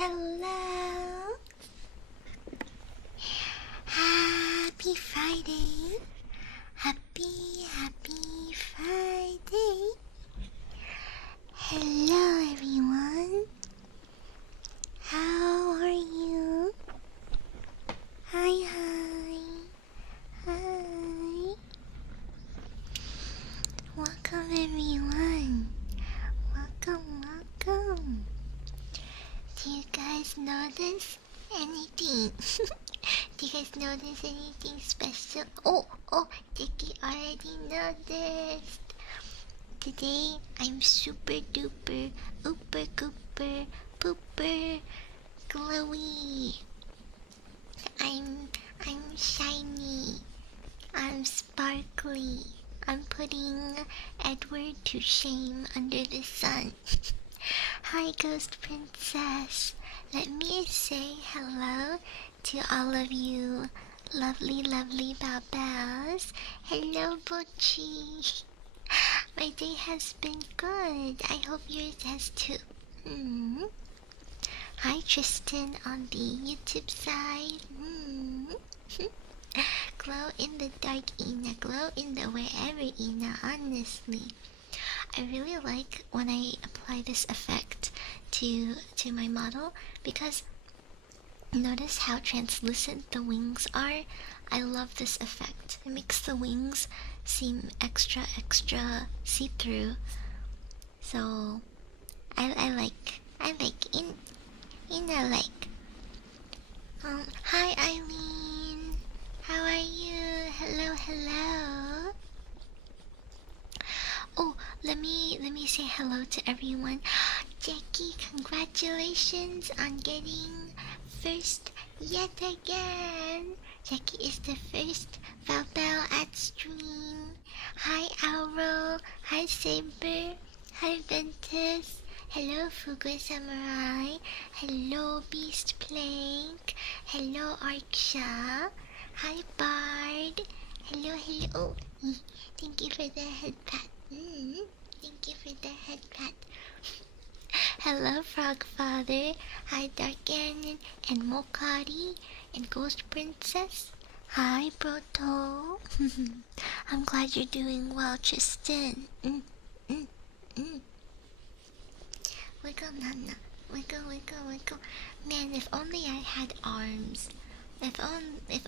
Hello. Happy Friday. Happy Friday. Hello everyone. How are you? Hi. Welcome everyone. Welcome. Do you guys notice anything? Do you guys notice anything special? Oh, Dicky already noticed. Today I'm super duper, ooper cooper, pooper, glowy. I'm shiny. I'm sparkly. I'm putting Edward to shame under the sun. Hi, Ghost Princess. Let me say hello to all of you lovely baobells. Hello, Bochi. My day has been good. I hope yours has too. Hi, Tristan on the YouTube side. Glow in the dark, Ina. Glow in the wherever, Ina. Honestly, I really like when I apply this effect to my model, because notice how translucent the wings are. I love this effect. It makes the wings seem extra see-through. So I like Ina like. Hi Eileen. How are you? Hello. Oh, let me say hello to everyone. Jackie, congratulations on getting first yet again. Jackie is the first baobell at stream. Hi Auro. Hi Saber. Hi Ventus. Hello Fugu Samurai. Hello Beast Plank. Hello Arksha. Hi Bard. Hello. Oh, thank you for the head pat. Thank you for the head pat. Hello Frog Father. Hi Dark Ganon and Mokari and Ghost Princess. Hi Broto. I'm glad you're doing well, Tristan. Wiggle Nana. Wiggle. Man, if only I had arms. If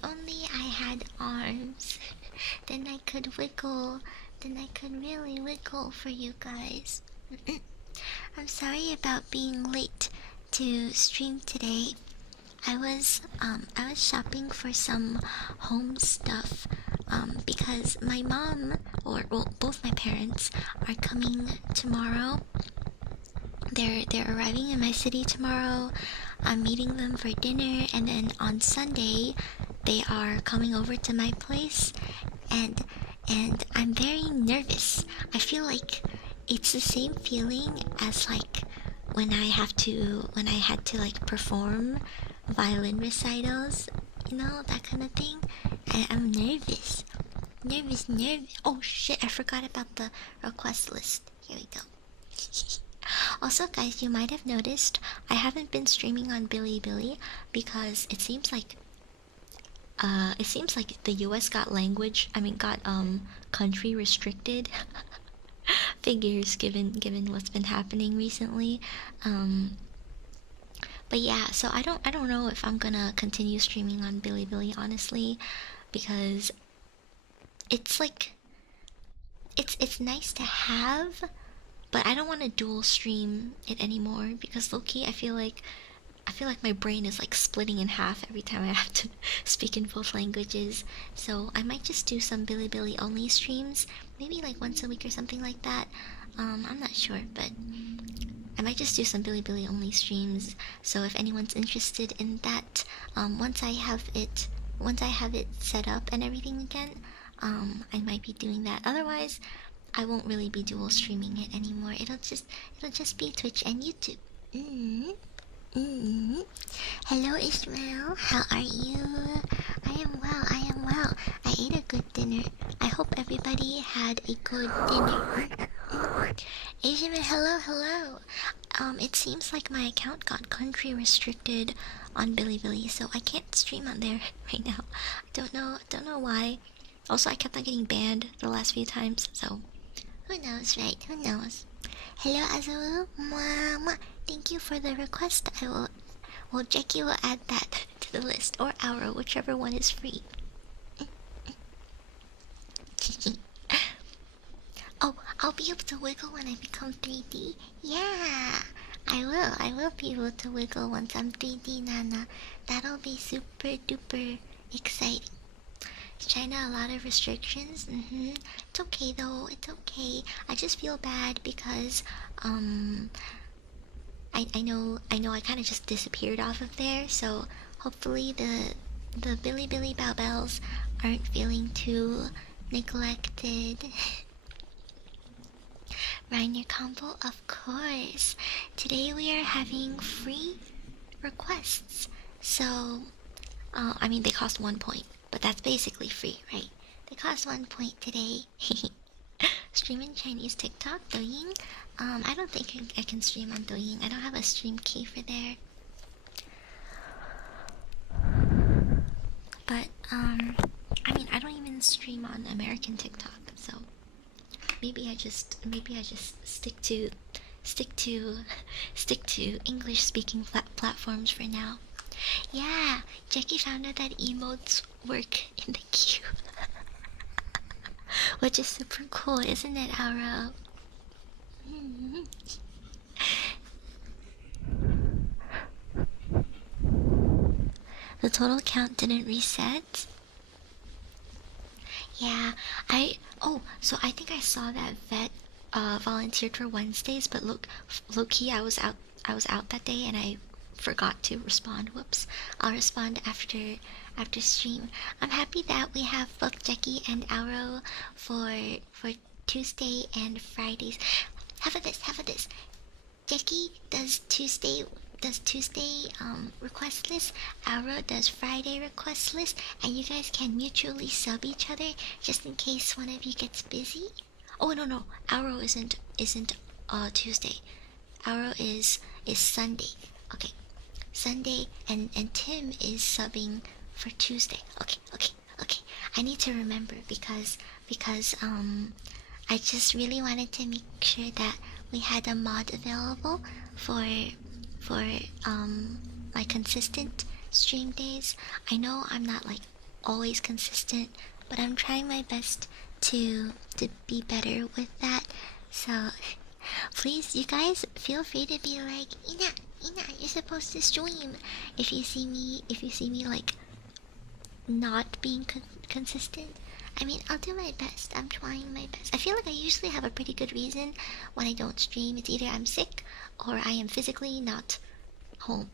only I had arms. Then I could wiggle. Then I could really wiggle for you guys. I'm sorry about being late to stream today. I was shopping for some home stuff because my mom, or well, both my parents are coming tomorrow. They're arriving in my city tomorrow. I'm meeting them for dinner, and then on Sunday they are coming over to my place, and I'm very nervous. I feel like it's the same feeling as like when I had to like perform violin recitals, you know, that kind of thing. I'm nervous. Oh shit, I forgot about the request list. Here we go. Also guys, you might have noticed I haven't been streaming on Bilibili because it seems like the US got country restricted. Figures given what's been happening recently. But yeah, so I don't know if I'm gonna continue streaming on Bilibili, honestly, because it's like it's nice to have, but I don't want to dual stream it anymore, because low-key I feel like my brain is like splitting in half every time I have to speak in both languages. So I might just do some Bilibili only streams, maybe like once a week or something like that. I'm not sure, but I might just do some Bilibili only streams. So if anyone's interested in that, once I have it set up and everything again, I might be doing that. Otherwise, I won't really be dual streaming it anymore. It'll just be Twitch and YouTube. Hello Ishmael, how are you? I am well. I ate a good dinner. I hope everybody had a good dinner. Asian, hello, hello. It seems like my account got country restricted on Bilibili, so I can't stream on there right now. Don't know why. Also, I kept on getting banned the last few times, so who knows, right? Who knows? Hello, Azul. Mwah, mwah. Thank you for the request. Well, Jackie will add that to the list, or Aura, whichever one is free. Oh, I'll be able to wiggle when I become 3D. Yeah, I will. I will be able to wiggle once I'm 3D, Nana. That'll be super duper exciting. China, a lot of restrictions. It's okay though. It's okay. I just feel bad because I know I kind of just disappeared off of there. So hopefully the Bilibili baobells aren't feeling too neglected. Rainier combo, of course. Today we are having free requests. So, I mean, they cost 1 point, but that's basically free, right? They cost 1 point today. Stream in Chinese TikTok, Douyin. I don't think I can stream on Douyin. I don't have a stream key for there. But, I mean, I don't even stream on American TikTok, so maybe I just stick to English speaking platforms for now. Yeah, Jackie found out that emotes work in the queue. Which is super cool, isn't it, Aura? The total count didn't reset. Yeah, so I think I saw that Vet volunteered for Wednesdays, but low key, I was out that day and I forgot to respond. Whoops. I'll respond after stream. I'm happy that we have both Jackie and Auro for Tuesday and Fridays. Have a this. Jackie does Tuesday request list. Auro does Friday request list, and you guys can mutually sub each other just in case one of you gets busy. Oh no, Auro isn't Tuesday. Auro is Sunday. Okay, Sunday, and Tim is subbing for Tuesday. Okay. I need to remember because I just really wanted to make sure that we had a mod available for my consistent stream days. I know I'm not like always consistent, but I'm trying my best to be better with that. So please, you guys, feel free to be like, Ina, you're supposed to stream. If you see me like not being consistent, I mean, I'll do my best. I'm trying my best. I feel like I usually have a pretty good reason when I don't stream. It's either I'm sick or I am physically not home.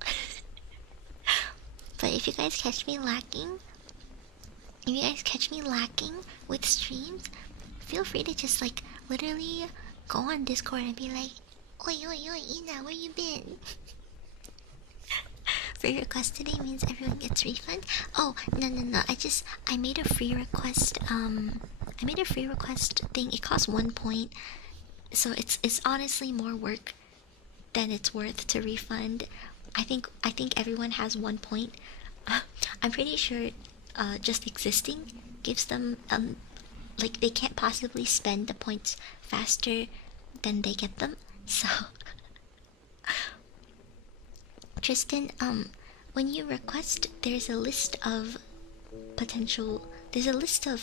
But if you guys catch me lacking, with streams, feel free to just like literally go on Discord and be like, oi, Ina, where you been? Free request today means everyone gets refund. Oh, no. I made a free request. I made a free request thing. It costs 1 point, so it's honestly more work than it's worth to refund. I think everyone has 1 point. I'm pretty sure just existing gives them like they can't possibly spend the points faster than they get them. So Tristan, when you request, there's a list of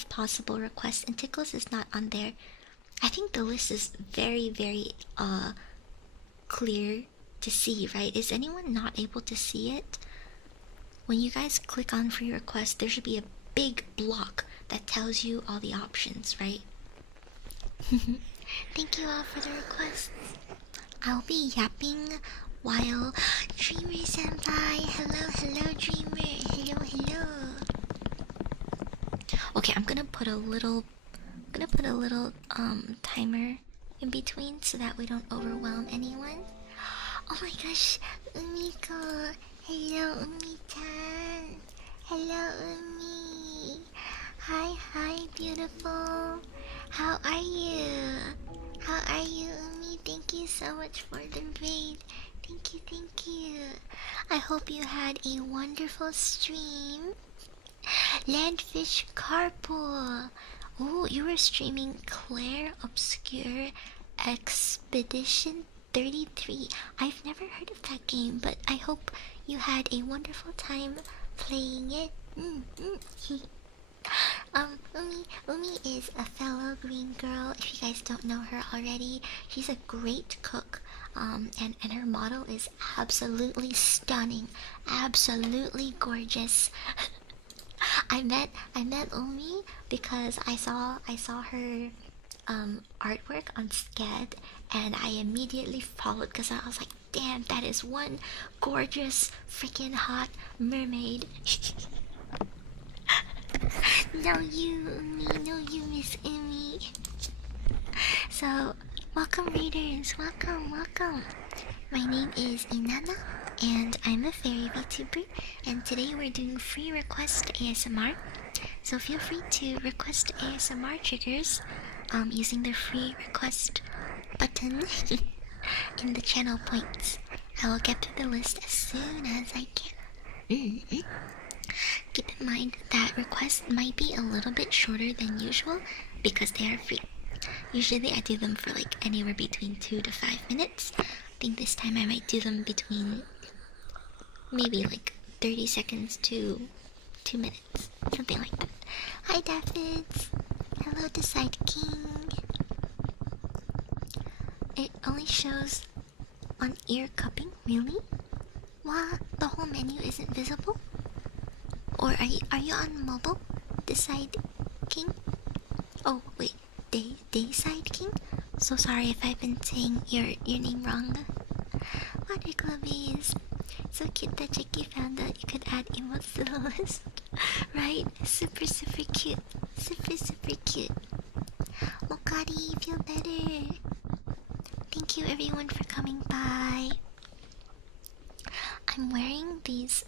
possible requests, and Tickles is not on there. I think the list is very, very clear to see, right? Is anyone not able to see it? When you guys click on free request, there should be a big block that tells you all the options, right? Thank you all for the requests. I'll be yapping while Dreamer senpai. Hello Dreamer. Hello. Okay, I'm gonna put a little timer in between so that we don't overwhelm anyone. Oh my gosh, Umiko. Hello, Umi-chan. Hello, Umi. Hi, beautiful. How are you? Umi? so much for the raid. Thank you, thank you. I hope you had a wonderful stream. Landfish Carpool. Oh, you were streaming Claire Obscure Expedition 33. I've never heard of that game, but I hope you had a wonderful time playing it. Umi is a fellow green girl. If you guys don't know her already, she's a great cook. And her model is absolutely stunning, absolutely gorgeous. I met Umi because I saw her artwork on Sked, and I immediately followed because I was like, damn, that is one gorgeous freaking hot mermaid. No you, Umi, no you, Miss Umi. So, welcome readers, welcome. My name is Inanna, and I'm a fairy VTuber, and today we're doing free request ASMR. So feel free to request ASMR triggers using the free request button in the channel points. I will get to the list as soon as I can. Keep in mind that requests might be a little bit shorter than usual because they are free. Usually I do them for like anywhere between 2 to 5 minutes. I think this time I might do them between maybe like 30 seconds to 2 minutes. Something like that. Hi Daphids! Hello Decide King! It only shows on ear cupping? Really? What? The whole menu isn't visible? Or are you on mobile? Decide King? Oh wait, Dayside King? So sorry if I've been saying your name wrong. Water Clubbies! So cute that Jackie found out you could add emotes to the list. Right? Super cute. Super cute. Mokari, feel better. Thank you everyone for coming by. I'm wearing these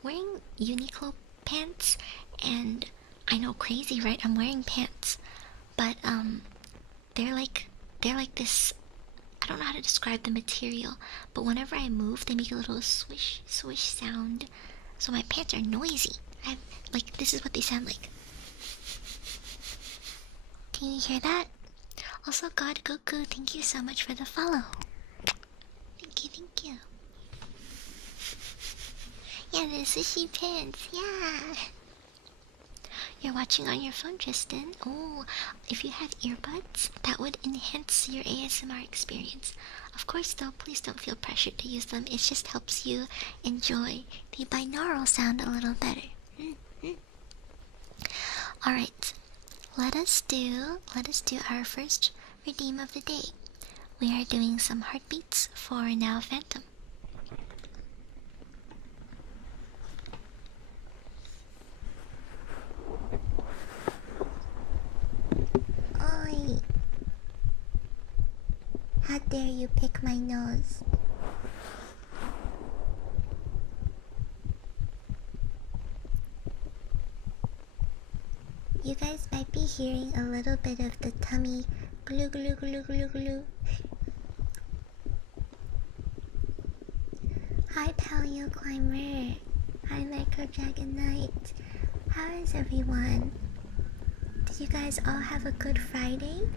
wearing Uniqlo pants, and I know, crazy, right? I'm wearing pants, but they're like this. I don't know how to describe the material, but whenever I move, they make a little swish sound. So my pants are noisy. This is what they sound like. Can you hear that? Also, God Goku, thank you so much for the follow. Thank you. Yeah, the sushi pants, yeah. You're watching on your phone, Tristan. Oh, if you have earbuds, that would enhance your ASMR experience. Of course, though, please don't feel pressured to use them. It just helps you enjoy the binaural sound a little better. Alright, let us do our first redeem of the day. We are doing some heartbeats for Now Phantom. Oi! How dare you pick my nose? You guys might be hearing a little bit of the tummy glue. Hi Paleo Climber. Hi Micro Dragon Knight. How is everyone? Did you guys all have a good Friday?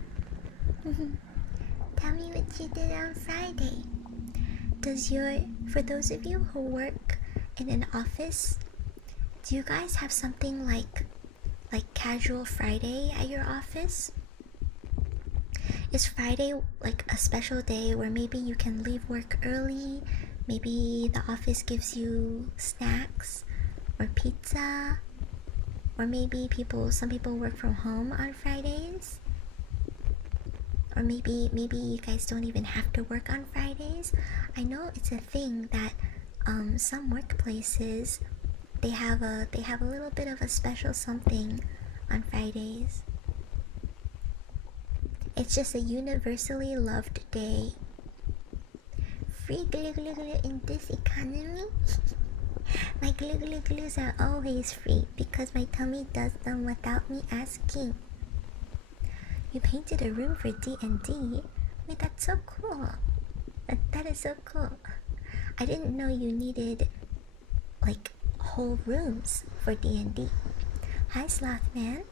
Tell me what you did on Friday. For those of you who work in an office, do you guys have something like casual Friday at your office? Is Friday like a special day where maybe you can leave work early? Maybe the office gives you snacks or pizza? Or maybe some people work from home on Fridays? Or maybe you guys don't even have to work on Fridays. I know it's a thing that some workplaces they have a little bit of a special something on Fridays. It's just a universally loved day. Free glue in this economy? My glues are always free because my tummy does them without me asking. You painted a room for D&D? Wait, that's so cool. That is so cool. I didn't know you needed like whole rooms for D&D. Hi, Slothman.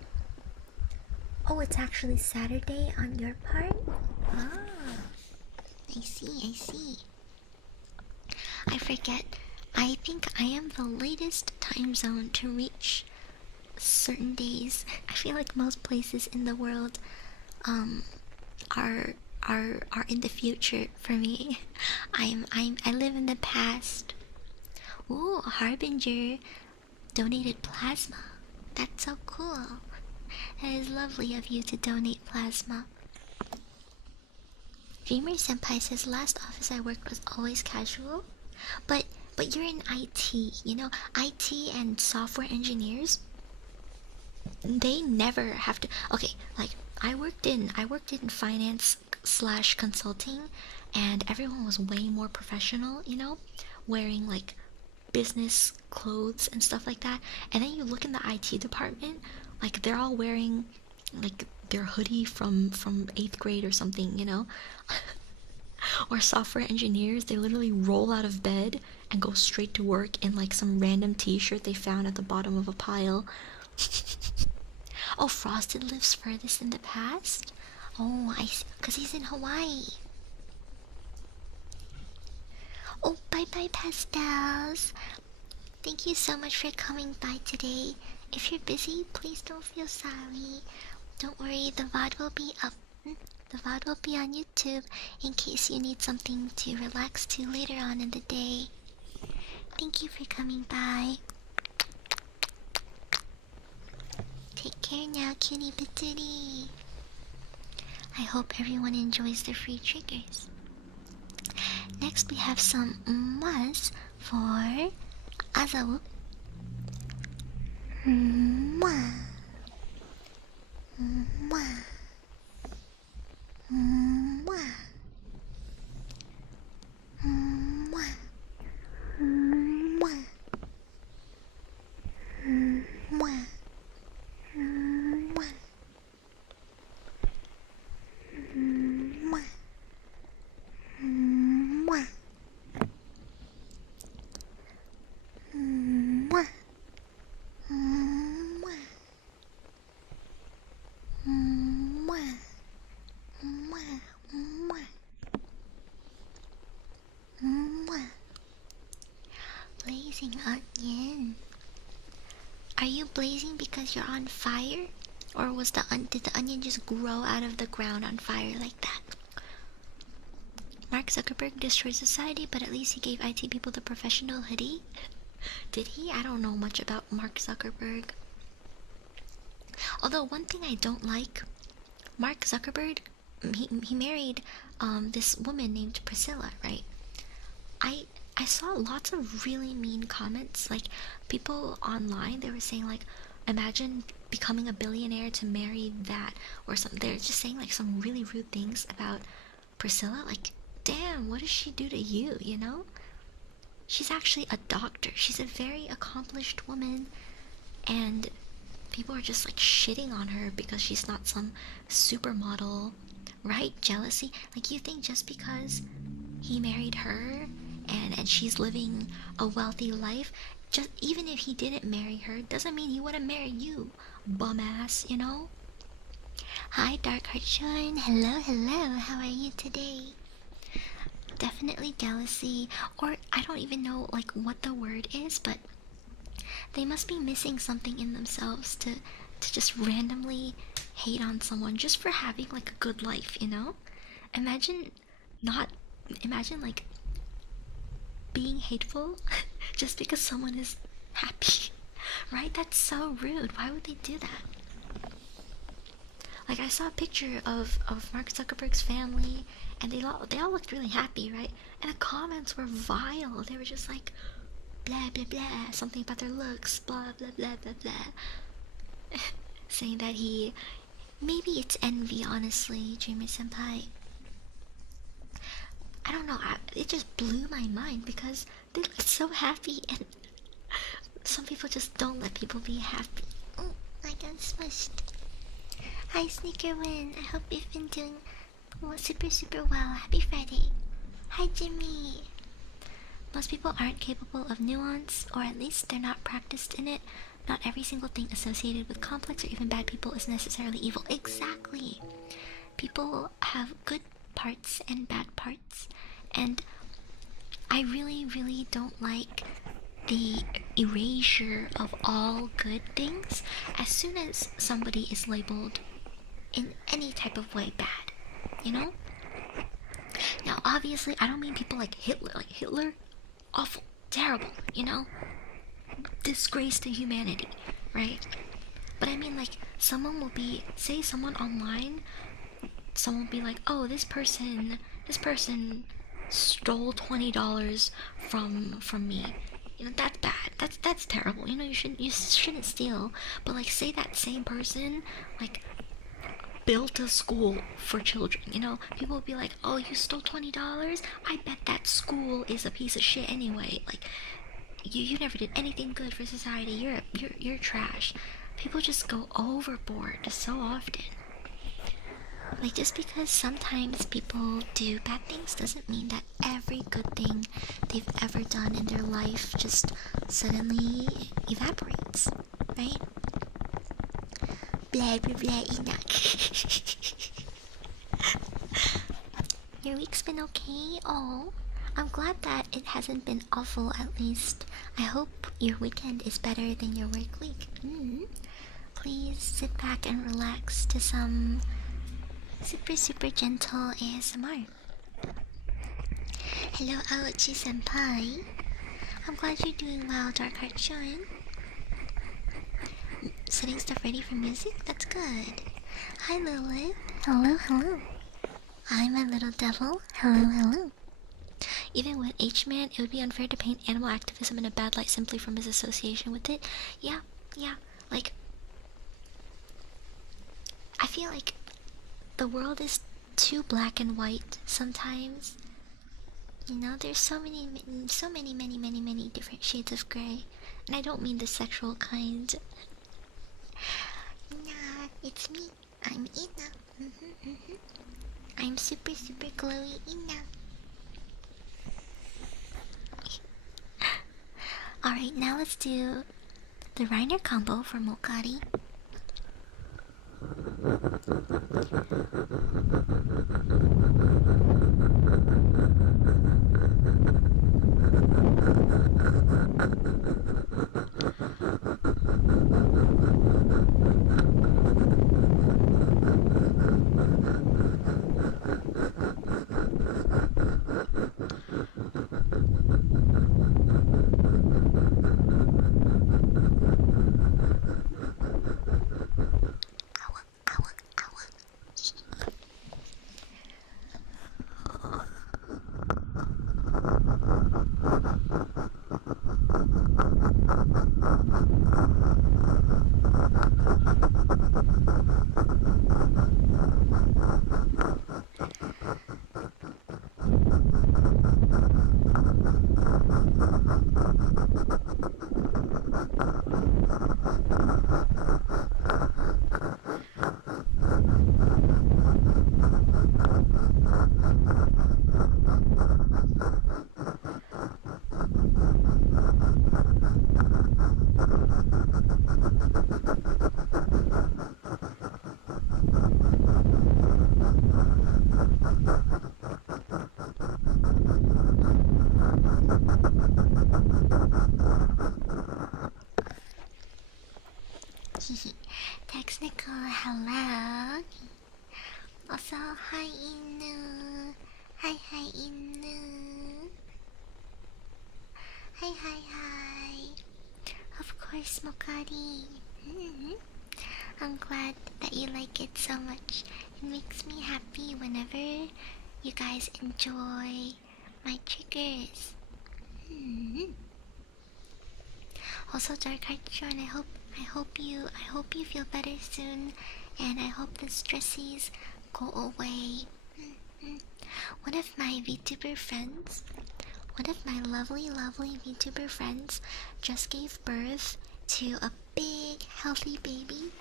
Oh, it's actually Saturday on your part? Ah, I see, I see. I forget. I think I am the latest time zone to reach certain days. I feel like most places in the world are are in the future for me. I live in the past. Ooh, Harbinger donated plasma. That's so cool. That is lovely of you to donate plasma. Dreamer Senpai says last office I worked was always casual, but you're in IT. You know, IT and software engineers, they never have to. Okay, like I worked in finance slash consulting, and everyone was way more professional. You know, wearing like business clothes and stuff like that. And then you look in the IT department, like they're all wearing like their hoodie from 8th grade or something, you know. Or software engineers, they literally roll out of bed and go straight to work in like some random t-shirt they found at the bottom of a pile. Oh, Frosted lives furthest in the past? Oh, I see, because he's in Hawaii. Oh, bye-bye, Pastels. Thank you so much for coming by today. If you're busy, please don't feel sorry. Don't worry, the VOD will be up. The VOD will be on YouTube in case you need something to relax to later on in the day. Thank you for coming by. Take care now, cutie patootie. I hope everyone enjoys their free triggers. Next we have some mwas for Azawu. Mwah. Mwah. Mwah. Mwah. Mwah. Mwah. Mwah. Mwah. Mwah. Mwah. Mwah. Mwah. Mwah. Mwah. Blazing onion. Are you blazing because you're on fire? Or was did the onion just grow out of the ground on fire like that? Mark Zuckerberg destroyed society, but at least he gave IT people the professional hoodie. Did he? I don't know much about Mark Zuckerberg. Although one thing I don't like, Mark Zuckerberg, he married this woman named Priscilla, right? I saw lots of really mean comments, like people online, they were saying like, imagine becoming a billionaire to marry that or something. They're just saying like some really rude things about Priscilla, like damn, what does she do to you, you know? She's actually a doctor. She's a very accomplished woman, and people are just like shitting on her because she's not some supermodel, right? Jealousy. Like, you think just because he married her and she's living a wealthy life, just even if he didn't marry her, doesn't mean he wouldn't marry you, bum ass, you know? Hi, Dark Heart Shine. Hello, hello. How are you today? Definitely jealousy, or I don't even know like what the word is, but they must be missing something in themselves to just randomly hate on someone just for having like a good life, you know? Imagine like being hateful just because someone is happy, right? That's so rude. Why would they do that? Like, I saw a picture of Mark Zuckerberg's family, and they all looked really happy, right? And the comments were vile. They were just like, blah blah blah, something about their looks, blah blah blah blah blah. Saying that maybe it's envy, honestly, Dreamer Senpai. I don't know, it just blew my mind because they look so happy, and some people just don't let people be happy. Oh, I got smushed. Hi, Sneaker Win. I hope you've been doing Oh, super, super well. Happy Friday. Hi, Jimmy. Most people aren't capable of nuance, or at least they're not practiced in it. Not every single thing associated with complex or even bad people is necessarily evil. Exactly. People have good parts and bad parts, and I really, really don't like the erasure of all good things as soon as somebody is labeled in any type of way bad, you know? Now, obviously, I don't mean people like Hitler. Like, Hitler, awful, terrible, you know? Disgrace to humanity, right? But I mean, like, someone will be, say, someone online, someone will be like, oh, this person stole $20 from me. You know, that's bad. That's terrible. You know, you shouldn't steal. But like, say that same person like built a school for children. You know, people will be like, oh, you stole $20. I bet that school is a piece of shit anyway. Like, you never did anything good for society. You're trash. People just go overboard so often. Like, just because sometimes people do bad things doesn't mean that every good thing they've ever done in their life just suddenly evaporates, right? Blah blah blah, Enoch. Your week's been okay? Oh, I'm glad that it hasn't been awful at least. I hope your weekend is better than your work week. Please sit back and relax to some super, super gentle ASMR. Hello, Aochi Senpai. I'm glad you're doing well, Dark Heart Shine. Setting stuff ready for music? That's good. Hi, Lilith. Hello, hello. I'm a little devil. Hello, hello. Even with H-Man, it would be unfair to paint animal activism in a bad light simply from his association with it. Yeah. Like, I feel like the world is too black and white sometimes. You know, there's so many, many different shades of gray. And I don't mean the sexual kind. Nah, it's me. I'm Inna. I'm super, super glowy Inna. Alright, now let's do the Reiner combo for Mokari. Technical, hello. Also, hi Inu. Hi Inu. Hi. Of course, Mokari. I'm glad that you like it so much. It makes me happy whenever you guys enjoy my triggers. Also, Dark Heart Shorn, I hope you feel better soon, and I hope the stressies go away. One of my VTuber friends, one of my lovely VTuber friends, just gave birth to a big, healthy baby,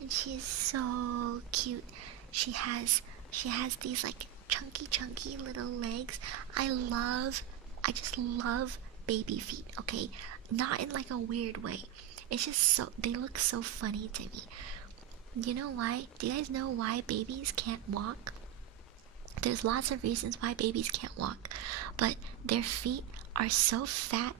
and she is so cute. She has She has these like chunky little legs. I just love baby feet, okay? Not in like a weird way. It's just so, they look so funny to me. You know why? Do you guys know why babies can't walk? There's lots of reasons why babies can't walk, but their feet are so fat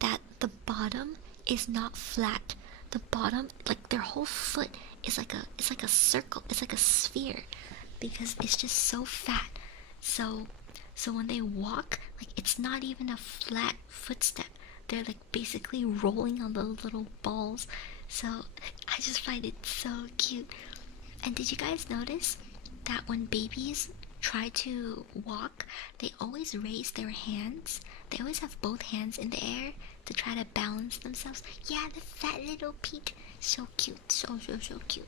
that the bottom is not flat. The bottom, like their whole foot is like a circle, it's like a sphere because it's just so fat. So when they walk, like it's not even a flat footstep. They're like basically rolling on those little balls. So I just find it so cute. And did you guys notice that when babies try to walk, they always raise their hands? They always have both hands in the air to try to balance themselves. Yeah, the fat little Pete. So cute. So cute.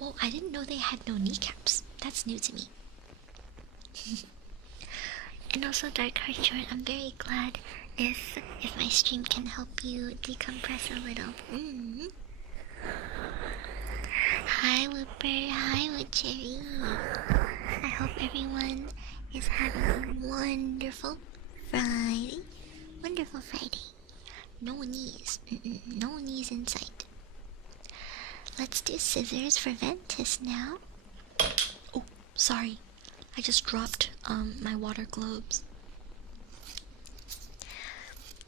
Well, I didn't know they had no kneecaps. That's new to me. And also, Dark Heart Short, I'm very glad if my stream can help you decompress a little. Hi Whooper, hi Witchery. I hope everyone is having a wonderful Friday. Wonderful Friday. No knees. No knees in sight. Let's do scissors for Ventus now. Oh, sorry. I just dropped my water globes.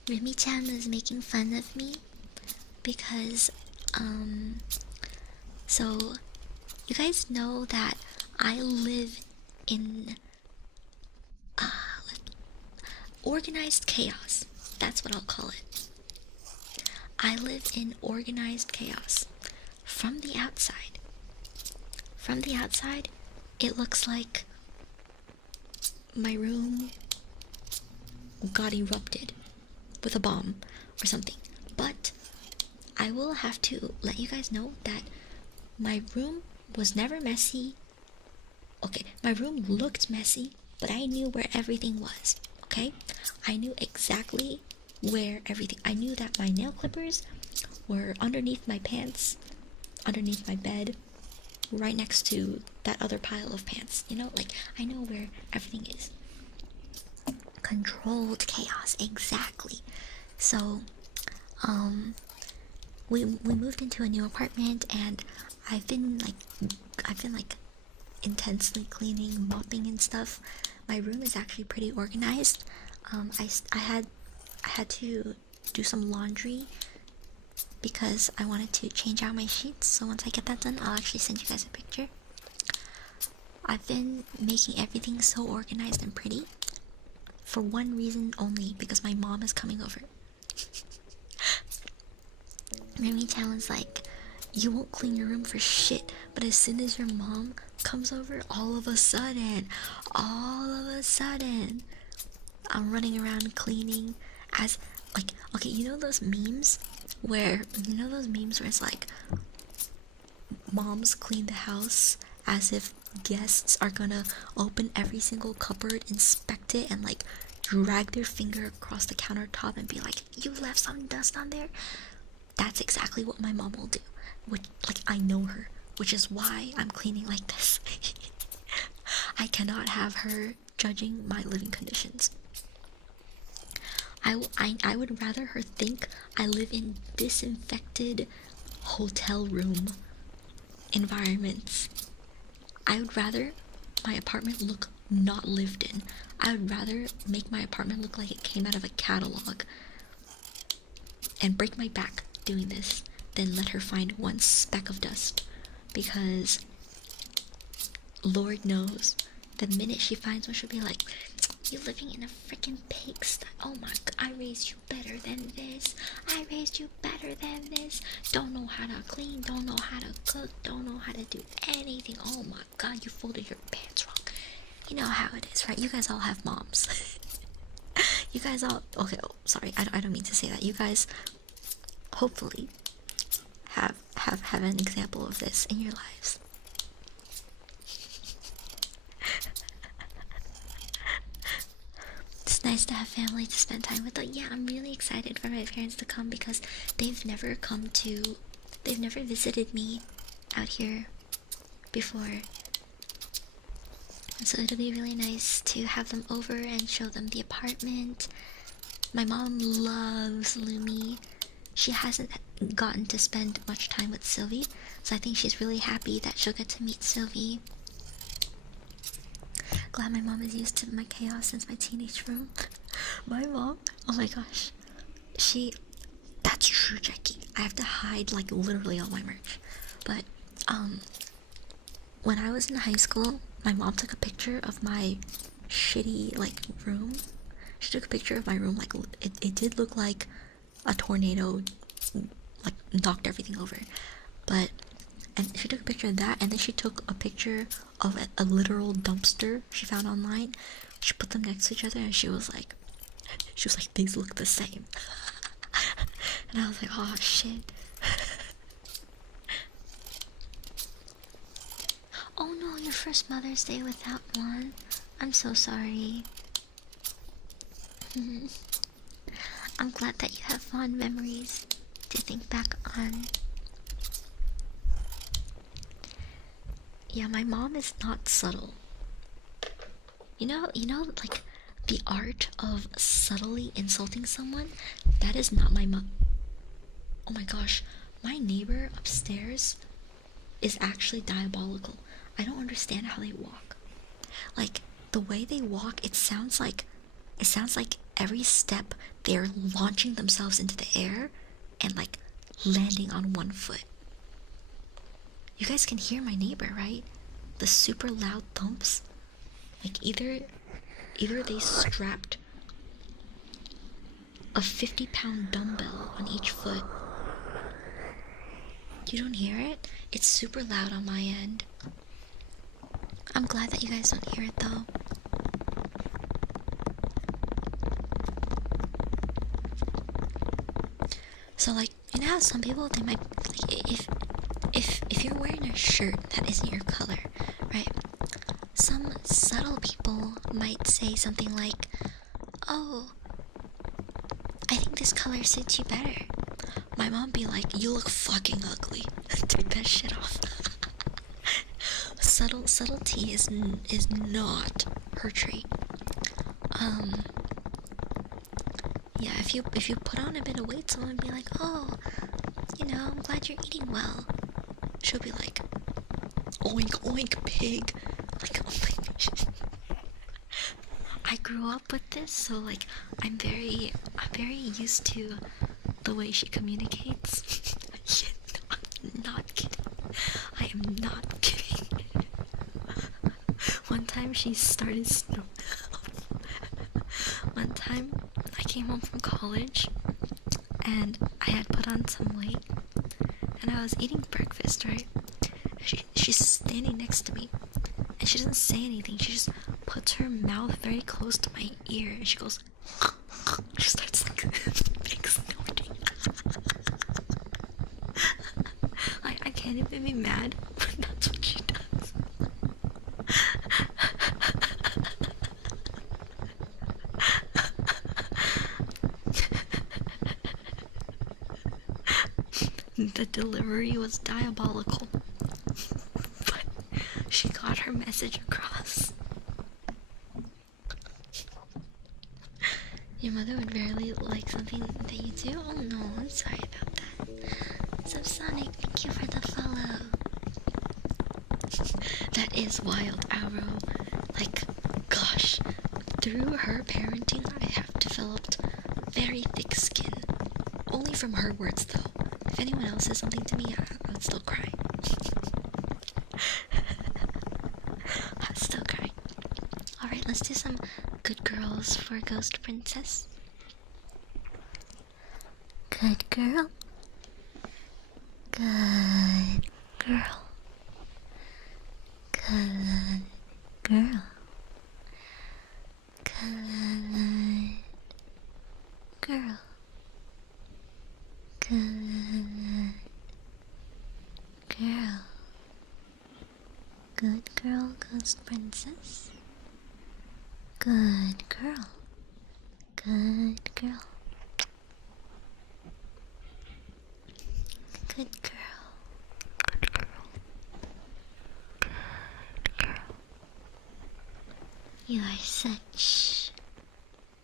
Remy-chan is making fun of me because so you guys know that I live in organized chaos. That's what I'll call it. I live in organized chaos. From the outside. From the outside, it looks like my room got erupted with a bomb or something. But I will have to let you guys know that my room was never messy. Okay, my room looked messy, but I knew where everything was. Okay, I knew exactly where everything. I knew that my nail clippers were underneath my pants, underneath my bed, right next to that other pile of pants. You know, like I know where everything is. Controlled chaos, exactly. So, we moved into a new apartment, and I've been like intensely cleaning, mopping and stuff. My room is actually pretty organized. I had to do some laundry because I wanted to change out my sheets. So once I get that done, I'll actually send you guys a picture. I've been making everything so organized and pretty for one reason only, because my mom is coming over. Remy-chan was like, you won't clean your room for shit, but as soon as your mom comes over, all of a sudden, I'm running around cleaning as, like, okay, you know those memes where it's like, moms clean the house as if guests are gonna open every single cupboard, inspect it, and like drag their finger across the countertop and be like, you left some dust on there? That's exactly what my mom will do. Which, like, I know her, which is why I'm cleaning like this. I cannot have her judging my living conditions. I would rather her think I live in disinfected hotel room environments. I would rather my apartment look not lived in. I would rather make my apartment look like it came out of a catalog and break my back doing this than let her find one speck of dust, because Lord knows the minute she finds one, she'll be like, you're living in a freaking pigsty. Oh my god, I raised you better than this. I raised you better than this. Don't know how to clean, don't know how to cook, don't know how to do anything. Oh my god, you folded your pants wrong. You know how it is, right? You guys all have moms. You guys all, okay, oh, sorry, I don't mean to say that. You guys hopefully have an example of this in your lives. It's nice to have family to spend time with. Yeah, I'm really excited for my parents to come because they've never visited me out here before. So it'll be really nice to have them over and show them the apartment. My mom loves Lumi. She hasn't gotten to spend much time with Sylvie, so I think she's really happy that she'll get to meet Sylvie. Glad my mom is used to my chaos since my teenage room. My mom, oh my gosh, that's true, Jackie. I have to hide like literally all my merch. But when I was in high school, my mom took a picture of my shitty like room. She took a picture of my room, like it did look like a tornado like knocked everything over. And she took a picture of that, and then she took a picture of a literal dumpster she found online. She put them next to each other, and she was like, these look the same. And I was like, oh shit. Oh no, your first Mother's Day without one. I'm so sorry. I'm glad that you have fond memories to think back on. Yeah, my mom is not subtle. You know, like the art of subtly insulting someone, that is not my mom. Oh my gosh, my neighbor upstairs is actually diabolical. I don't understand how they walk. Like the way they walk, it sounds like every step they're launching themselves into the air and like landing on one foot. You guys can hear my neighbor, right? The super loud thumps. Like either they strapped a 50-pound dumbbell on each foot. You don't hear it? It's super loud on my end. I'm glad that you guys don't hear it though. So like, you know how some people, they might, like, if you're wearing a shirt that isn't your color, right? Some subtle people might say something like, oh, I think this color suits you better. My mom be like, you look fucking ugly. Take that shit off. Subtlety is not her trait. Yeah, if you put on a bit of weight, someone be like, oh, you know, I'm glad you're eating well. She'll be like, oink oink pig. Like, oh my gosh. I grew up with this, so like I'm very used to the way she communicates. I'm not kidding. I am not kidding. One time she started one time I came home from college and I had put on some weight and I was eating breakfast, right? She's standing next to me and she doesn't say anything. She just puts her mouth very close to my ear and she goes she starts like big snorting. I can't even be mad, but that's what she does. The delivery was diabolical, but she got her message across. Your mother would barely like something that you do? Oh no, I'm sorry about that. Subsonic, thank you for the follow. That is wild, Arrow. Like, gosh, through her parenting, I have developed very thick skin. Only from her words, though. If anyone else says something to me, I would still cry. I'd still cry. Alright, let's do some good girls for Ghost Princess. Good girl. Good girl. Good girl. Good girl. Good girl. Good girl, Ghost Princess. Good girl. Good girl. Good girl. Good girl. Good girl. You are such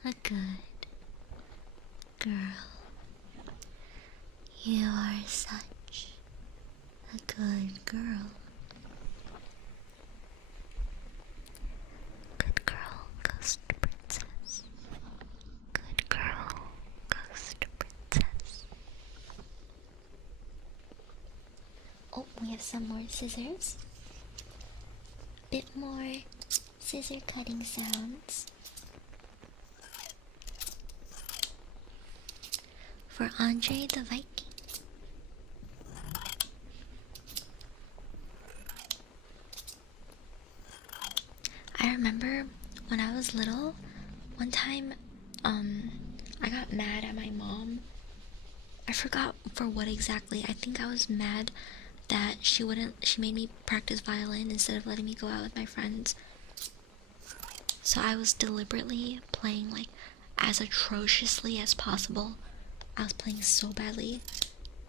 a good girl. You are such a good girl. Good girl, ghost princess. Good girl, ghost princess. Oh, we have some more scissors. Bit more scissor cutting sounds for Andre the Viking. I remember when I was little, one time, I got mad at my mom. I forgot for what exactly. I think I was mad that she made me practice violin instead of letting me go out with my friends. So I was deliberately playing like as atrociously as possible. I was playing so badly.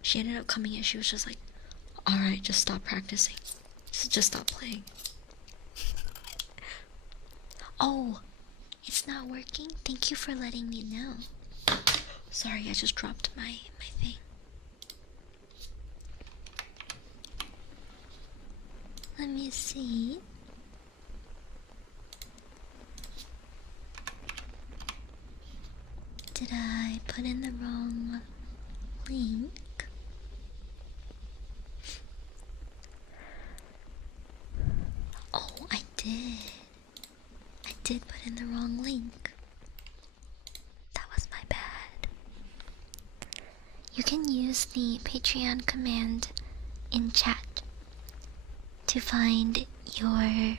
She ended up coming in, she was just like, alright, just stop practicing. Just stop playing. Oh, it's not working? Thank you for letting me know. Sorry, I just dropped my thing. Let me see. Did I put in the wrong link? Oh, I did. I did put in the wrong link. That was my bad. You can use the Patreon command in chat to find your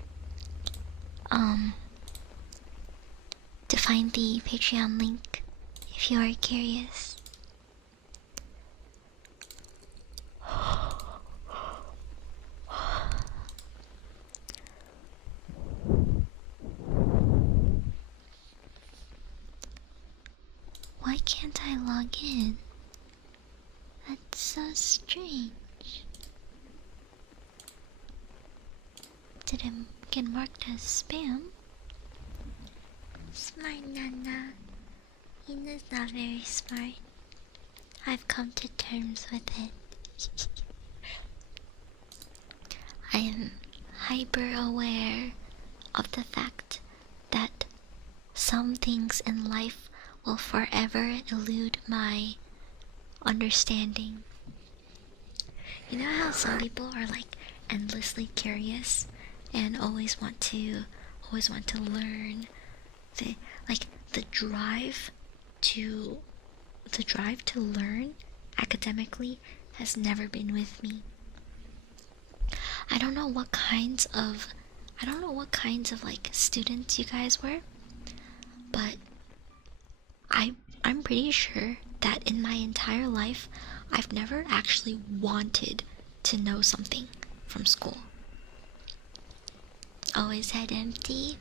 to find the Patreon link if you are curious. Why can't I log in? That's so strange. Did it get marked as spam? Smart Nana. Ina's not very smart. I've come to terms with it. I am hyper aware of the fact that some things in life will forever elude my understanding. You know how some people are like endlessly curious and always want to learn. The drive to learn academically has never been with me. I don't know what kinds of like students you guys were, but I'm pretty sure that in my entire life I've never actually wanted to know something from school. Always head empty.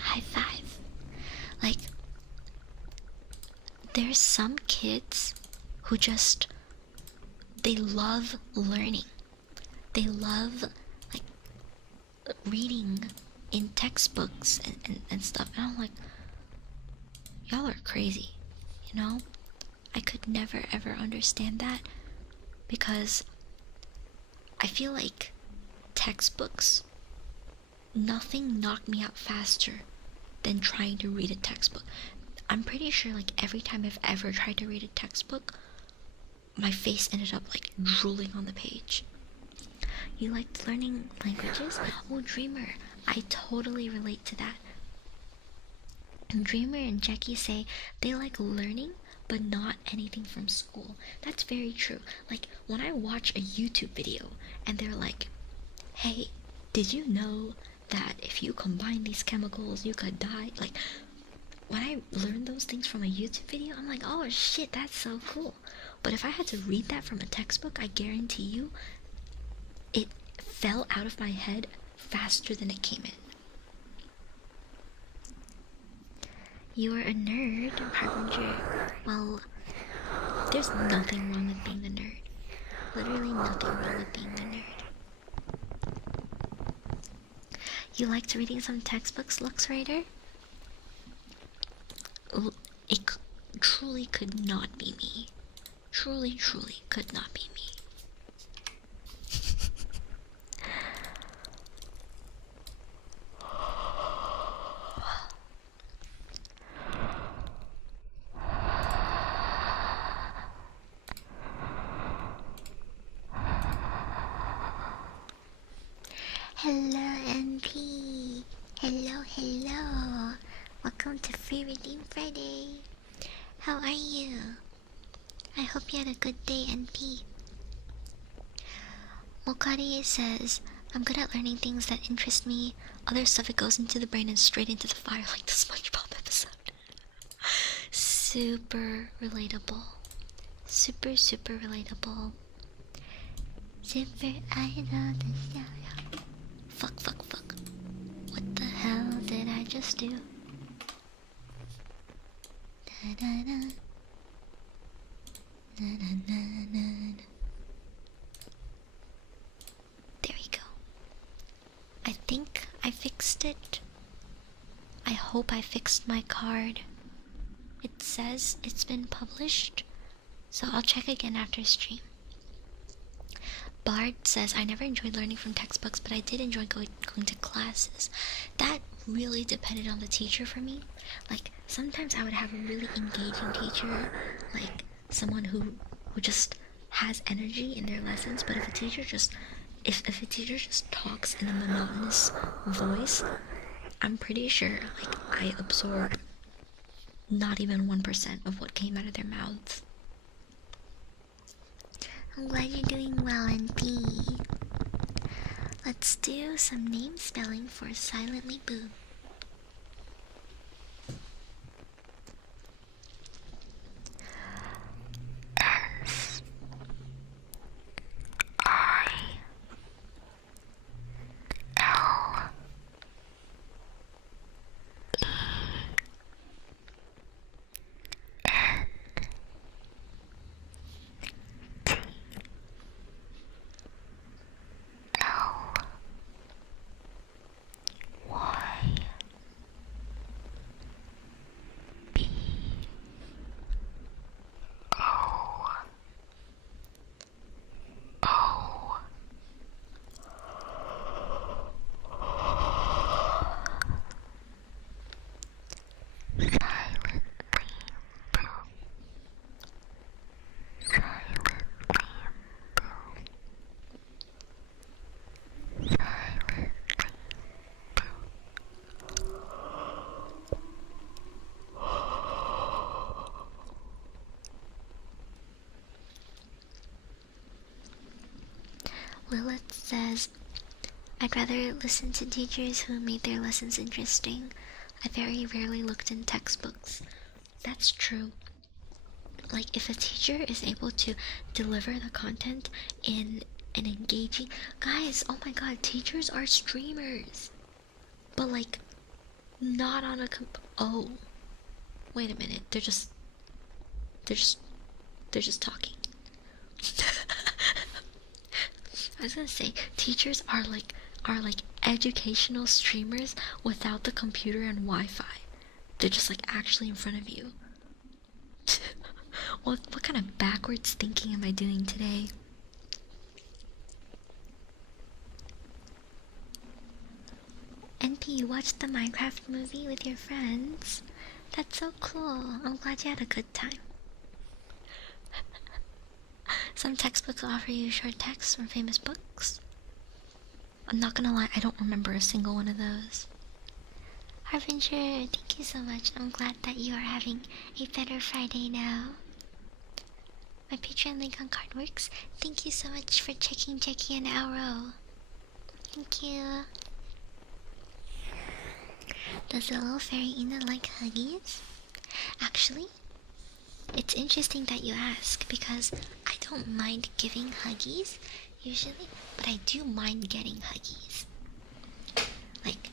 High five. Like, there's some kids who just, they love learning. They love like reading in textbooks and stuff. And I'm like, y'all are crazy, you know? I could never ever understand that because I feel like textbooks, nothing knocked me out faster than trying to read a textbook. I'm pretty sure like every time I've ever tried to read a textbook, my face ended up like drooling on the page. You liked learning languages? Oh, Dreamer, I totally relate to that. Dreamer and Jackie say they like learning but not anything from school. That's very true. Like when I watch a YouTube video and they're like, hey, did you know that if you combine these chemicals you could die? Like when I learn those things from a YouTube video, I'm like, oh shit, that's so cool. But if I had to read that from a textbook, I guarantee you it fell out of my head faster than it came in. You are a nerd, Harbinger. Well, there's nothing wrong with being a nerd. Literally nothing wrong with being a nerd. You liked reading some textbooks, 𝓬𝓱𝓪𝓷𝓽𝓮? It truly could not be me. Truly could not be me. Hello, MP. Hello. Welcome to Free Redeem Friday. How are you? I hope you had a good day, NP. 𝓬𝓸𝓷𝓽 says, I'm good at learning things that interest me. Other stuff, it goes into the brain and straight into the fire, like the SpongeBob episode. Super relatable. Super relatable. Super idol. Fuck. What the hell did I just do? There we go. I think I fixed it. I hope I fixed my card. It says it's been published, so I'll check again after stream. Bard says, I never enjoyed learning from textbooks, but I did enjoy going to classes. That really depended on the teacher for me. Like, sometimes I would have a really engaging teacher, like someone who just has energy in their lessons, but if a teacher just talks in a monotonous voice, I'm pretty sure like I absorbed not even 1% of what came out of their mouths. I'm glad you're doing well, NP. Let's do some name spelling for Silently Boo. Lilith says, I'd rather listen to teachers who made their lessons interesting. I very rarely looked in textbooks. That's true. Like, if a teacher is able to deliver the content in an engaging... Guys, oh my god, teachers are streamers. But like, not on a oh. Wait a minute, they're just talking. I was gonna say, teachers are like educational streamers without the computer and Wi-Fi. They're just like actually in front of you. What kind of backwards thinking am I doing today? NP, you watched the Minecraft movie with your friends? That's so cool. I'm glad you had a good time. Some textbooks offer you short texts from famous books. I'm not gonna lie, I don't remember a single one of those. Harbinger, thank you so much. I'm glad that you are having a better Friday now. My Patreon link on card works. Thank you so much for checking Jackie and Arrow. Thank you. Does the little fairy Inanna like huggies? Actually, it's interesting that you ask, because I don't mind giving huggies usually, but I do mind getting huggies. Like,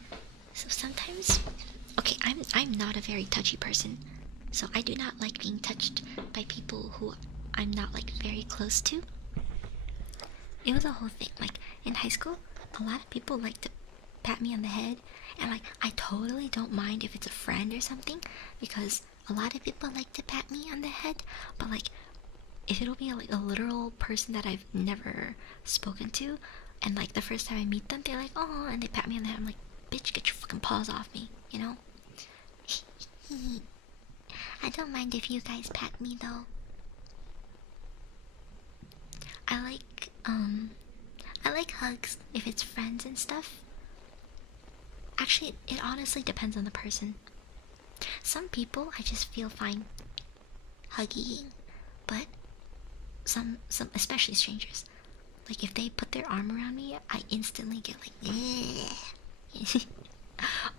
so sometimes, okay, I'm not a very touchy person, so I do not like being touched by people who I'm not like very close to. It was a whole thing. Like in high school, a lot of people like to pat me on the head. And like, I totally don't mind if it's a friend or something, because a lot of people like to pat me on the head. But like, if it'll be like a literal person that I've never spoken to, and like the first time I meet them, they're like, oh, and they pat me on the head, I'm like, bitch, get your fucking paws off me, you know? I don't mind if you guys pat me though. I like hugs if it's friends and stuff. Actually, it honestly depends on the person. Some people I just feel fine hugging, but some especially strangers, like if they put their arm around me, I instantly get like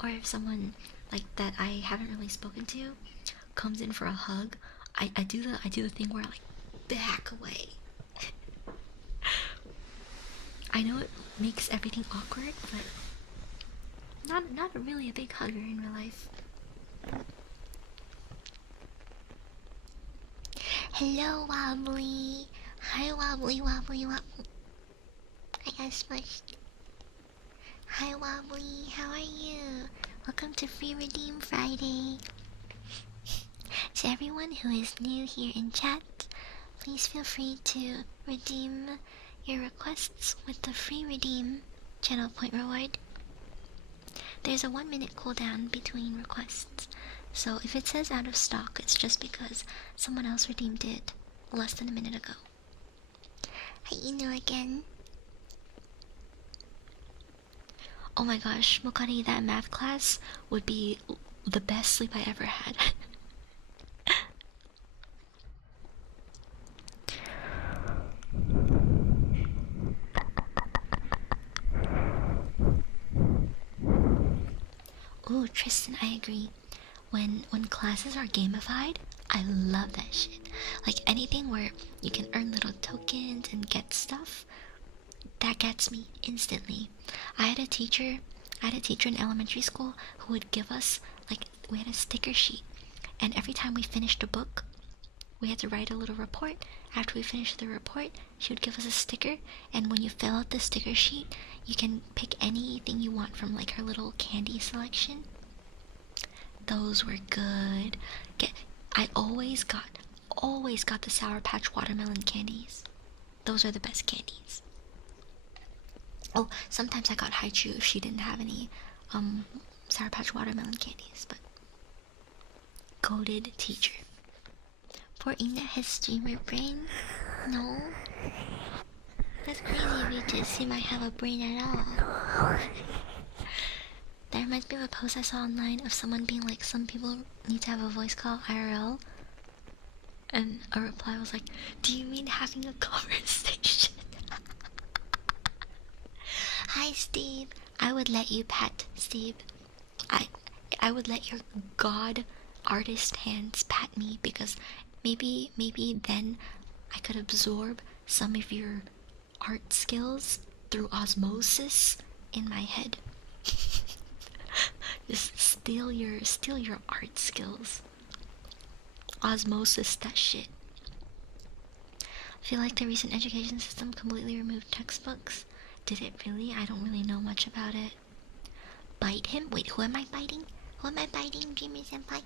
or if someone like that I haven't really spoken to comes in for a hug, I do the thing where I like back away. I know it makes everything awkward, but not really a big hugger in real life. Hello, Wobbly. Hi, Wobbly, Wobbly, Wobbly. I got smushed. Hi, Wobbly. How are you? Welcome to Free Redeem Friday. To everyone who is new here in chat, please feel free to redeem your requests with the free redeem channel point reward. There's a 1-minute cooldown between requests, so if it says out of stock, it's just because someone else redeemed it less than a minute ago. Hi, Inu again. Oh my gosh, Mokari, that math class would be the best sleep I ever had. Ooh, Tristan, I agree. When classes are gamified, I love that shit. Like anything where you can earn little tokens and get stuff, that gets me instantly. I had a teacher in elementary school who would give us, like, we had a sticker sheet, and every time we finished a book, we had to write a little report. After we finished the report, she would give us a sticker, and when you fill out the sticker sheet, you can pick anything you want from like her little candy selection. Those were good. I always got the Sour Patch watermelon candies. Those are the best candies. Oh, sometimes I got Haichu if she didn't have any Sour Patch watermelon candies, but goated teacher. Poor Ina has streamer brain? No? That's crazy of you to assume I have a brain at all. That reminds me of a post I saw online of someone being like, some people need to have a voice call IRL. And a reply was like, do you mean having a conversation? Hi, Steve. I would let you pet Steve. I would let your god artist hands pat me, because maybe then I could absorb some of your art skills through osmosis in my head. Just steal your art skills. Osmosis that shit. I feel like the recent education system completely removed textbooks. Did it really? I don't really know much about it. Bite him? Wait, who am I biting? Who am I biting, Dreamer Senpai?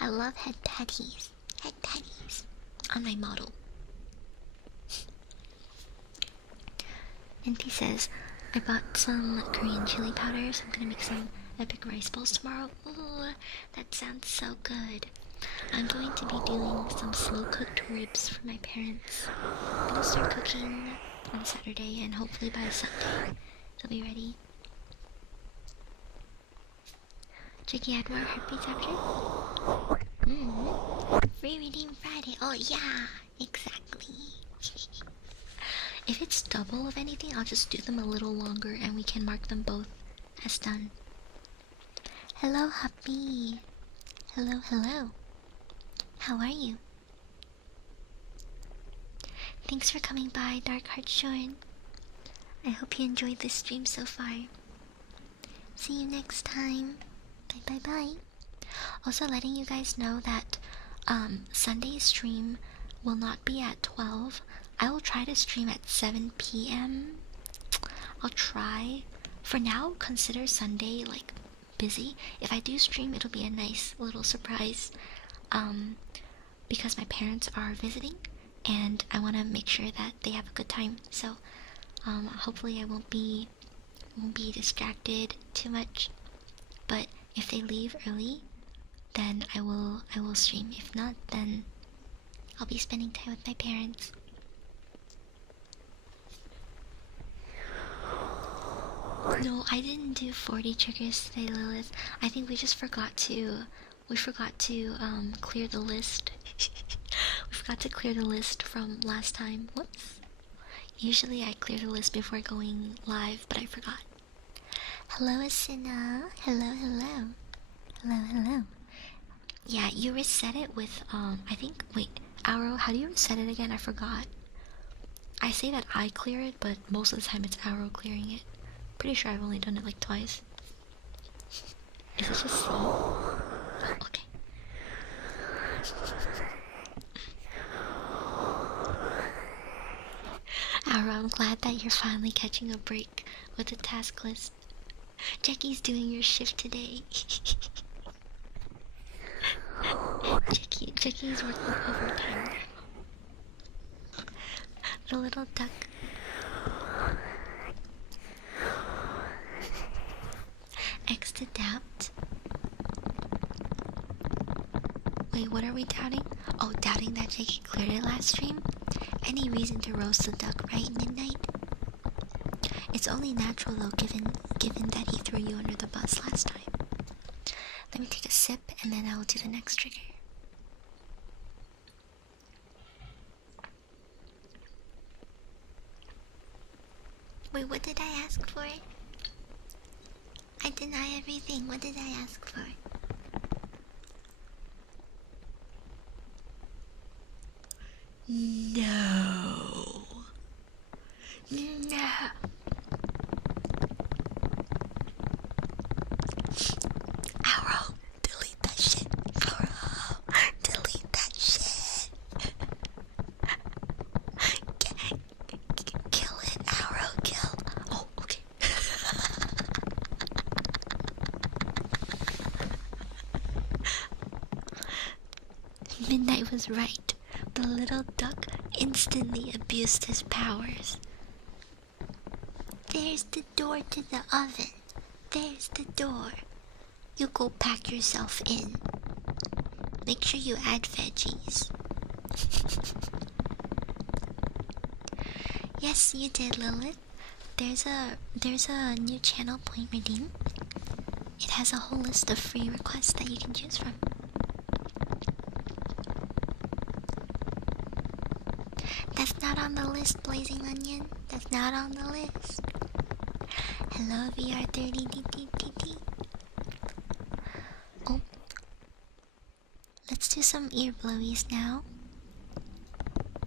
I love head patties. Head patties. On my model. And he says, I bought some Korean chili powder, so I'm gonna make some epic rice bowls tomorrow. Ooh, that sounds so good. I'm going to be doing some slow-cooked ribs for my parents. I'm gonna start cooking on Saturday, and hopefully by Sunday they'll be ready. Tricky had more heartbeats after? Free Redeem Friday. Oh yeah, exactly. If it's double of anything, I'll just do them a little longer and we can mark them both as done. Hello, Happy. Hello, hello. How are you? Thanks for coming by, Dark Heart Shorn. I hope you enjoyed this stream so far. See you next time. Bye bye bye. Also letting you guys know that Sunday's stream will not be at 12. I will try to stream at 7 p.m. I'll try. For now, consider Sunday like busy. If I do stream, it'll be a nice little surprise. Because my parents are visiting, and I want to make sure that they have a good time. So, hopefully, I won't be distracted too much. But if they leave early, then I will stream. If not, then I'll be spending time with my parents. No, I didn't do 40 triggers today, Lilith. I think we just forgot to clear the list. We forgot to clear the list from last time. Whoops. Usually I clear the list before going live, but I forgot. Hello, Asina. Hello, hello. Hello, hello. Yeah, you reset it with, I think, wait, Arrow, how do you reset it again? I forgot. I say that I clear it, but most of the time it's Arrow clearing it. Pretty sure I've only done it like twice. Is it just C? Oh, okay. Arrow, I'm glad that you're finally catching a break with the task list. Jackie's doing your shift today. Jackie's working overtime. The little duck. X to doubt. Wait, what are we doubting? Oh, doubting that Jackie cleared it last stream? Any reason to roast the duck right midnight? It's only natural though, given that he threw you under the bus last time. Let me take a sip and then I will do the next trigger. Wait, what did I ask for? I deny everything. What did I ask for? No. No. Arrow, delete that shit. Arrow, delete that shit. Kill it, Arrow, kill. Oh, okay. Midnight was right. The little duck instantly abused his powers. There's the door to the oven. There's the door. You go pack yourself in. Make sure you add veggies. Yes, you did, Lilith. There's a new channel point redeem. It has a whole list of free requests that you can choose from. That's not on the list, Blazing Onion. That's not on the list. Hello, VR30DDDD. Oh. Let's do some ear blowies now.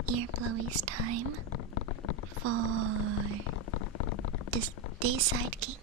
Ear blowies time for this Dayside King.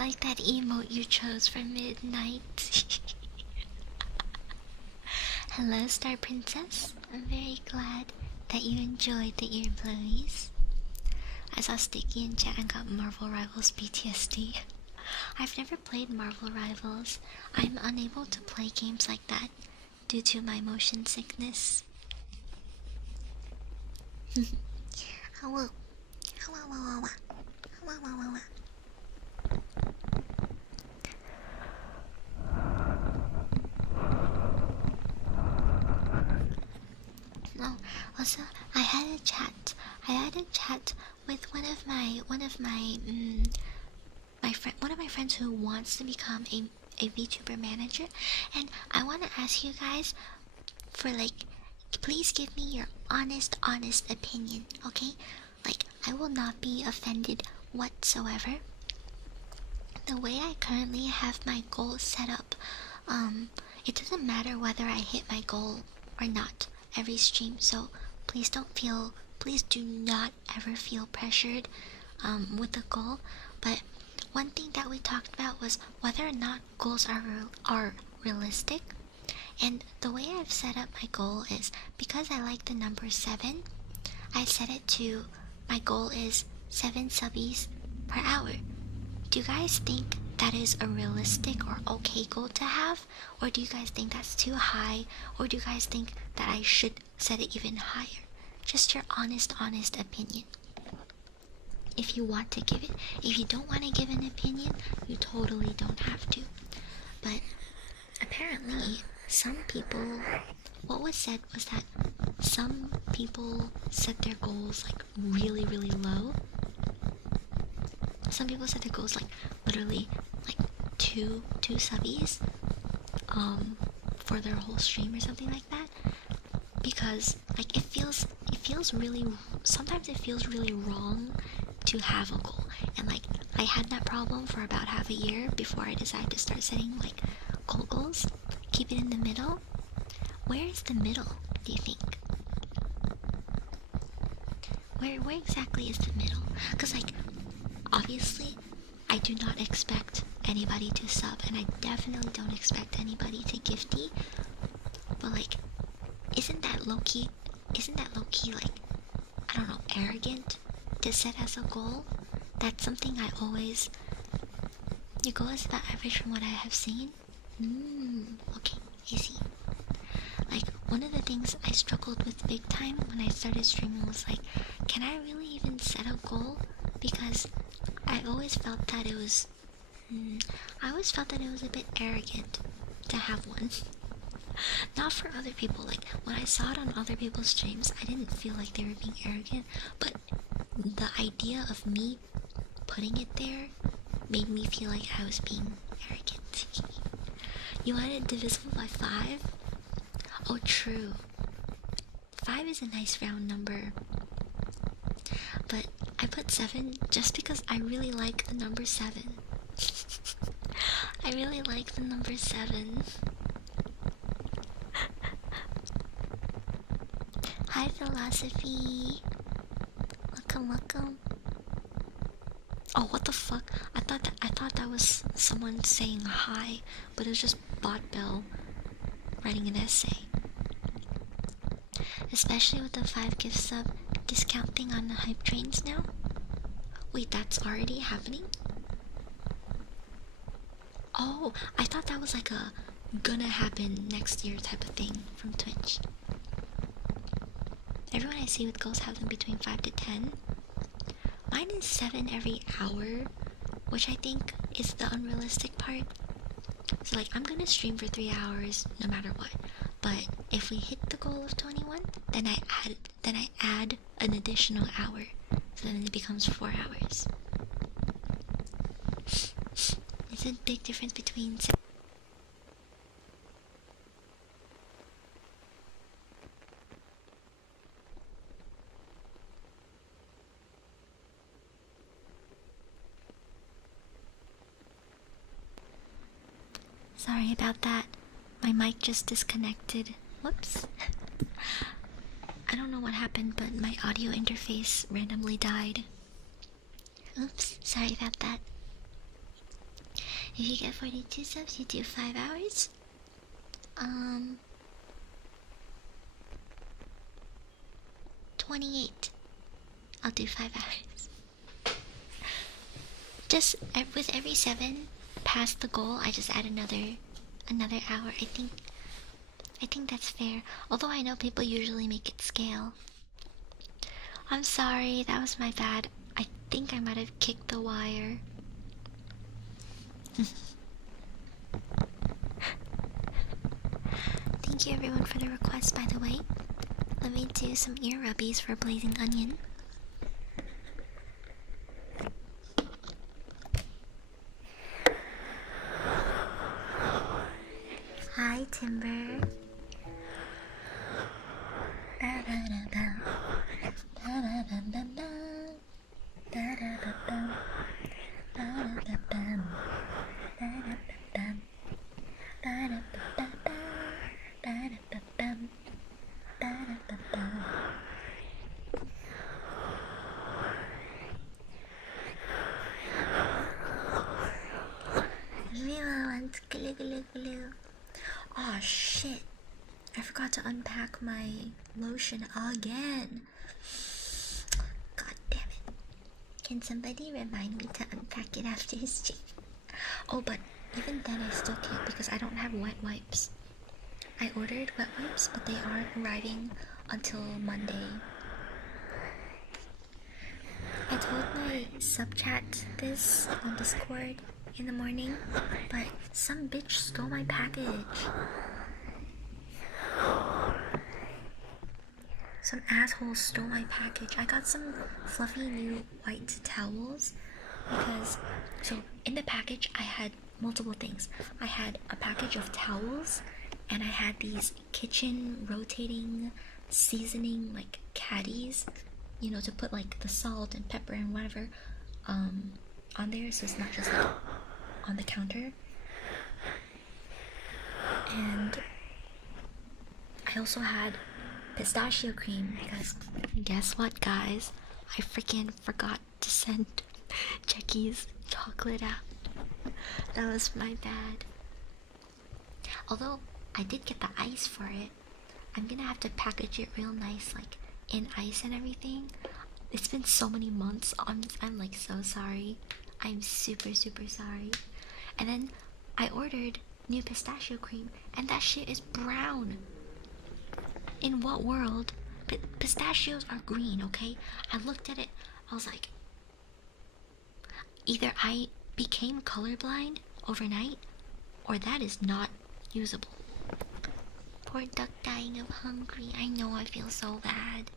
like that emote you chose for midnight. Hello, Star Princess. I'm very glad that you enjoyed the ear blowies. I saw Sticky in chat and got Marvel Rivals PTSD. I've never played Marvel Rivals. I'm unable to play games like that due to my motion sickness. Hello. Hello. No, also I had a chat with one of my friends who wants to become a VTuber manager, and I want to ask you guys for please give me your honest opinion, okay? Like, I will not be offended whatsoever. The way I currently have my goal set up, it doesn't matter whether I hit my goal or not every stream, so please do not ever feel pressured with the goal. But one thing that we talked about was whether or not goals are realistic. And the way I've set up my goal is, because I like the number 7, I set it to, my goal is 7 subbies per hour. Do you guys think that is a realistic or okay goal to have? Or do you guys think that's too high? Or do you guys think that I should set it even higher? Just your honest opinion. If you want to give it. If you don't want to give an opinion, you totally don't have to. But apparently, some people, what was said was that some people set their goals like really low. Some people set their goals like literally like two subbies for their whole stream or something like that, because like it feels really, sometimes it feels really wrong to have a goal. And like I had that problem for about half a year before I decided to start setting like goals. Keep it in the middle. Where is the middle, do you think? Where exactly is the middle? Because like obviously I do not expect anybody to sub, and I definitely don't expect anybody to gifty. But like, isn't that low-key like, I don't know, arrogant to set as a goal? That's something I always, your goal is about average from what I have seen? Okay, easy. Like, one of the things I struggled with big time when I started streaming was like, can I really even set a goal? Because I always felt that it was, a bit arrogant to have one. Not for other people. Like, when I saw it on other people's streams, I didn't feel like they were being arrogant, but the idea of me putting it there made me feel like I was being arrogant. You want it divisible by 5? Oh, true. 5 is a nice round number. But I put 7 just because I really like the number 7. I really like the number 7. Hi, Philosophy. Welcome. Oh, what the fuck? I thought that was someone saying hi, but it was just baobells writing an essay. Especially with the 5 gift sub discount thing on the hype trains now. Wait, that's already happening? Oh, I thought that was like a gonna happen next year type of thing from Twitch. Everyone I see with goals have them between 5 to 10. Mine is 7 every hour, which I think is the unrealistic part. So like, I'm gonna stream for 3 hours no matter what. But if we hit the goal of 21, then I add an additional hour. So then it becomes 4 hours. It's a big difference between Sorry about that. My mic just disconnected. Whoops. I don't know what happened, but my audio interface randomly died. Oops, sorry about that. If you get 42 subs, you do 5 hours. 28. I'll do 5 hours. Just with every 7 past the goal, I just add another hour. I think that's fair. Although I know people usually make it scale. I'm sorry, that was my bad. I think I might have kicked the wire. Thank you everyone for the request, by the way. Let me do some ear rubbies for Blazing Onion. Hi, Timber. Oh shit, I forgot to unpack my lotion again. God damn it. Can somebody remind me to unpack it after his stream? Oh, but even then I still can't because I don't have wet wipes. I ordered wet wipes, but they aren't arriving until Monday. I told my sub-chat this on Discord in the morning, but some bitch stole my package. Some asshole stole my package. I got some fluffy new white towels because, so in the package I had multiple things. I had a package of towels and I had these kitchen rotating seasoning like caddies, you know, to put like the salt and pepper and whatever on there, so it's not just like on the counter. And I also had pistachio cream because guess what, guys? I freaking forgot to send Jackie's chocolate out. That was my bad. Although I did get the ice for it. I'm gonna have to package it real nice, like in ice and everything. It's been so many months. I'm like so sorry. I'm super sorry. And then I ordered new pistachio cream and that shit is brown. In what world? Pistachios are green, okay? I looked at it, I was like, either I became colorblind overnight or that is not usable. Poor duck dying of hungry. I know, I feel so bad.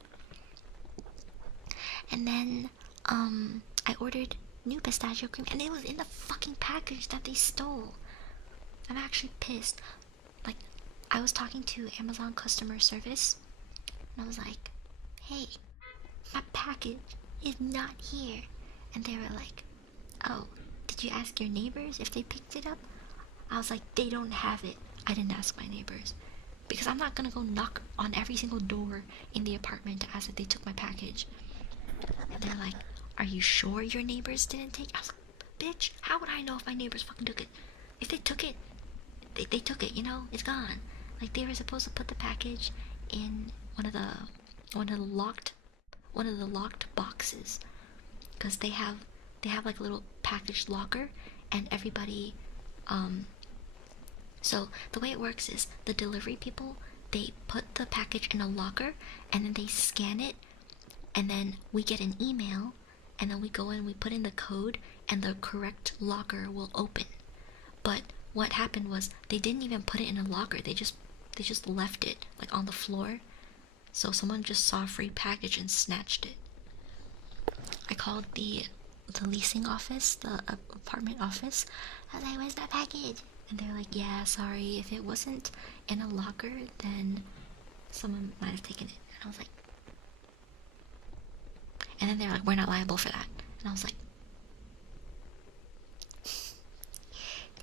And then I ordered new pistachio cream and it was in the fucking package that they stole. I'm actually pissed. Like, I was talking to Amazon customer service and I was like, hey, my package is not here. And they were like, oh, did you ask your neighbors if they picked it up? I was like, they don't have it. I didn't ask my neighbors because I'm not gonna go knock on every single door in the apartment to ask if they took my package. And they're like, are you sure your neighbors didn't take it? I was like, bitch, how would I know if my neighbors fucking took it? If they took it, they took it, you know, it's gone. Like, they were supposed to put the package in one of the locked boxes, because they have like a little package locker, and everybody so the way it works is the delivery people, they put the package in a locker and then they scan it, and then we get an email, and then we go in, we put in the code, and the correct locker will open. But what happened was they didn't even put it in a locker. They just left it like on the floor. So someone just saw a free package and snatched it. I called the leasing office, the apartment office. I was like, where's that package? And they're like, yeah, sorry, if it wasn't in a locker, then someone might have taken it. And I was like, and then they're like, we're not liable for that. And I was like,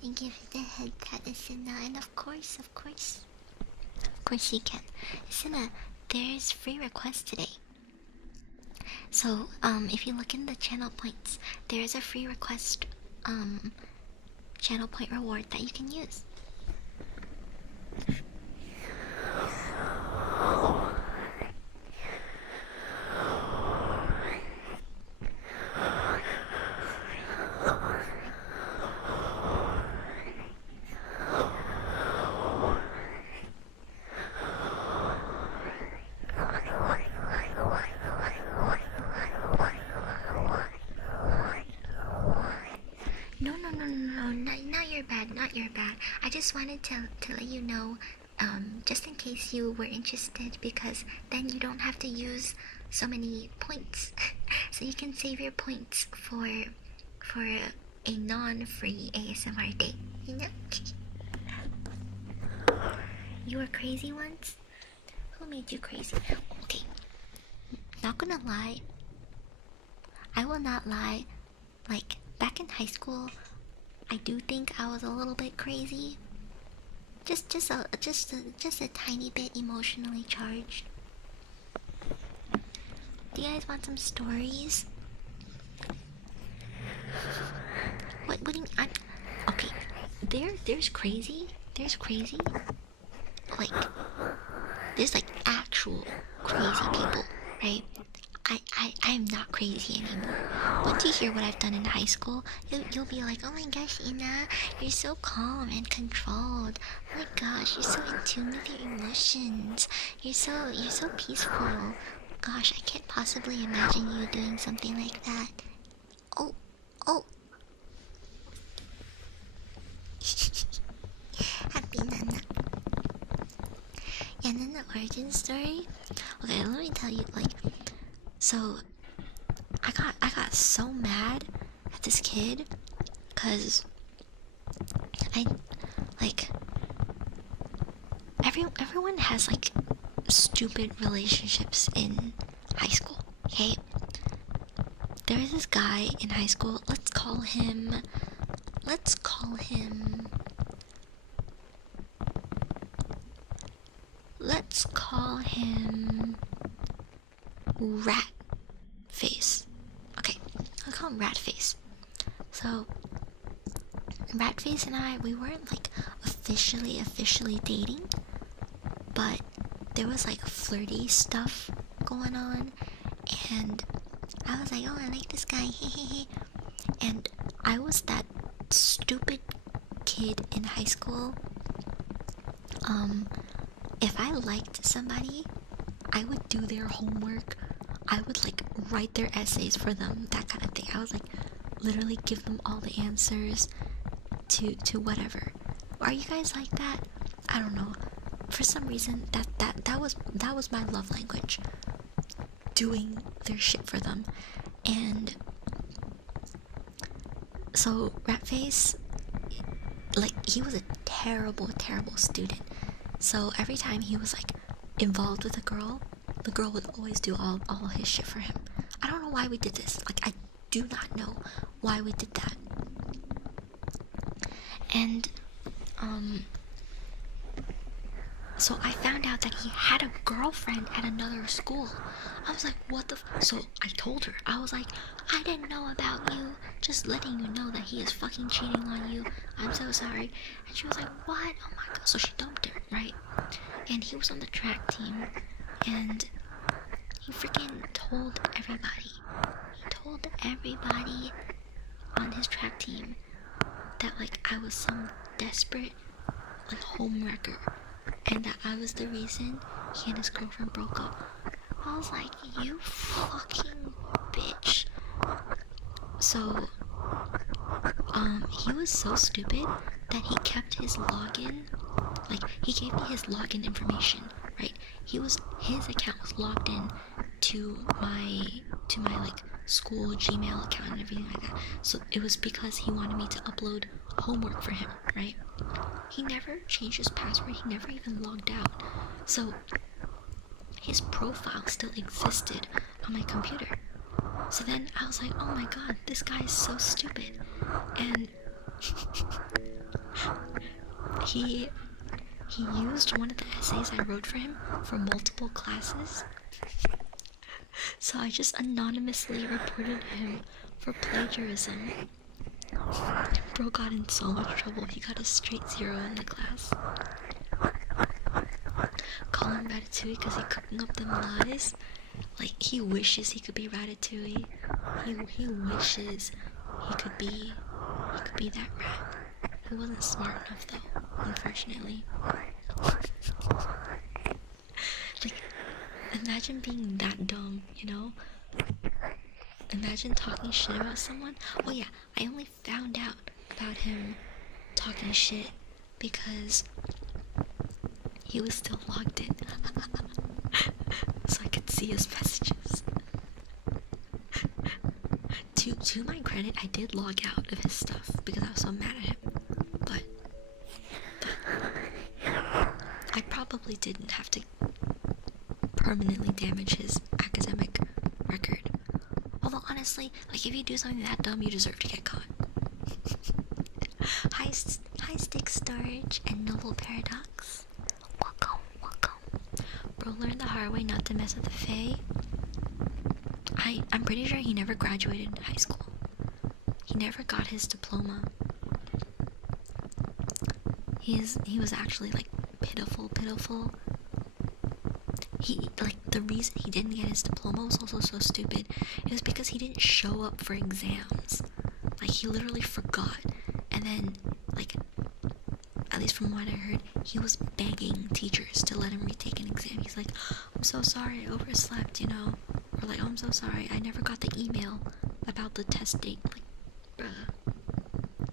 thank you for the head pat, Inanna. And of course you can. Inanna, there's free requests today. So, if you look in the channel points, there is a free request, channel point reward that you can use. No, not your bad, not your bad. I just wanted to let you know, just in case you were interested, because then you don't have to use so many points. So you can save your points for a non-free ASMR day, you know? You were crazy once? Who made you crazy? Okay, not gonna lie. I will not lie. Like, back in high school, I do think I was a little bit crazy. Just a tiny bit emotionally charged. Do you guys want some stories? What do you mean? Okay. There's crazy. There's crazy. Like, there's like actual crazy people, right? I'm not crazy anymore. Once you hear what I've done in high school, you'll be like, oh my gosh, Inna, you're so calm and controlled. Oh my gosh, you're so in tune with your emotions. You're so peaceful. Gosh, I can't possibly imagine you doing something like that. Oh. Happy Nana. And then the origin story. Okay, let me tell you, like, so I got so mad at this kid because everyone has like stupid relationships in high school, okay? There was this guy in high school, let's call him Rat Face. Okay, I'll call him Rat Face. So Rat Face and I, we weren't like officially dating, but there was like flirty stuff going on, and I was like, oh, I like this guy, and I was that stupid kid in high school. If I liked somebody, I would do their homework. I would like write their essays for them, that kind of thing. I would like literally give them all the answers to whatever. Are you guys like that? I don't know. For some reason, that was my love language. Doing their shit for them. And so Ratface, like, he was a terrible student. So every time he was like involved with a girl, the girl would always do all his shit for him. I don't know why we did this. Like, I do not know why we did that. And so I found out that he had a girlfriend at another school. I was like, what the so I told her. I was like, I didn't know about you. Just letting you know that he is fucking cheating on you. I'm so sorry. And she was like, what? Oh my god. So she dumped her, right? And he was on the track team, and he freaking told everybody. He told everybody on his track team that like I was some desperate like home wrecker, and that I was the reason he and his girlfriend broke up. I was like, you fucking bitch. So he was so stupid that he kept his login, like he gave me his login information, right? His account was logged in to my like school Gmail account and everything like that. So it was because he wanted me to upload homework for him, right? He never changed his password. He never even logged out. So his profile still existed on my computer. So then I was like, oh my god, this guy is so stupid. And he used one of the essays I wrote for him for multiple classes. So I just anonymously reported him for plagiarism. Bro got in so much trouble. He got a straight 0 in the class. Call him Ratatouille because he's cooking up them lies. Like, he wishes he could be Ratatouille. He wishes he could be that rat. He wasn't smart enough though, unfortunately. Like, imagine being that dumb, you know? Imagine talking shit about someone. Oh yeah, I only found out about him talking shit because he was still logged in. So I could see his messages. To my credit, I did log out of his stuff because I was so mad at him. But I probably didn't have to permanently damage his academic record. Although honestly, like, if you do something that dumb, you deserve to get caught. Hi Stick Storage and Noble Paradox. Welcome. Bro learned the hard way not to mess with the Fae. I'm pretty sure he never graduated high school. He never got his diploma. He was actually like pitiful. The reason he didn't get his diploma was also so stupid. It was because he didn't show up for exams. Like, he literally forgot. And then, like, at least from what I heard, he was begging teachers to let him retake an exam. He's like, I'm so sorry, I overslept, you know? Or like, oh, I'm so sorry, I never got the email about the test date. Like, bruh.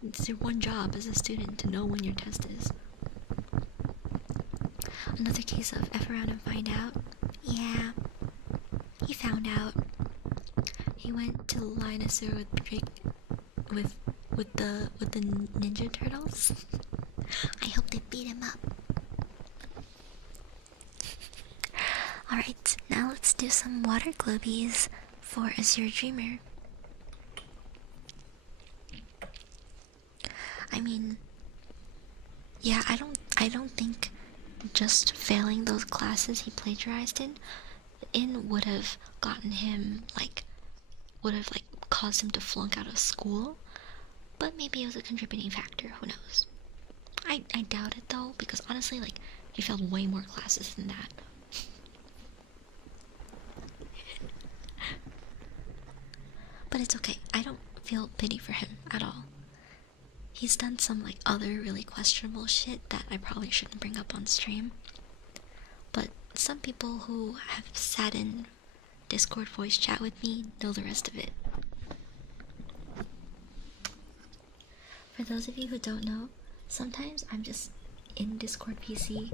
It's your one job as a student to know when your test is. Another case of F around and find out. Yeah, he found out. He went to line a sewer with Drake, with the Ninja Turtles. I hope they beat him up. Alright, now let's do some water globies for Azure Dreamer. I mean, yeah, I don't think just failing those classes he plagiarized in would have gotten him, like, caused him to flunk out of school, but maybe it was a contributing factor, who knows. I doubt it though, because honestly, like, he failed way more classes than that. But it's okay, I don't feel pity for him at all. He's done some, like, other really questionable shit that I probably shouldn't bring up on stream. But some people who have sat in Discord voice chat with me know the rest of it. For those of you who don't know, sometimes I'm just in Discord PC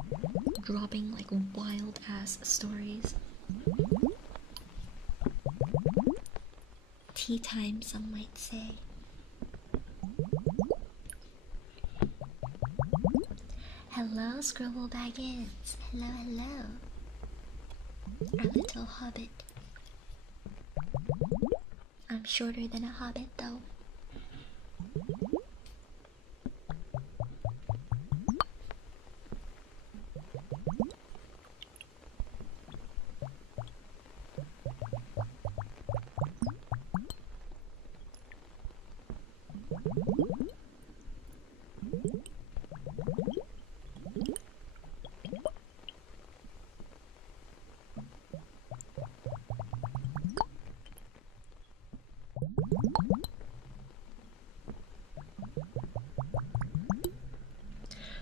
dropping, like, wild ass stories. Tea time, some might say. Hello, 𝓬𝓸𝓷𝓽𝓮. Hello. Our little hobbit. I'm shorter than a hobbit, though.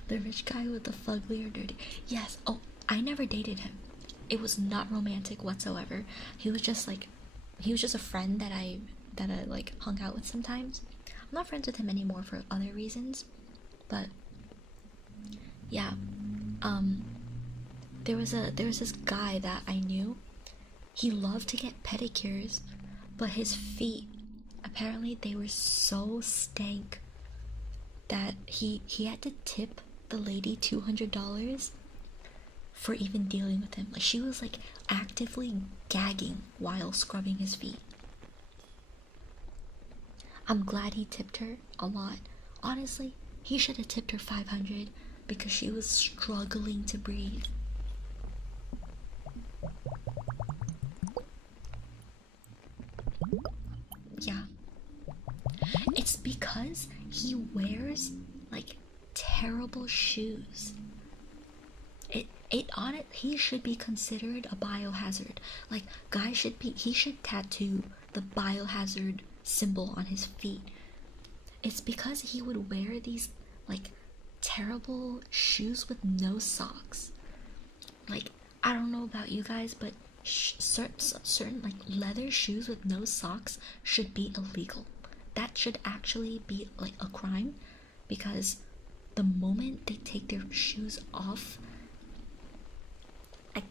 The rich guy with the fugly or dirty. Yes. Oh, I never dated him. It was not romantic whatsoever. He was just a friend that I like hung out with sometimes. I'm not friends with him anymore for other reasons, but yeah. There was this guy that I knew. He loved to get pedicures, but his feet, apparently they were so stank that he had to tip the lady $200 for even dealing with him. Like, she was like actively gagging while scrubbing his feet. I'm glad he tipped her a lot. Honestly, he should have tipped her $500 because she was struggling to breathe. Yeah. It's because he wears like terrible shoes. He should be considered a biohazard. Like, he should tattoo the biohazard symbol on his feet. It's because he would wear these like terrible shoes with no socks. Like, I don't know about you guys, but certain like leather shoes with no socks should be illegal. That should actually be like a crime, because the moment they take their shoes off, like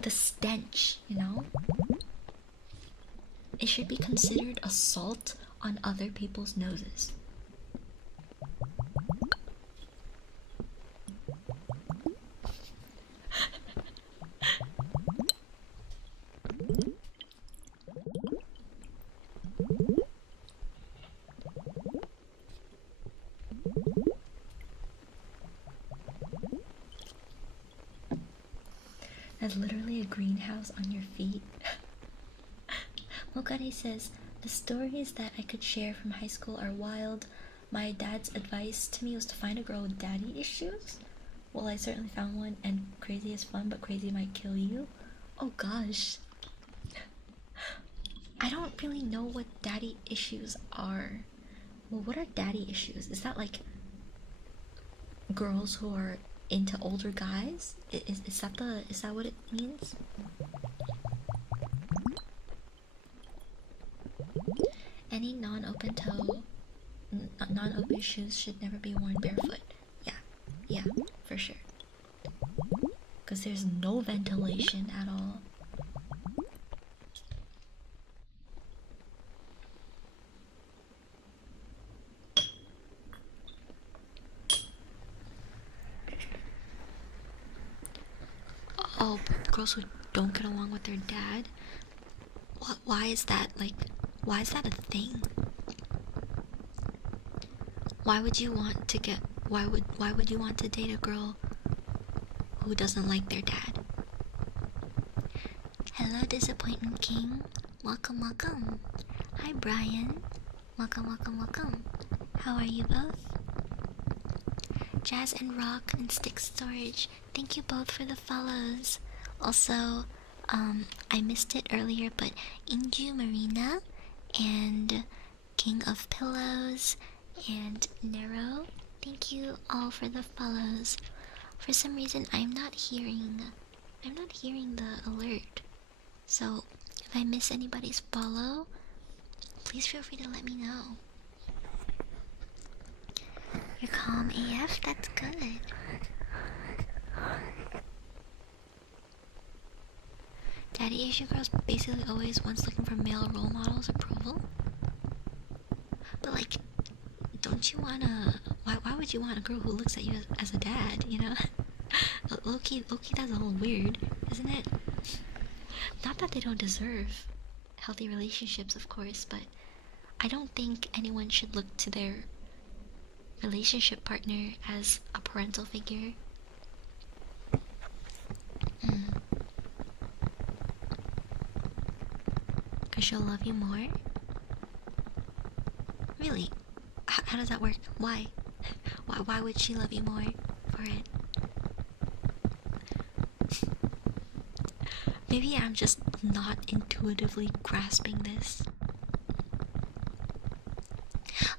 the stench, you know, it should be considered assault on other people's noses. That's literally a greenhouse on your feet. 𝓬𝓸𝓷𝓽𝓮 says, the stories that I could share from high school are wild. My dad's advice to me was to find a girl with daddy issues. Well, I certainly found one, and crazy is fun, but crazy might kill you. Oh gosh. I don't really know what daddy issues are. Well, what are daddy issues? Is that like girls who are into older guys? Is that what it means? Any non-open shoes should never be worn barefoot. Yeah, for sure. Because there's no ventilation at all. Oh, girls who don't get along with their dad? Why is that a thing? Why would you want to date a girl who doesn't like their dad? Hello, Disappointment King. Welcome, welcome. Hi, Brian. Welcome, welcome, welcome. How are you both? Jazz and Rock and Stick Storage, thank you both for the follows. Also, I missed it earlier, but Inju Marina and King of Pillows and Nero, thank you all for the follows. For some reason, I'm not hearing the alert. So if I miss anybody's follow, please feel free to let me know. You're calm AF? That's good. Daddy issue girls basically always once looking for male role models approval. But like, don't you wanna? Why would you want a girl who looks at you as a dad? You know, low-key, that's a little weird, isn't it? Not that they don't deserve healthy relationships, of course, but I don't think anyone should look to their relationship partner as a parental figure. Cause she'll love you more? Really? How does that work? Why? Why would she love you more for it? Maybe I'm just not intuitively grasping this.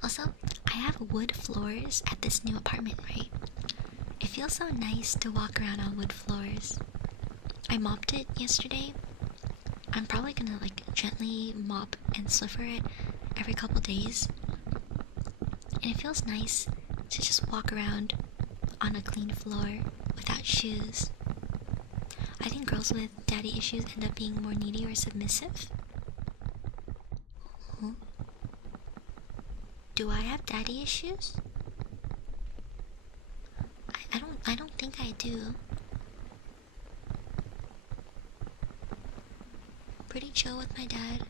Also, I have wood floors at this new apartment, right? It feels so nice to walk around on wood floors. I mopped it yesterday. I'm probably gonna like gently mop and Swiffer it every couple days. And it feels nice to just walk around on a clean floor without shoes. I think girls with daddy issues end up being more needy or submissive. Huh? Do I have daddy issues? I don't think I do. Pretty chill with my dad.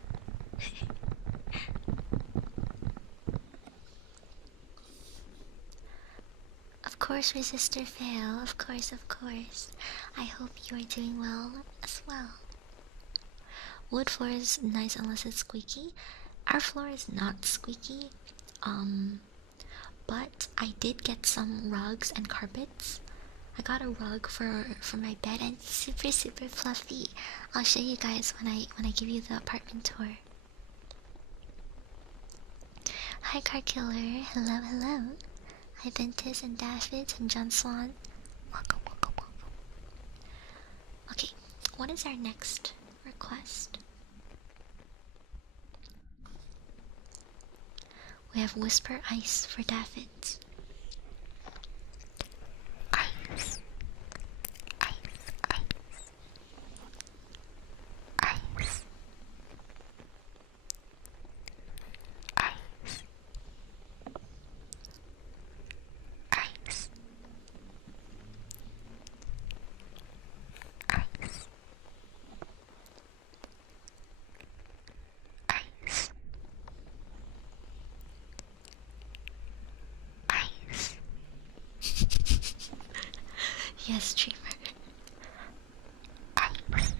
Of course, Resistor Fail. Of course, of course. I hope you are doing well as well. Wood floor is nice unless it's squeaky. Our floor is not squeaky, but I did get some rugs and carpets. I got a rug for my bed and it's super super fluffy. I'll show you guys when I give you the apartment tour. Hi Car Killer, hello hello. Hi Ventus and Daffy and John Swan. Welcome, welcome, welcome. Okay, what is our next request? We have Whisper Ice for Daffod's. Ice. Ice. Ice. Ice. Ice. Ice. Ice. Ice. Ice. Yes, streamer. Ice.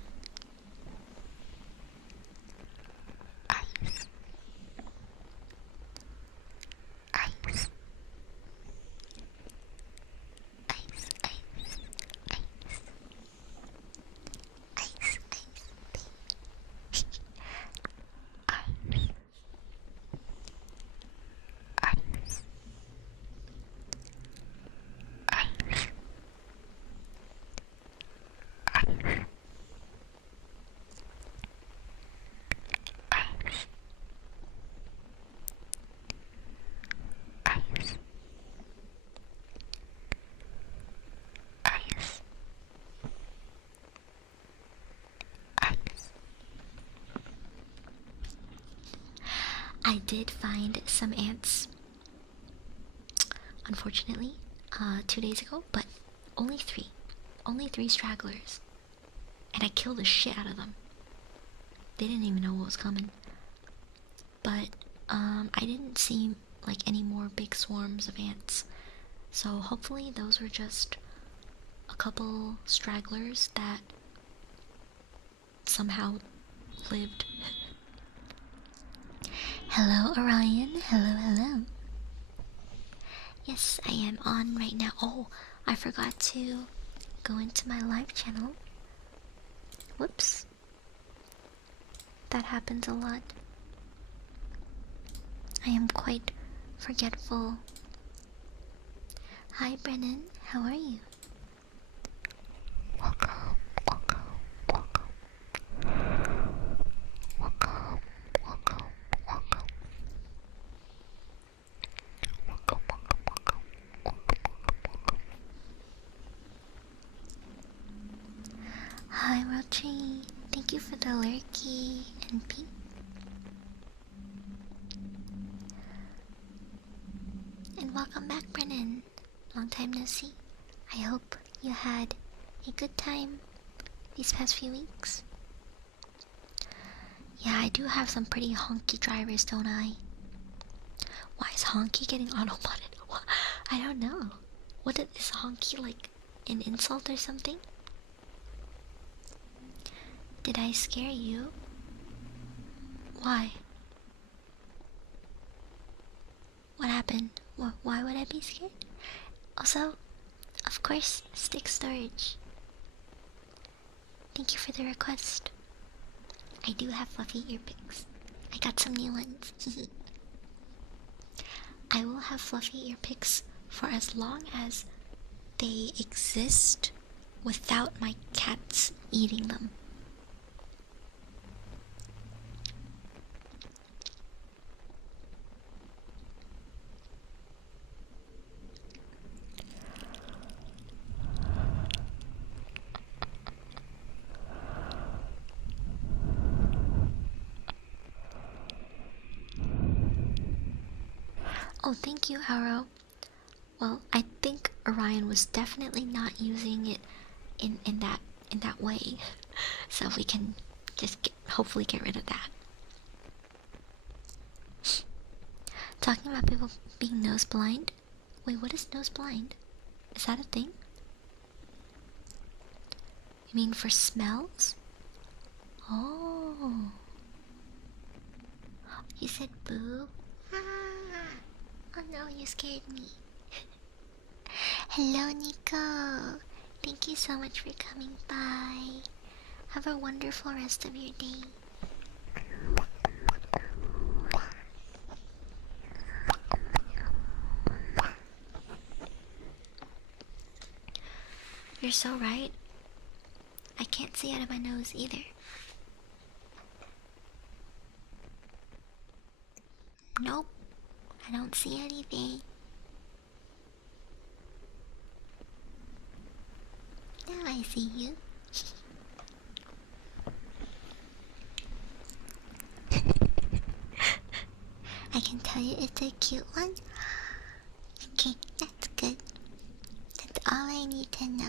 Ice. Ice. Ice, ice, ice. Ice, ice, ice. Ice. Ice. Ice. Ice. Ice. Ice. Ice. I did find some ants, unfortunately, 2 days ago, but only three. Only three stragglers. And I killed the shit out of them. They didn't even know what was coming. But, I didn't see, like, any more big swarms of ants. So hopefully those were just a couple stragglers that somehow lived. Hello, Orion. Hello, hello. Yes, I am on right now. Oh, I forgot to go into my live channel. Whoops. That happens a lot. I am quite forgetful. Hi, Brennan. How are you? Welcome, welcome, welcome. Welcome, welcome, welcome. Welcome, welcome, welcome. Welcome, welcome, welcome. Hi, Rochi. Thank you for the lurky and pink. And welcome back, Brennan. Long time no see. I hope you had a good time these past few weeks. Yeah, I do have some pretty honky drivers, don't I? Why is honky getting auto-modded? I don't know. What is honky, like an insult or something? Did I scare you? Why? What happened? Why would I be scared? Also, of course, stick storage. Thank you for the request. I do have fluffy ear picks. I got some new ones. I will have fluffy ear picks for as long as they exist without my cats eating them. Oh, thank you, Arrow. Well, I think Orion was definitely not using it in that way. So we can just hopefully get rid of that. Talking about people being nose blind. Wait, what is nose blind? Is that a thing? You mean for smells? Oh. You said boo? Ah. Oh no, you scared me. Hello, Nico. Thank you so much for coming by. Have a wonderful rest of your day. You're so right. I can't see out of my nose either. Nope, I don't see anything. Now I see you. I can tell you it's a cute one. Okay, that's good. That's all I need to know.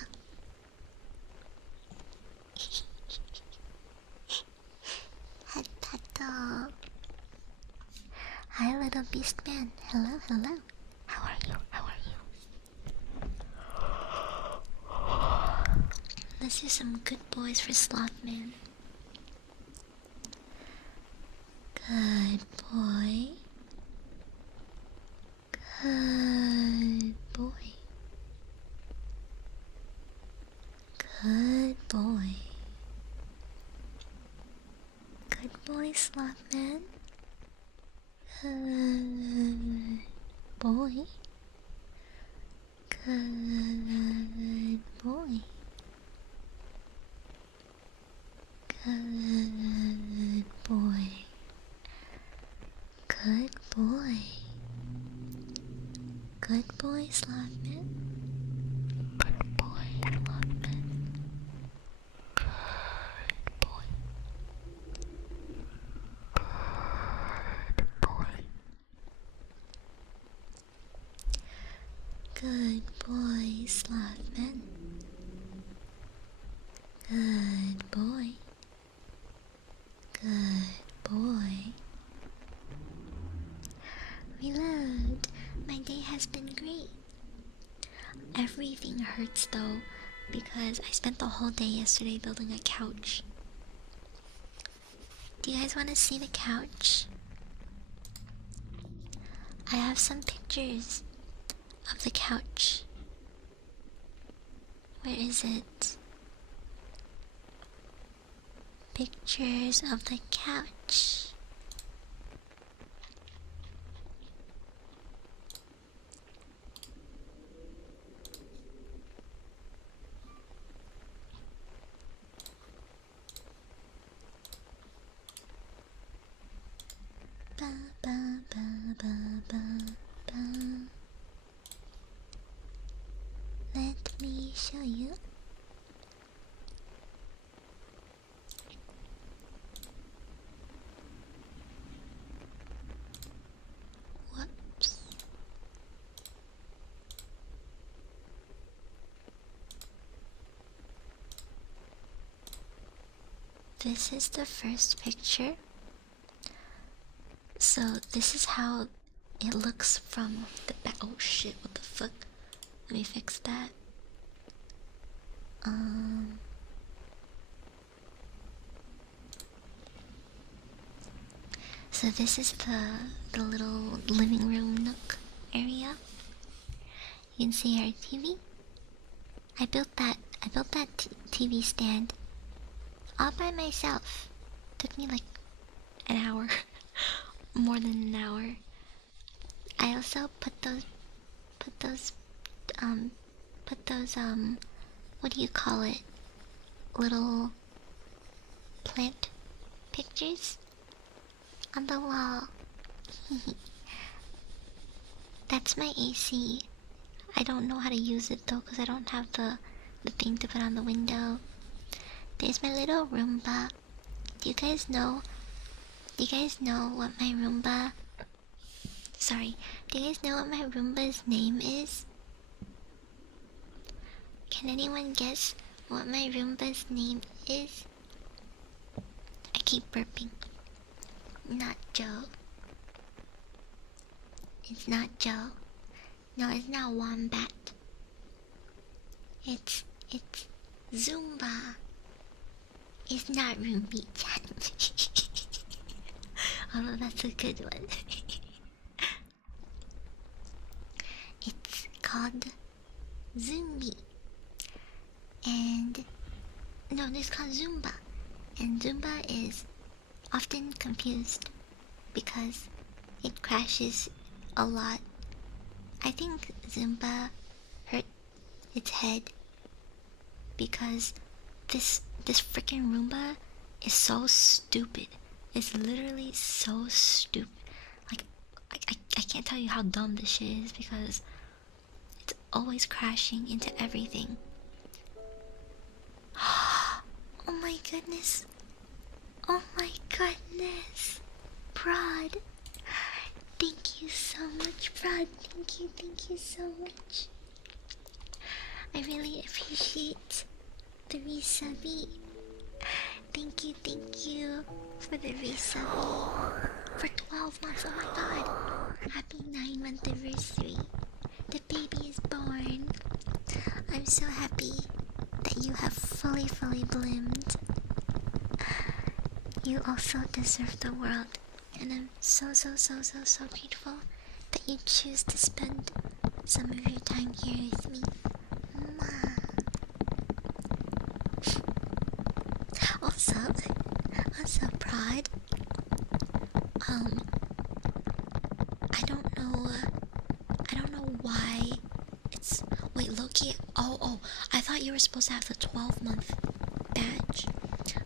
Hatato. Hi, little beast man. Hello, hello. How are you? How are you? Let's do some good boys for Slothman. Good boy. Good boy. Good boy. Good boy, Slothman. Good boy. Good boy. Good boy. Good boy. Good boy, Slothman. Good boy, Slothman. Good boy. Good boy. Good boy, Slothman. Good boy. Good boy. Reload. My day has been great. Everything hurts though, because I spent the whole day yesterday building a couch. Do you guys want to see the couch? I have some pictures of the couch. Where is it? Pictures of the couch. Ba ba ba ba ba ba. Let me show you. Whoops. This is the first picture. So this is how it looks from the back. Oh shit, what the fuck? Let me fix that. So this is the little living room nook area. You can see our TV. I built that TV stand all by myself. Took me like an hour. More than an hour. I also put those what do you call it? Little plant pictures on the wall. That's my AC. I don't know how to use it though, because I don't have the thing to put on the window. There's my little Roomba. Do you guys know what my Roomba... Sorry, do you guys know what my Roomba's name is? Can anyone guess what my Roomba's name is? I keep burping. Not Joe. It's not Joe. No, it's not Wombat. It's Zumba. It's not Ruby-chan. Although that's a good one. It's called Zumbi. And no, it's called Zumba. And Zumba is often confused because it crashes a lot. I think Zumba hurt its head because this freaking Roomba is so stupid. It's literally so stupid. Like I can't tell you how dumb this shit is because it's always crashing into everything. Oh my goodness. Oh my goodness. Prod. Thank you so much, Prod. Thank you so much. I really appreciate the resubby. Thank you for the resubby. For 12 months, oh my god. Happy 9-month anniversary. The baby is born. I'm so happy that you have fully bloomed. You also deserve the world. And I'm so grateful that you choose to spend some of your time here with me. Also, Pride. I don't know why it's. Wait, Loki. Oh, I thought you were supposed to have the 12-month badge.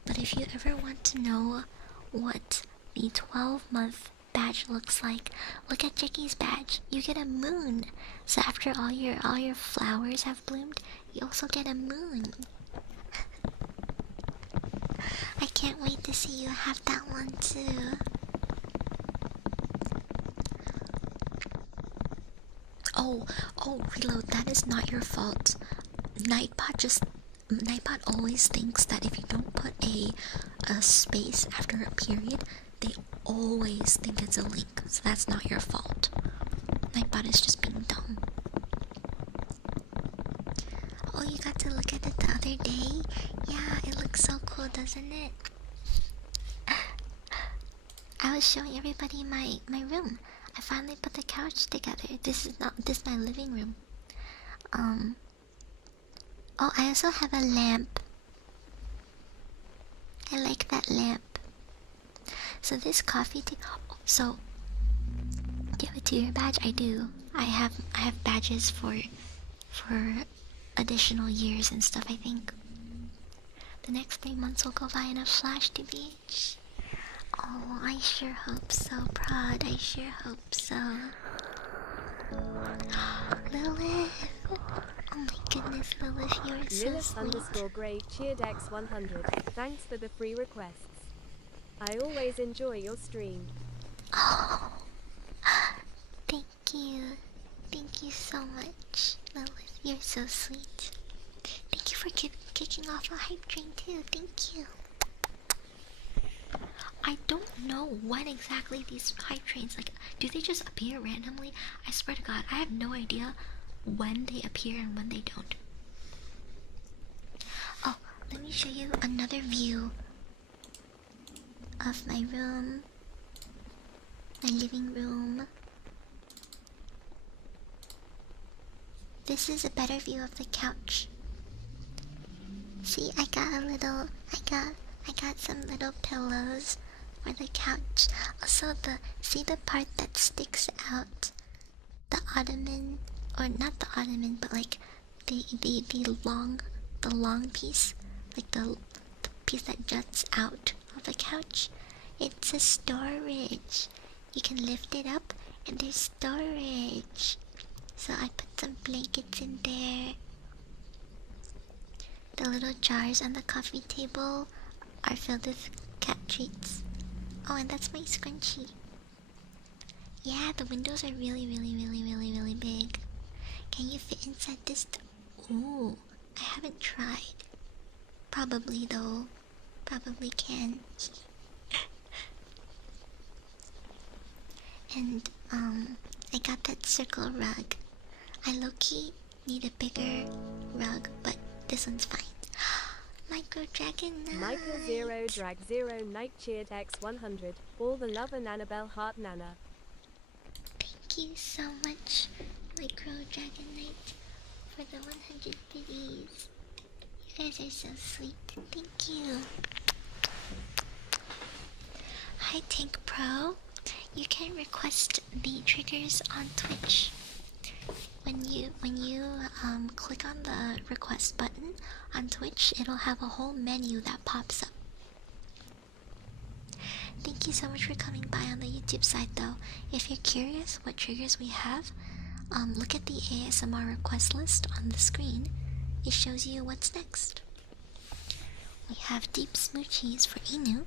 But if you ever want to know what the 12-month badge looks like, look at Jackie's badge. You get a moon. So after all your flowers have bloomed, you also get a moon. I can't wait to see you have that one too. Oh, Reload, that is not your fault. Nightbot always thinks that if you don't put a space after a period, they always think it's a link. So that's not your fault. Nightbot is just being dumb. Oh, you got to look at it the other day? Yeah, it looks so cool, doesn't it? I was showing everybody my room. I finally put the couch together. This is my living room. Oh, I also have a lamp. I like that lamp. So this coffee table. So, do you have a tier badge? I do. I have badges for additional years and stuff. I think the next 3 months will go by enough Flash to beach. Oh, I sure hope so, Prod. I sure hope so. Lilith. Oh my goodness, Lilith, you're so sweet. Lilith_Great_Cheered_X100. Thanks for the free requests. I always enjoy your stream. Oh, thank you. Thank you so much, Lilith. You're so sweet. Thank you for kicking off a hype train too. Thank you. I don't know when exactly these hype trains, like, do they just appear randomly? I swear to God, I have no idea when they appear and when they don't. Oh, let me show you another view of my room, my living room. This is a better view of the couch. See, I got some little pillows for the couch. Also, see the part that sticks out, the ottoman, or not the ottoman, but like the long piece, like the piece that juts out of the couch. It's a storage. You can lift it up, and there's storage. So I put some blankets in there. The little jars on the coffee table are filled with cat treats. Oh, and that's my scrunchie. Yeah, the windows are really big. Can you fit inside this? Ooh, I haven't tried. Probably though. Probably can. And I got that circle rug. I low-key need a bigger rug, but this one's fine. My Micro Dragon Knight. 𝓬𝓸𝓷𝓽𝓮𵐷 all the love and Annabelle Heart Nana. Thank you so much, Micro Dragon Knight, for the 100 biddies. You guys are so sweet. Thank you. Hi Tank Pro. You can request the triggers on Twitch. When you click on the request button on Twitch, it'll have a whole menu that pops up. Thank you so much for coming by on the YouTube side though. If you're curious what triggers we have, look at the ASMR request list on the screen. It shows you what's next. We have deep smoochies for Inu.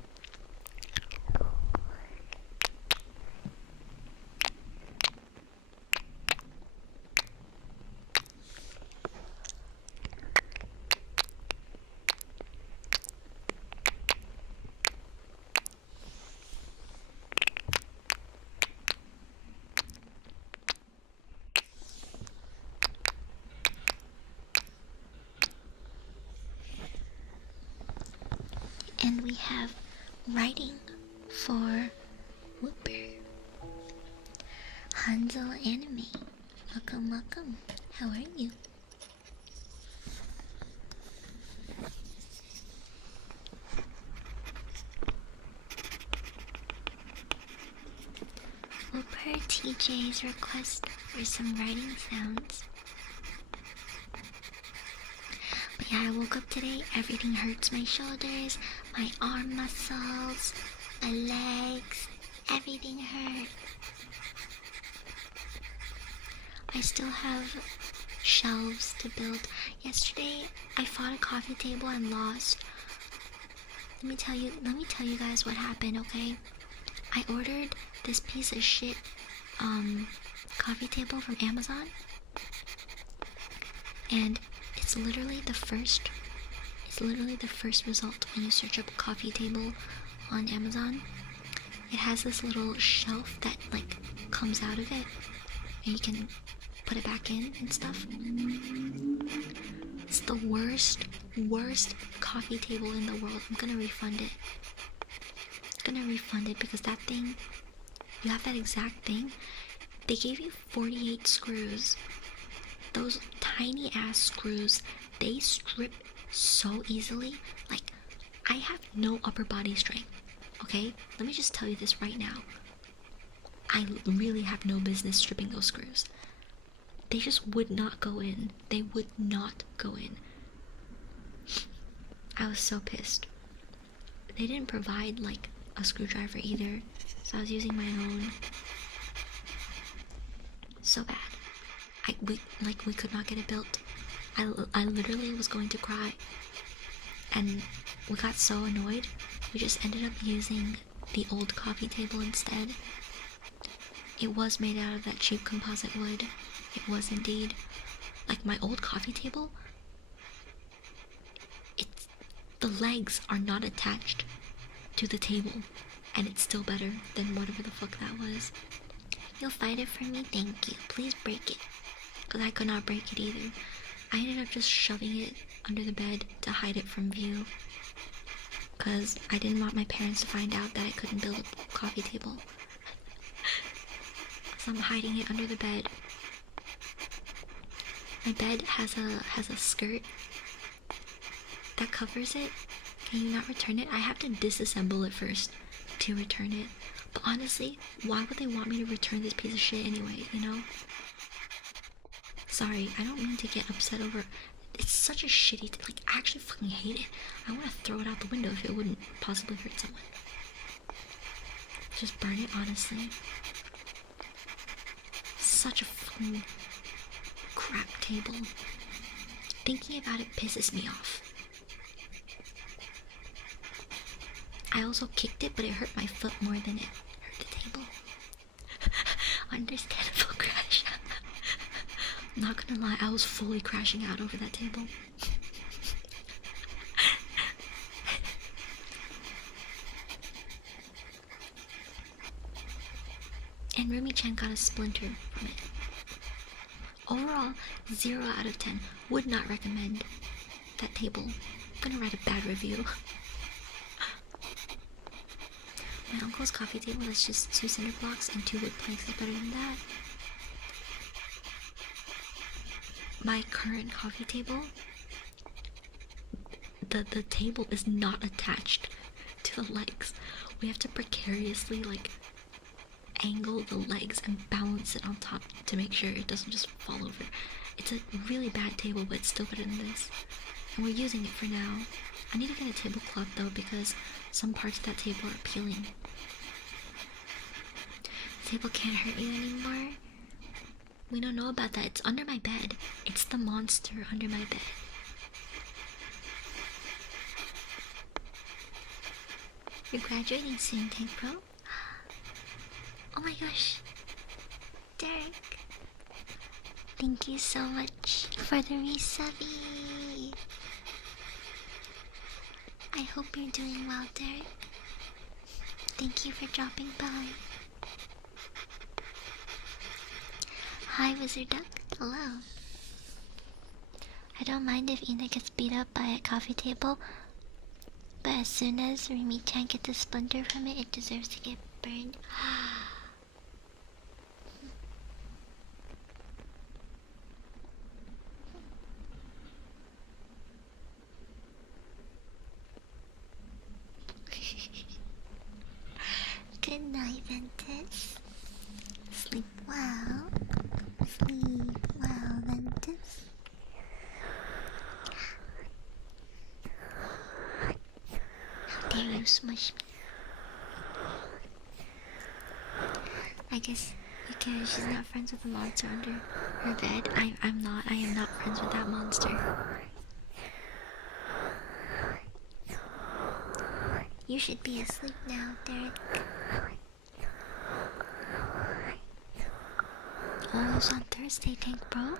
And we have writing for Whooper. Hanzo Anime. Welcome, welcome. How are you? Whooper TJ's request for some writing sounds. But yeah, I woke up today, everything hurts. My shoulders, my arm muscles, my legs, everything hurt. I still have shelves to build. Yesterday, I fought a coffee table and lost. Let me tell you guys what happened, okay? I ordered this piece of shit coffee table from Amazon, and it's literally the first result when you search up a coffee table on Amazon. It has this little shelf that like comes out of it and you can put it back in and stuff. It's the worst coffee table in the world. I'm gonna refund it. Because that thing, you have that exact thing. They gave you 48 screws. Those tiny ass screws, they strip so easily. Like, I have no upper body strength, okay? Let me just tell you this right now. I really have no business stripping those screws. They just would not go in. They would not go in. I was so pissed. They didn't provide, like, a screwdriver either, so I was using my own. So bad. We could not get it built. I literally was going to cry, and we got so annoyed, we just ended up using the old coffee table instead. It was made out of that cheap composite wood. It was indeed. Like, my old coffee table, the legs are not attached to the table, and it's still better than whatever the fuck that was. You'll fight it for me? Thank you. Please break it, because I could not break it either. I ended up just shoving it under the bed to hide it from view, because I didn't want my parents to find out that I couldn't build a coffee table. So I'm hiding it under the bed. My bed has a skirt that covers it. Can you not return it? I have to disassemble it first to return it. But honestly, why would they want me to return this piece of shit anyway, you know? Sorry, I don't mean to get upset over... It's such a shitty... Like, I actually fucking hate it. I want to throw it out the window if it wouldn't possibly hurt someone. Just burn it, honestly. Such a fucking crap table. Thinking about it pisses me off. I also kicked it, but it hurt my foot more than it hurt the table. Understandable crash. I'm not gonna lie, I was fully crashing out over that table. And Rumi-chan got a splinter from it. Overall, 0 out of 10. Would not recommend that table gonna write a bad review. My uncle's coffee table is just 2 cinder blocks and 2 wood planks. Is better than that. My current coffee table, the table is not attached to the legs. We have to precariously like angle the legs and balance it on top to make sure it doesn't just fall over. It's a really bad table, but it's still better than this. And we're using it for now. I need to get a tablecloth though, because some parts of that table are peeling. The table can't hurt you anymore. We don't know about that. It's under my bed. It's the monster under my bed. You're graduating soon, Tank Pro? Oh my gosh. Derek. Thank you so much for the resubby. I hope you're doing well, Derek. Thank you for dropping by. Hi, Wizard Duck. Hello. I don't mind if Ina gets beat up by a coffee table, but as soon as Remy-chan gets a splinter from it, it deserves to get burned. Good night, Ventus. Sleep well. Sleep well, Ventus. How dare you smush me? I guess because she's not friends with the monster under her bed. I am not friends with that monster. You should be asleep now, Derek. Oh, it's on Thursday, Tank Bro.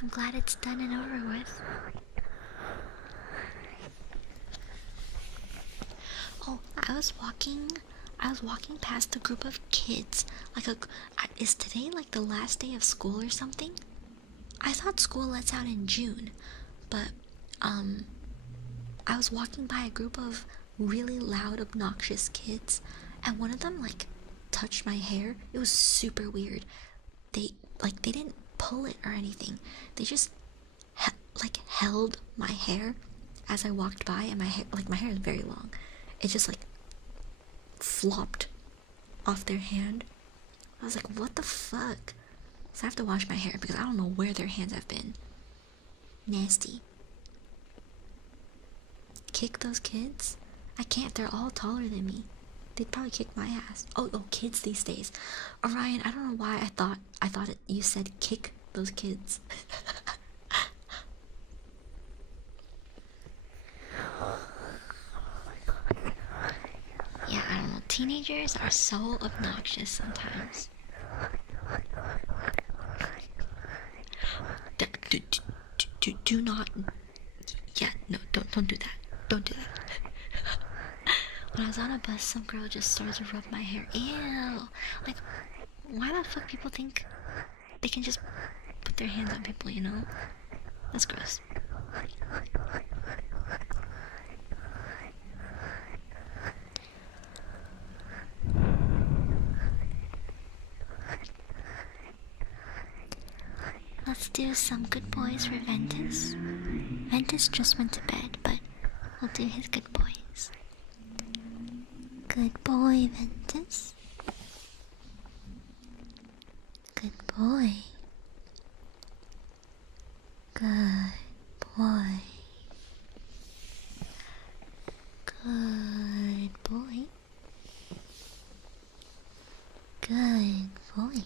I'm glad it's done and over with. Oh, I was walking past a group of kids. Is today like the last day of school or something? I thought school lets out in June, but I was walking by a group of really loud, obnoxious kids, and one of them like touched my hair. It was super weird. They didn't pull it or anything. They just held my hair as I walked by, and my hair is very long. It just like flopped off their hand. I was like, what the fuck? So I have to wash my hair because I don't know where their hands have been. Nasty. Kick those kids? I can't, they're all taller than me. They'd probably kick my ass. Oh, kids these days. Orion, I don't know why I thought you said kick those kids. Yeah, I don't know. Teenagers are so obnoxious sometimes. Do not. Yeah, no, don't do that. Don't do that. When I was on a bus, some girl just started to rub my hair. Ew. Like, why the fuck people think they can just put their hands on people, you know? That's gross. Let's do some good boys for Ventus. Ventus just went to bed, but we'll do his good boys. Good boy, Ventus. Good boy. Good boy. Good boy. Good boy.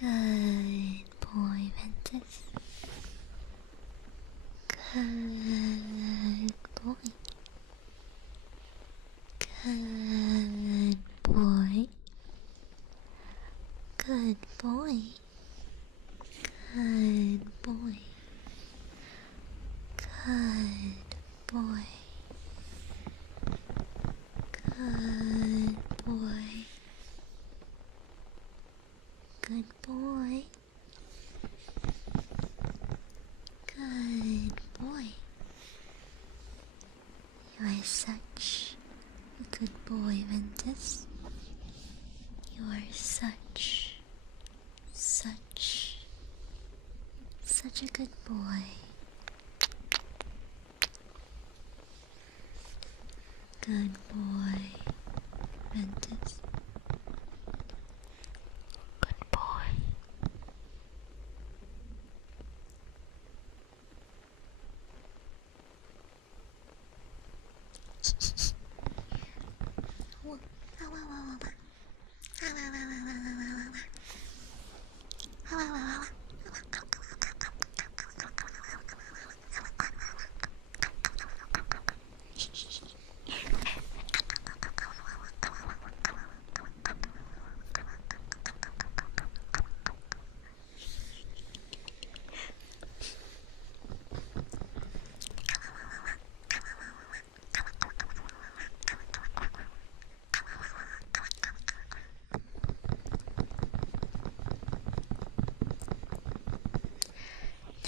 Good boy, Ventus. Good boy. Good boy. Good boy. Good boy. Good boy. Good boy. Good boy. such a good boy, Ventus. You are such a good boy. Good boy, Ventus. Good boy.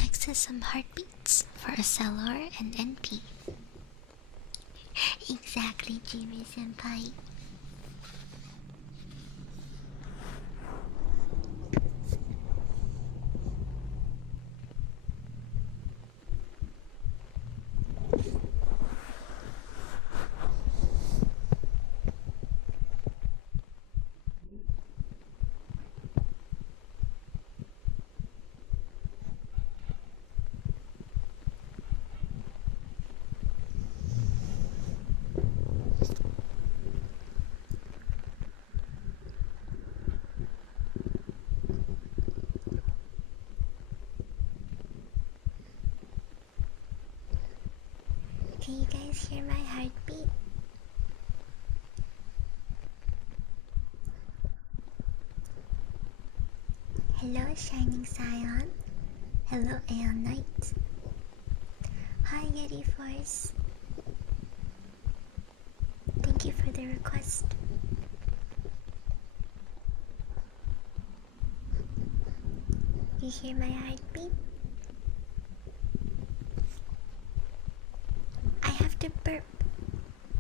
Next is some heartbeats for SLR and NP. Exactly, Jimmy-senpai. Can you guys hear my heartbeat? Hello, Shining Scion. Hello, Aeon Knight. Hi, Yeti Force. Thank you for the request. You hear my heartbeat? I have to burp.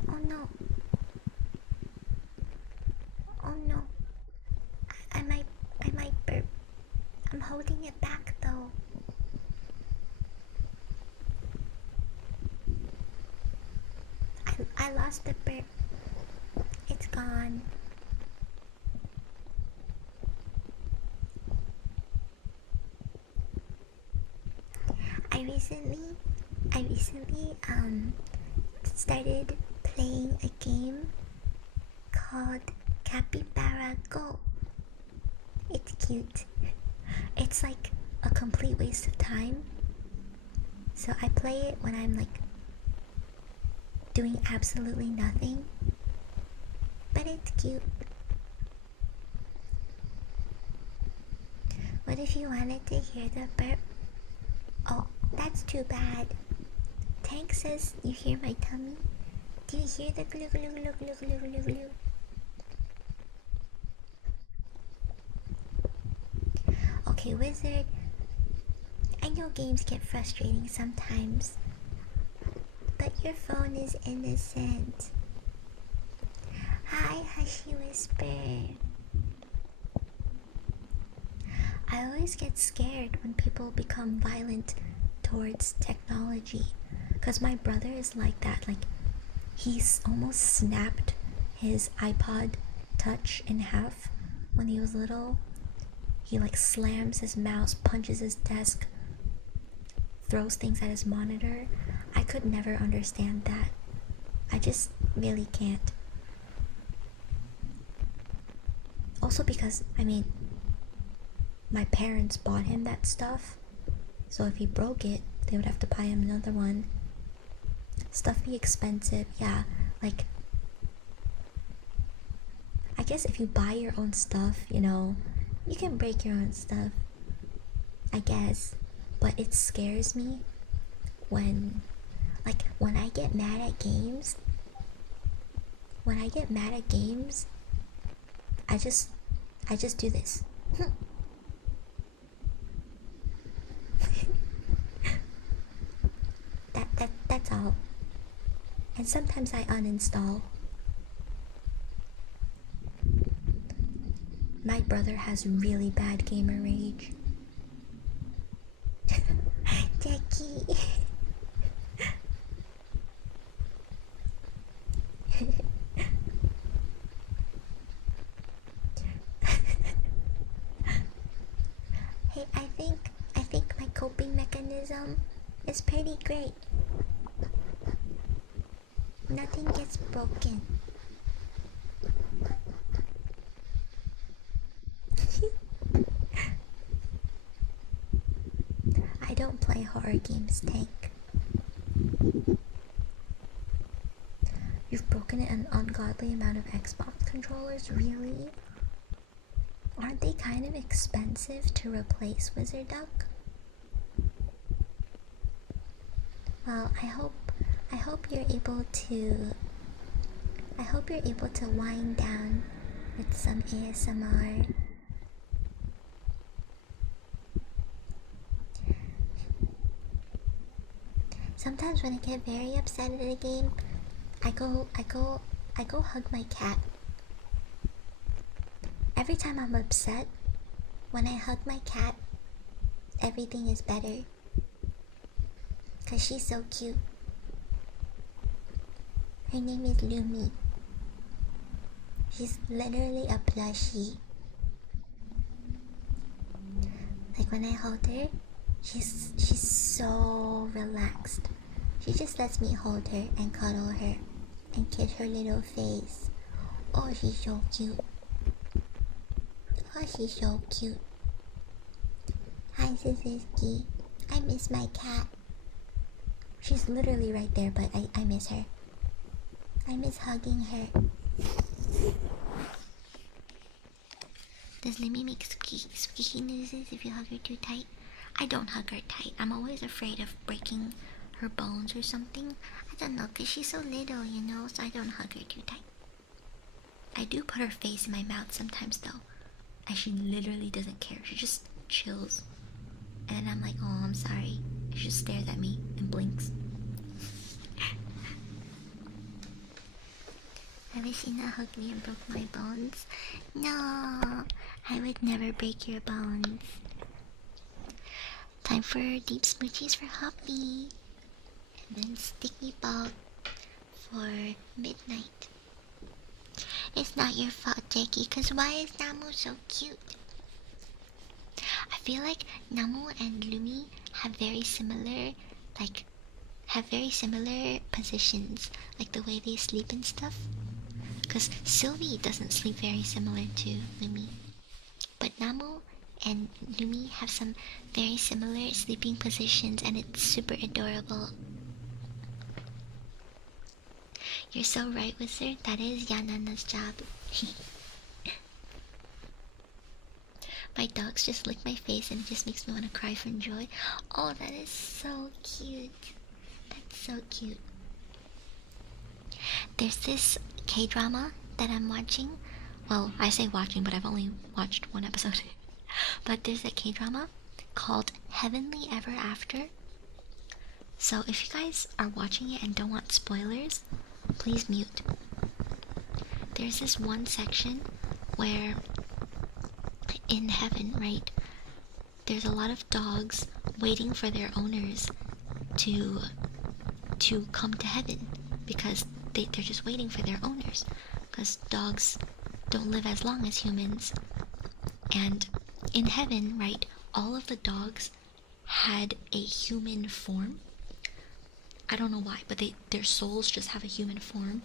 Oh no. Oh no. I might burp. I'm holding it back though. I lost the burp. It's gone. I recently started playing a game called Capybara Go. It's cute. It's like a complete waste of time. So I play it when I'm like doing absolutely nothing. But it's cute. What if you wanted to hear the burp? Oh, that's too bad. Tank says you hear my tummy. Do you hear the glue glue glue glue glue glue glue? Okay, Wizard. I know games get frustrating sometimes, but your phone is innocent. Hi, Hushy Whisper. I always get scared when people become violent towards technology, because my brother is like that. Like, he's almost snapped his iPod Touch in half when he was little. He like slams his mouse, punches his desk, throws things at his monitor. I could never understand that. I just really can't. Also because, I mean, my parents bought him that stuff, so if he broke it, they would have to buy him another one. Stuff be expensive, yeah. Like, I guess if you buy your own stuff, you know, you can break your own stuff, I guess. But it scares me when, like, when I get mad at games. When I get mad at games, I just do this. That's all. And sometimes I uninstall. My brother has really bad gamer rage. Jackie. Hey, I think my coping mechanism is pretty great. Nothing gets broken. I don't play horror games, Tank. You've broken an ungodly amount of Xbox controllers, really? Aren't they kind of expensive to replace, Wizard Duck? Well, I hope you're able to wind down with some ASMR. Sometimes when I get very upset at a game, I go hug my cat. Every time I'm upset, when I hug my cat, everything is better. 'Cause she's so cute. Her name is Lumi. She's literally a plushie. Like when I hold her, she's so relaxed. She just lets me hold her and cuddle her and kiss her little face. Oh, she's so cute. Oh, she's so cute. Hi, Siski. I miss my cat. She's literally right there, but I miss her. I miss hugging her. Does Lemmy make squeaky noises if you hug her too tight? I don't hug her tight. I'm always afraid of breaking her bones or something. I don't know, because she's so little, you know, so I don't hug her too tight. I do put her face in my mouth sometimes, though. And she literally doesn't care. She just chills. And I'm like, oh, I'm sorry. She just stares at me and blinks. I wish Inna hugged me and broke my bones. No, I would never break your bones. Time for deep smoochies for Hoppy. And then sticky ball for midnight. It's not your fault, Jackie, because why is Namu so cute? I feel like Namu and Lumi have very similar, positions, like the way they sleep and stuff. Because Sylvie doesn't sleep very similar to Lumi. But Namu and Lumi have some very similar sleeping positions, and it's super adorable. You're so right, Wizard. That is Yanana's job. My dogs just lick my face and it just makes me want to cry from joy. Oh, that is so cute. That's so cute. There's this K-drama that I'm watching. Well, I say watching, but I've only watched one episode. But there's a K-drama called Heavenly Ever After. So if you guys are watching it and don't want spoilers, please mute. There's this one section where in heaven, right, there's a lot of dogs waiting for their owners to come to heaven, because they're just waiting for their owners, because dogs don't live as long as humans. And in heaven, right, all of the dogs had a human form. I don't know why, but their souls just have a human form.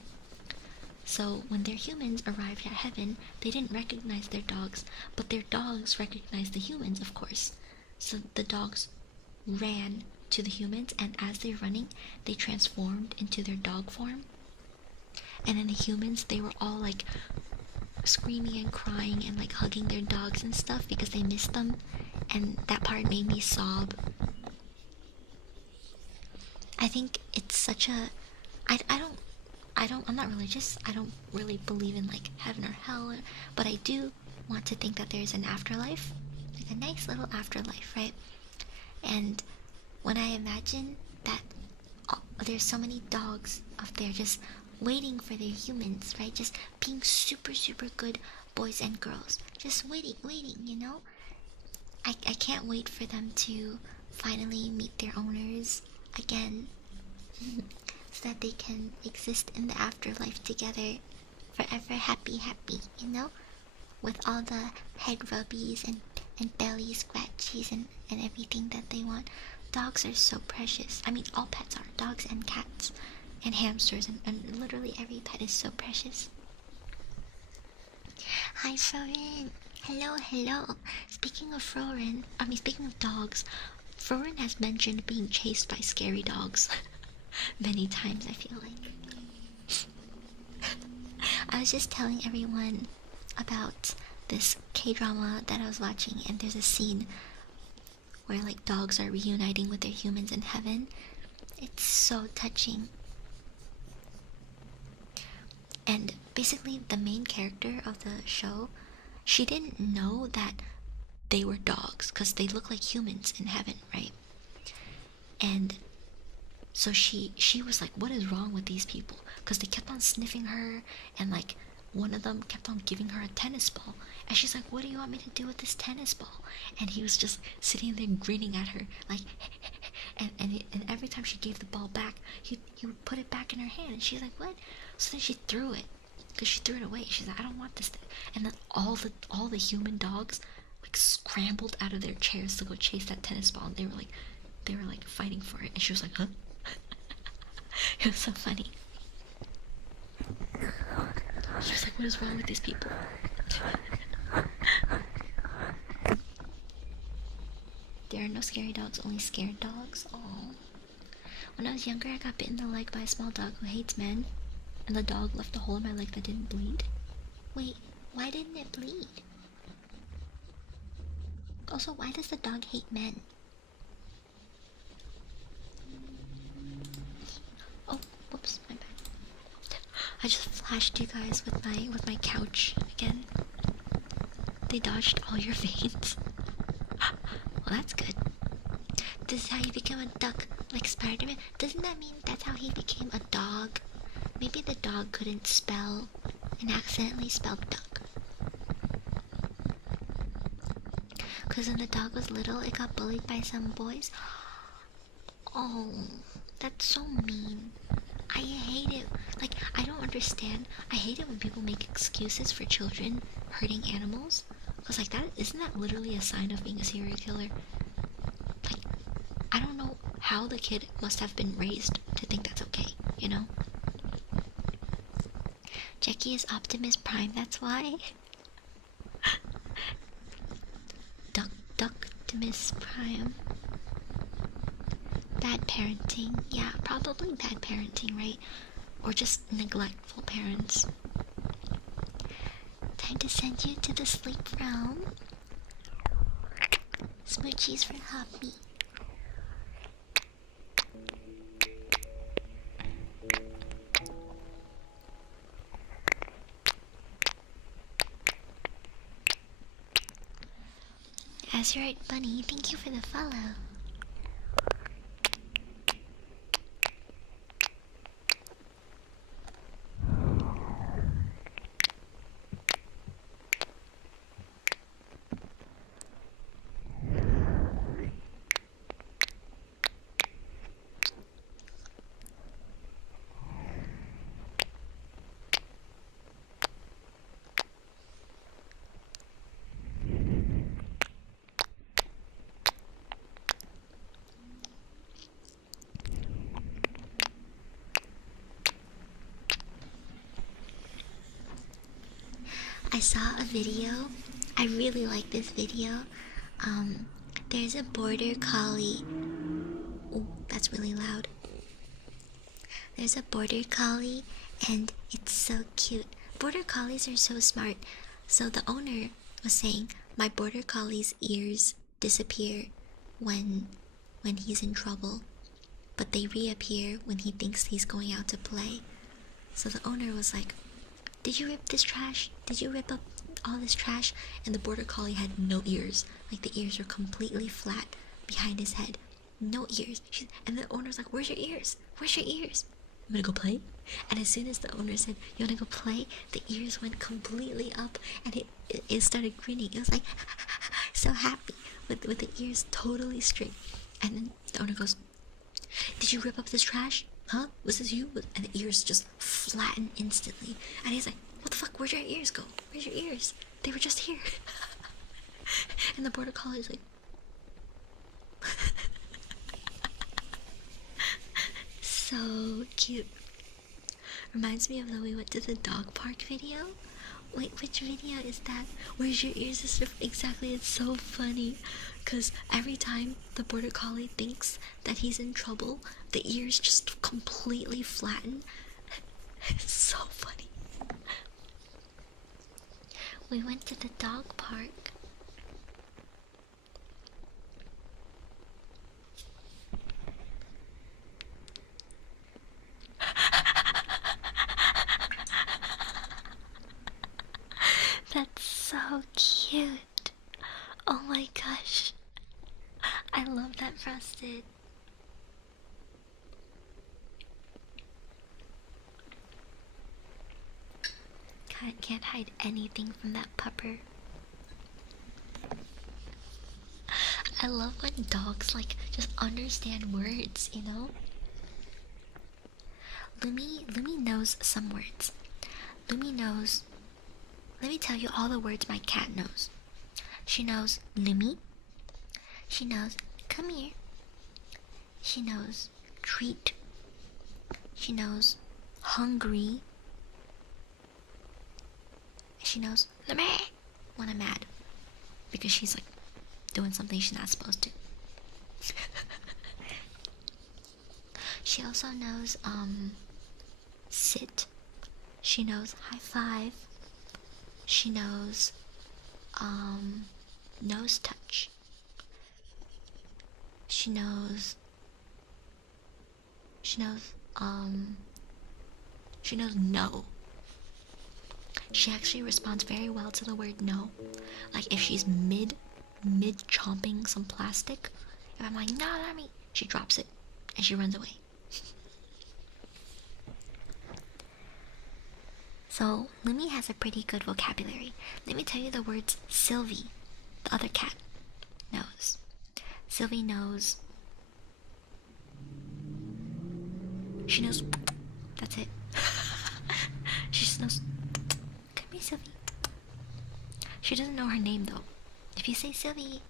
So when their humans arrived at heaven, they didn't recognize their dogs, but their dogs recognized the humans, of course. So the dogs ran to the humans, and as they're running, they transformed into their dog form. And then the humans, they were all like screaming and crying and like hugging their dogs and stuff because they missed them, and that part made me sob. I think it's such a... I'm not religious. I don't really believe in like heaven or hell, but I do want to think that there's an afterlife, like a nice little afterlife, right? And when I imagine that there's so many dogs out there just waiting for their humans, right? Just being super, super good boys and girls. Just waiting, you know? I can't wait for them to finally meet their owners again so that they can exist in the afterlife together forever happy, you know? With all the head rubbies and belly scratchies and everything that they want. Dogs are so precious. I mean, all pets are. Dogs and cats and hamsters and literally every pet is so precious. Hi, Frorin. Hello, hello. Speaking of Frorin, speaking of dogs, Frorin has mentioned being chased by scary dogs many times, I feel like. I was just telling everyone about this K-drama that I was watching, and there's a scene where like dogs are reuniting with their humans in heaven. It's so touching. And basically the main character of the show, she didn't know that they were dogs because they look like humans in heaven, right? And so she was like, what is wrong with these people? Because they kept on sniffing her, and like one of them kept on giving her a tennis ball, and she's like, what do you want me to do with this tennis ball? And he was just sitting there grinning at her like and every time she gave the ball back, he would put it back in her hand, and she's like, what? So then she threw it, because she threw it away. She's like, I don't want this thing. And then all the human dogs like scrambled out of their chairs to go chase that tennis ball, and they were like fighting for it, and she was like, huh? It was so funny. She was like, what is wrong with these people? There are no scary dogs, only scared dogs. Aww. When I was younger, I got bitten in the leg by a small dog who hates men, and the dog left a hole in my leg that didn't bleed. Wait, why didn't it bleed? Also, why does the dog hate men? Oh, whoops, my bad. I just flashed you guys with my couch again. They dodged all your veins. Well, that's good. This is how you become a duck, like Spider-Man. Doesn't that mean that's how he became a dog? Maybe the dog couldn't spell and accidentally spelled duck. Because when the dog was little, it got bullied by some boys. Oh, that's so mean. I hate it. Like, I don't understand. I hate it when people make excuses for children hurting animals. Because, like, isn't that literally a sign of being a serial killer? Like, I don't know how the kid must have been raised to think that's okay, you know? Jackie is Optimus Prime, that's why. Ducktimus Prime. Bad parenting. Yeah, probably bad parenting, right? Or just neglectful parents. Time to send you to the sleep realm. Smoochies for Hoppy. That's right, Bunny. Thank you for the follow. I saw a video. I really like this video. There's a border collie. Oh, that's really loud. There's a border collie, and it's so cute. Border collies are so smart. So the owner was saying, my border collie's ears disappear when he's in trouble, but they reappear when he thinks he's going out to play. So the owner was like, did you rip this trash? Did you rip up all this trash? And the border collie had no ears. Like, the ears were completely flat behind his head. no ears. And the owner's like, where's your ears? Where's your ears? I'm gonna go play. And as soon as the owner said, you wanna go play, the ears went completely up and it started grinning. It was like so happy with the ears totally straight. And then the owner goes, did you rip up this trash? Huh? Was this you? And the ears just flattened instantly. And he's like, what the fuck? Where'd your ears go? Where's your ears? They were just here. And the border collie's like, so cute. Reminds me of the we went to the dog park video. Wait, which video is that? Where's your ears? Exactly, it's so funny. Because every time the border collie thinks that he's in trouble, the ears just completely flatten. It's so funny. We went to the dog park. That's so cute. Oh my gosh. I love that frosted. Can't hide anything from that pupper. I love when dogs like just understand words, you know? Lumi knows some words. Lumi knows. Let me tell you all the words my cat knows. She knows Lumi. She knows come here. She knows treat. She knows hungry. She knows Lumi when I'm mad. Because she's like doing something she's not supposed to. She also knows sit. She knows high five. She knows nose touch. She knows no. She actually responds very well to the word no. Like if she's mid chomping some plastic, if I'm like, no, let me, she drops it and she runs away. So Lumi has a pretty good vocabulary. Let me tell you the words Sylvie, the other cat, knows. Sylvie knows. She knows. That's it. She just knows. Come here, Sylvie. She doesn't know her name though. If you say Sylvie,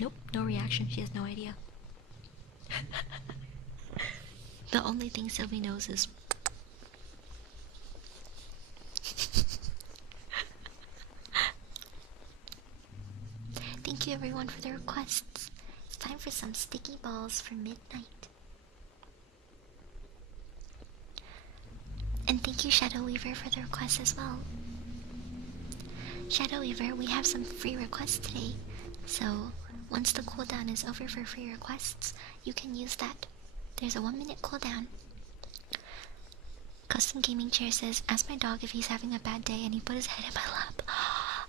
nope, no reaction. She has no idea. The only thing Sylvie knows is. Thank you everyone for the requests. It's time for some sticky balls for midnight. And thank you Shadow Weaver for the request as well. Shadow Weaver, we have some free requests today. So once the cooldown is over for free requests, you can use that. There's a 1-minute cooldown. Custom Gaming Chair says, ask my dog if he's having a bad day and he put his head in my lap.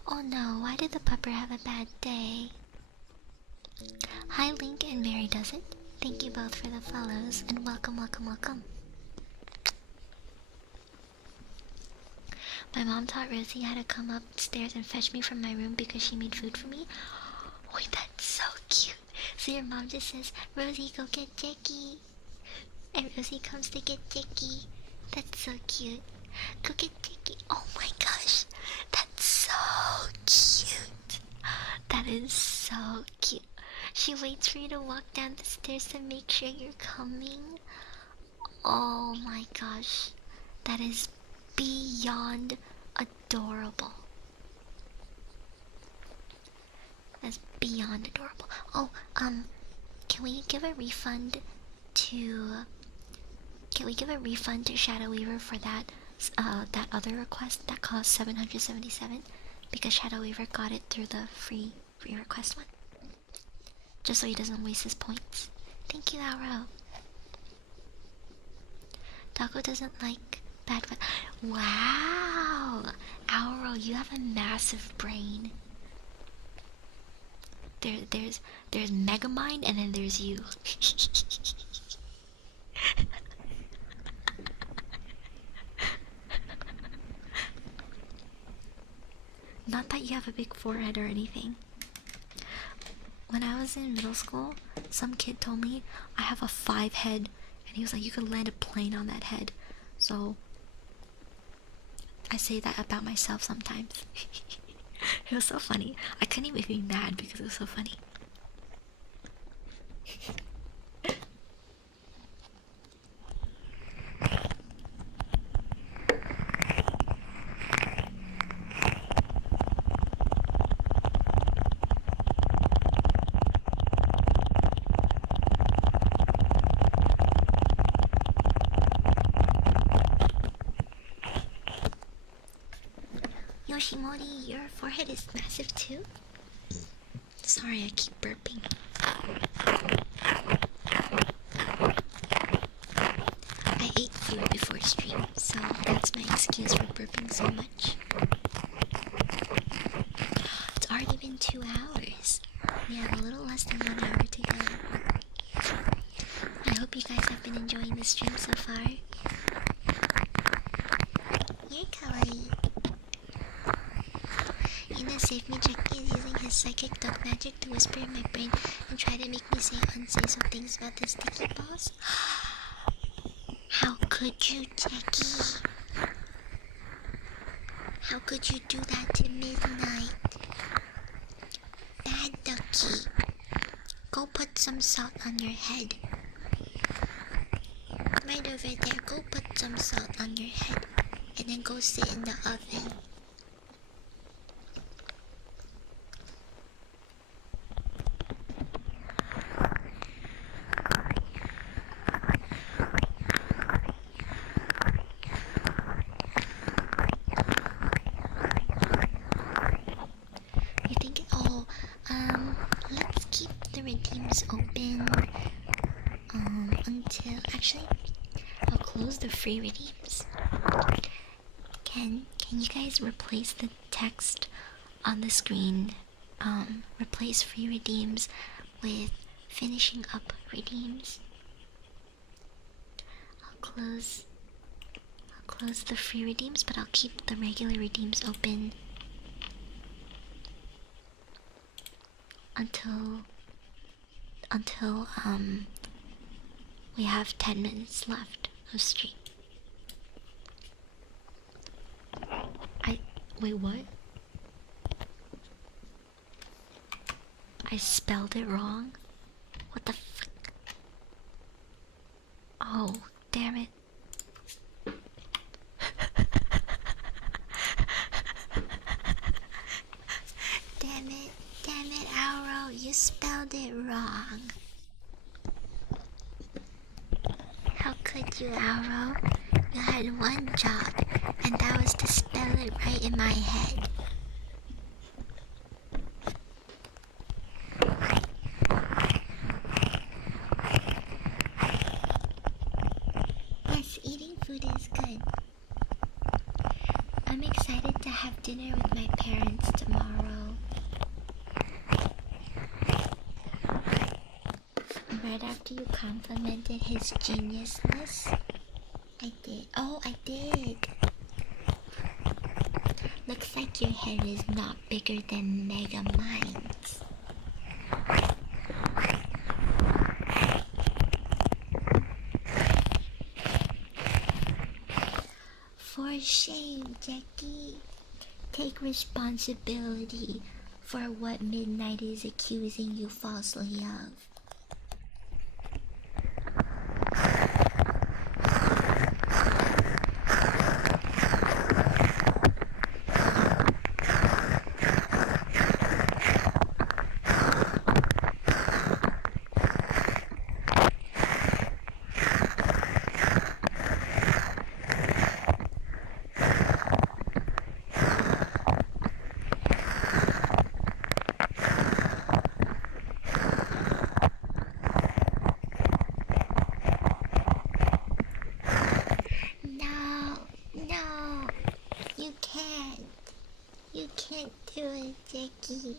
Oh no, why did the pupper have a bad day? Hi Link and Mary Does It. Thank you both for the follows and welcome, welcome, welcome. My mom taught Rosie how to come upstairs and fetch me from my room because she made food for me. Wait, that's so cute. So your mom just says, Rosie, go get Jackie. And Rosie comes to get Jackie. That's so cute. Go get Jackie. Oh my gosh. That's so cute. That is so cute. She waits for you to walk down the stairs to make sure you're coming. Oh my gosh. That is beyond adorable. That's beyond adorable. Oh, can we give a refund to Shadow Weaver for that that other request that cost 777 because Shadow Weaver got it through the free request one. Just so he doesn't waste his points. Thank you, Auro. Taco doesn't like bad weather. Wow! Auro, you have a massive brain. there's Megamind, and then there's you. Not that you have a big forehead or anything. When I was in middle school, some kid told me I have a 5 head, and he was like, you could land a plane on that head. So I say that about myself sometimes. It was so funny. I couldn't even be mad because it was so funny. Yoshimori, your forehead is massive too? Sorry, I keep burping. I ate food before stream, so that's my excuse for burping so much. It's already been 2 hours. We have a little less than 1 hour to go. I hope you guys have been enjoying the stream so far. You're kawaii. Ina saved me. Jackie is using his psychic dog magic to whisper in my brain and try to make me say unsafe things about the sticky balls. How could you, Jackie? How could you do that to Midnight? Bad ducky. Go put some salt on your head. Right over there, go put some salt on your head. And then go sit in the oven. You think, let's keep the redeems open until, actually, I'll close the free redeems. Can you guys replace the text on the screen? Replace free redeems with finishing up redeems. I'll close the free redeems, but I'll keep the regular redeems open until we have 10 minutes left of stream. Wait, what? I spelled it wrong? What the fuck? Oh, damn it. Damn it, Auro, you spelled it wrong. How could you, Auro? You had one job, and that was to spell it right in my head. Yes, eating food is good. I'm excited to have dinner with my parents tomorrow. Right after you complimented his geniusness. I did. Oh, I did. Looks like your head is not bigger than Megamind's. For shame, Jackie. Take responsibility for what Midnight is accusing you falsely of. You can't do it, Jackie.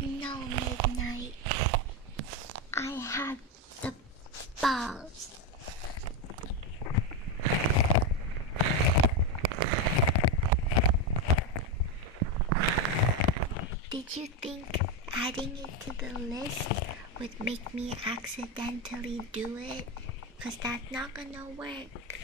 No, Midnight. I have the balls. Did you think adding it to the list would make me accidentally do it? 'Cause that's not gonna work.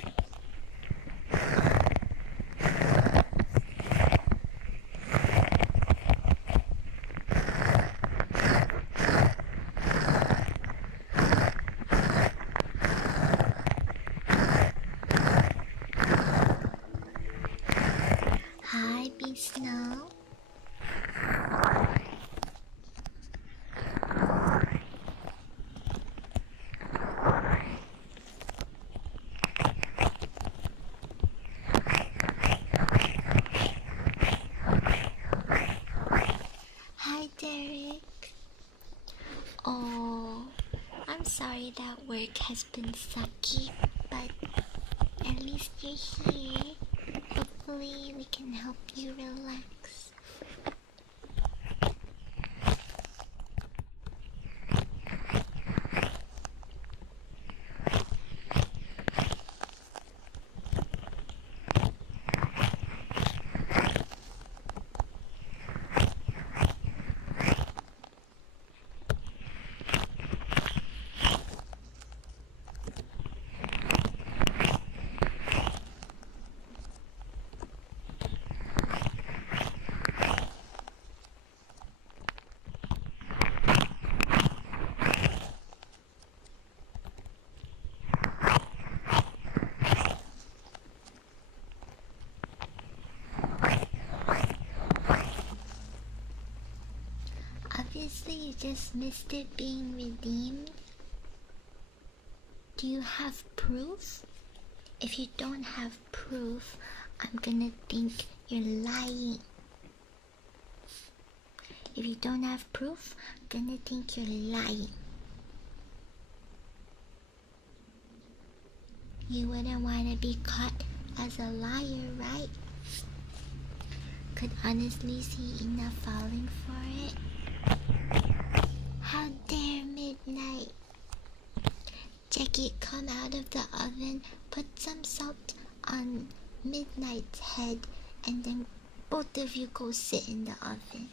Hi, Bee Snow. Hi, Derek. Oh, I'm sorry that work has been sucky, but at least you're here. Hopefully, we can help you relax. Obviously, you just missed it being redeemed. Do you have proof? If you don't have proof, I'm gonna think you're lying. If you don't have proof, I'm gonna think you're lying. You wouldn't want to be caught as a liar, right? Could honestly see Inna falling for it. How dare Midnight? Check it come out of the oven, put some salt on Midnight's head, and then both of you go sit in the oven.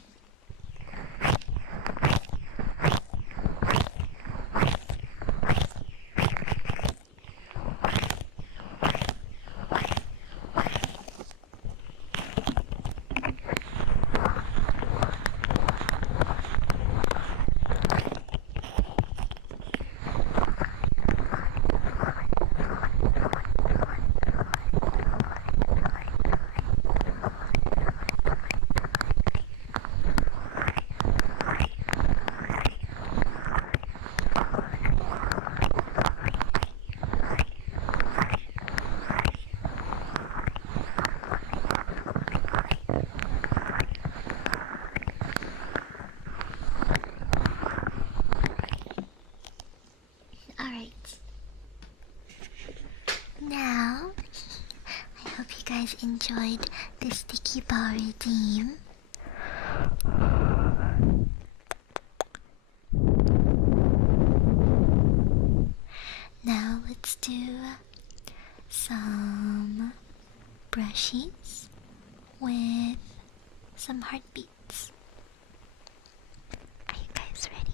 Alright. Now, I hope you guys enjoyed the sticky ball redeem. Now let's do some brushies with some heartbeats. Are you guys ready?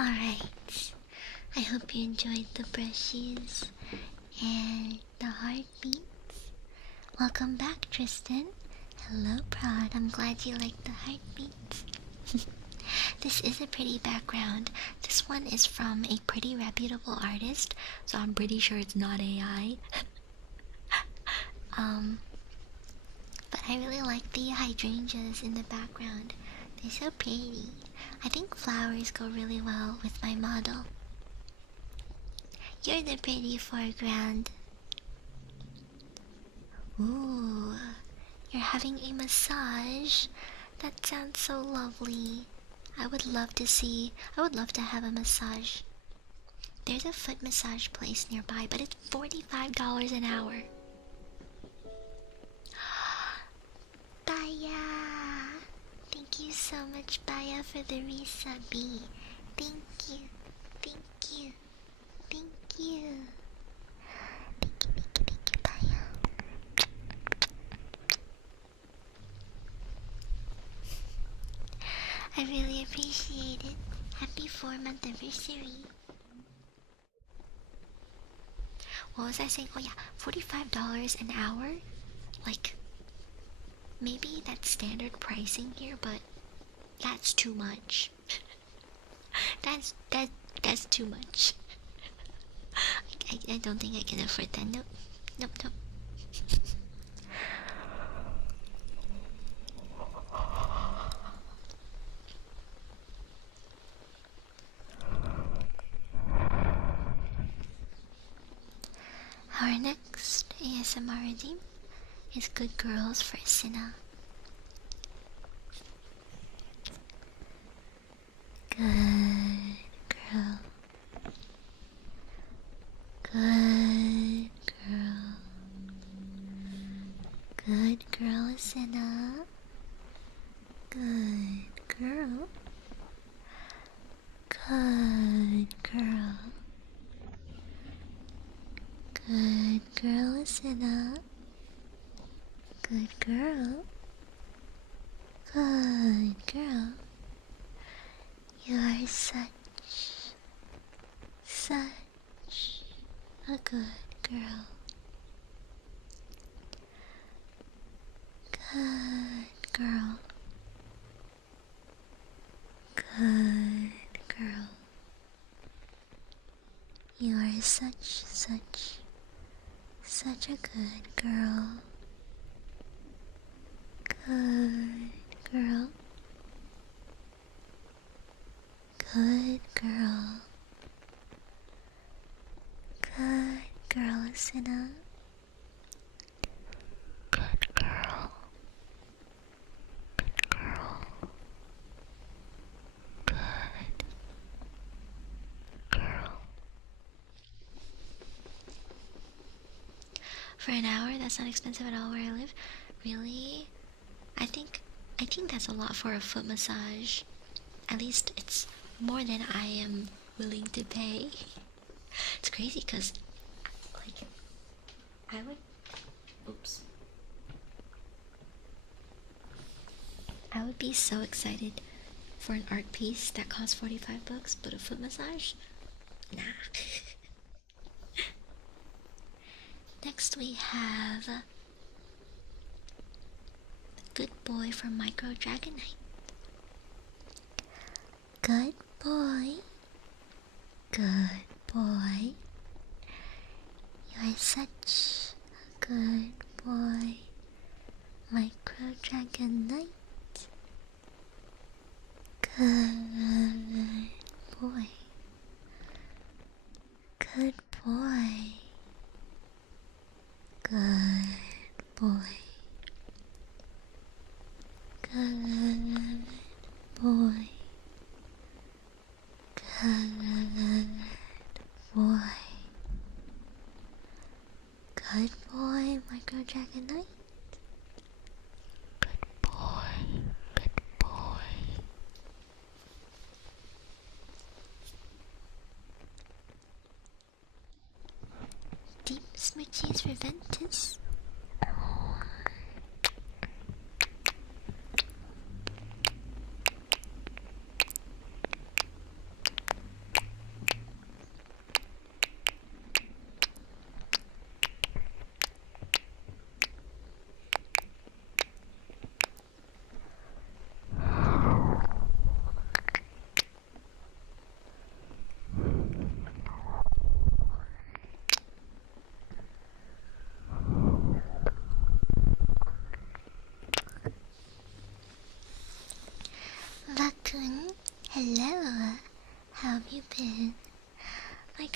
Alright. I hope you enjoyed the brushes and the heartbeats. Welcome back, Tristan. Hello, Prod. I'm glad you like the heartbeats. This is a pretty background. This one is from a pretty reputable artist, so I'm pretty sure it's not AI. But I really like the hydrangeas in the background. They're so pretty. I think flowers go really well with my model. You're the pretty foreground. Ooh, you're having a massage. That sounds so lovely. I would love to have a massage. There's a foot massage place nearby, but it's $45 an hour. Baya! Thank you so much, Baya, for the resubby. Thank you. Thank you. Thank you. Thank you, Baya. I really appreciate it. Happy 4-month anniversary. What was I saying? Oh yeah, $45 an hour? Like, maybe that's standard pricing here, but that's too much. That's too much. I don't think I can afford that. Nope. Nope, nope. Our next ASMR redeem is Good Girls for 𝓬𝓸𝓷𝓽𝓮. Good girl. Good girl. Good girl, 𝓬𝓸𝓷𝓽𝓮. Good girl. Good girl. Good girl, 𝓬𝓸𝓷𝓽𝓮. Good girl. Good girl. You are such a good girl. Good girl. Good girl. You are such a good girl. Good girl. Good girl. Good girl, 𝓬𝓸𝓷𝓽𝓮. Good girl. Good girl. Good girl. For an hour, that's not expensive at all where I live. Really? I think that's a lot for a foot massage. At least it's more than I am willing to pay. It's crazy because, like, I would. Oops. I would be so excited for an art piece that costs $45, but a foot massage? Nah. Next we have Good Boy from 𝓬𝓸𝓷𝓽𝓮. Good boy. Good boy. You're such a good boy. 𝓬𝓸𝓷𝓽𝓮. Good boy. Good boy. Good boy. Good boy. Good boy. Good boy, 𝓬𝓸𝓷𝓽𝓮. Good boy. Good boy. Deep smoochies for Ventus.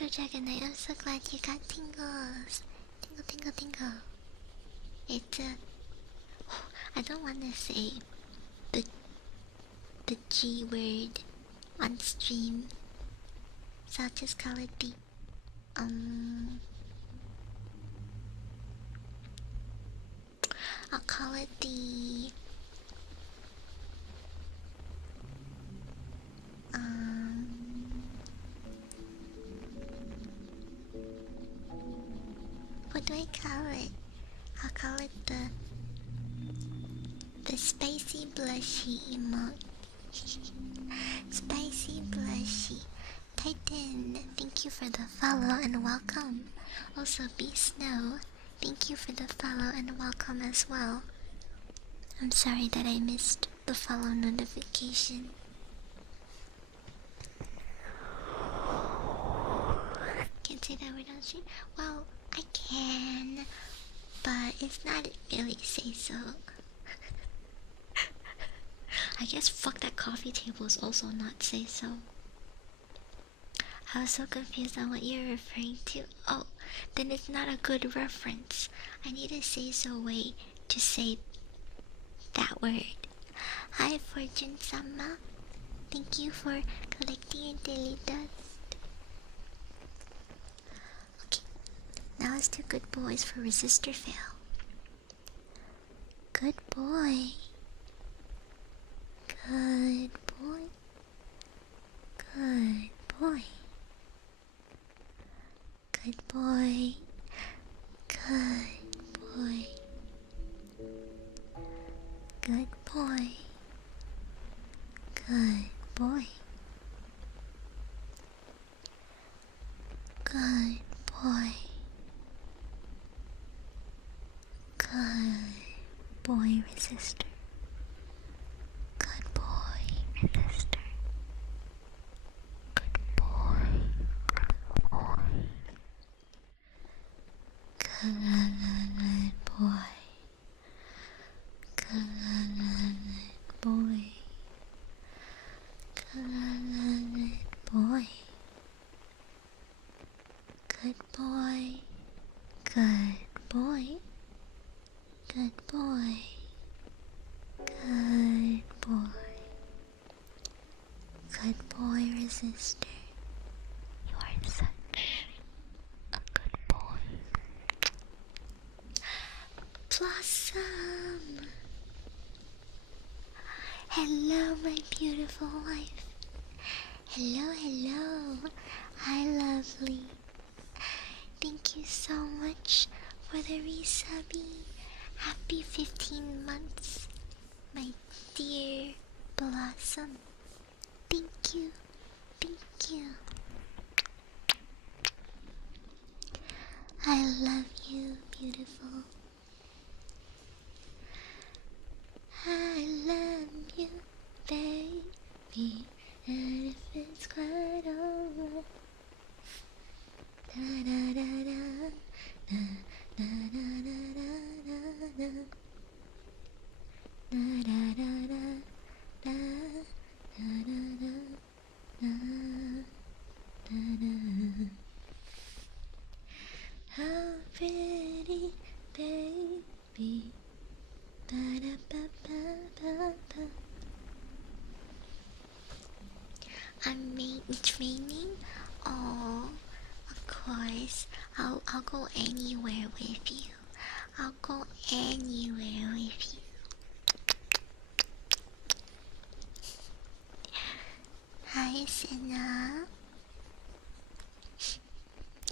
Afro Dragon Knight, I'm so glad you got tingles. Tingle, tingle, tingle. It's I don't want to say the G word on stream, so I'll just call it the I'll call it the what do I call it? I'll call it the spicy blushy emote. Spicy blushy. Titan, thank you for the follow and welcome. Also, Be Snow, thank you for the follow and welcome as well. I'm sorry that I missed the follow notification. Can't say that word on stream. Well, I can, but it's not really say so. I guess fuck that coffee table is also not say so. I was so confused on what you're referring to. Oh, then it's not a good reference. I need a say so way to say that word. Hi, Fortune Sama. Thank you for collecting your daily dust. Okay, now let's do good boys for resistor fail. Good boy. Good boy. Good boy. Good boy. Good boy. Good boy. Good boy. Good boy. Good boy, resistor. Good boy, resistor. Good boy. Good boy. Good boy. Good boy. Good boy. Good boy. Good boy. Good boy. Good boy. Good boy, resistor. You are such a good boy. Blossom! Hello, my beautiful wife. Hello, hello. Hi, lovely. Thank you so much for the resubby. Happy 15 months, my dear Blossom. Thank you. Thank you. I love you, beautiful. I love you, baby. And if it's quite over, da da da da da da da da da da da da da da da da. How pretty, baby. Ba-da-ba-ba-ba-ba. It's raining. Oh, of course. I'll go anywhere with you. I'll go anywhere with you. Hi, Senna.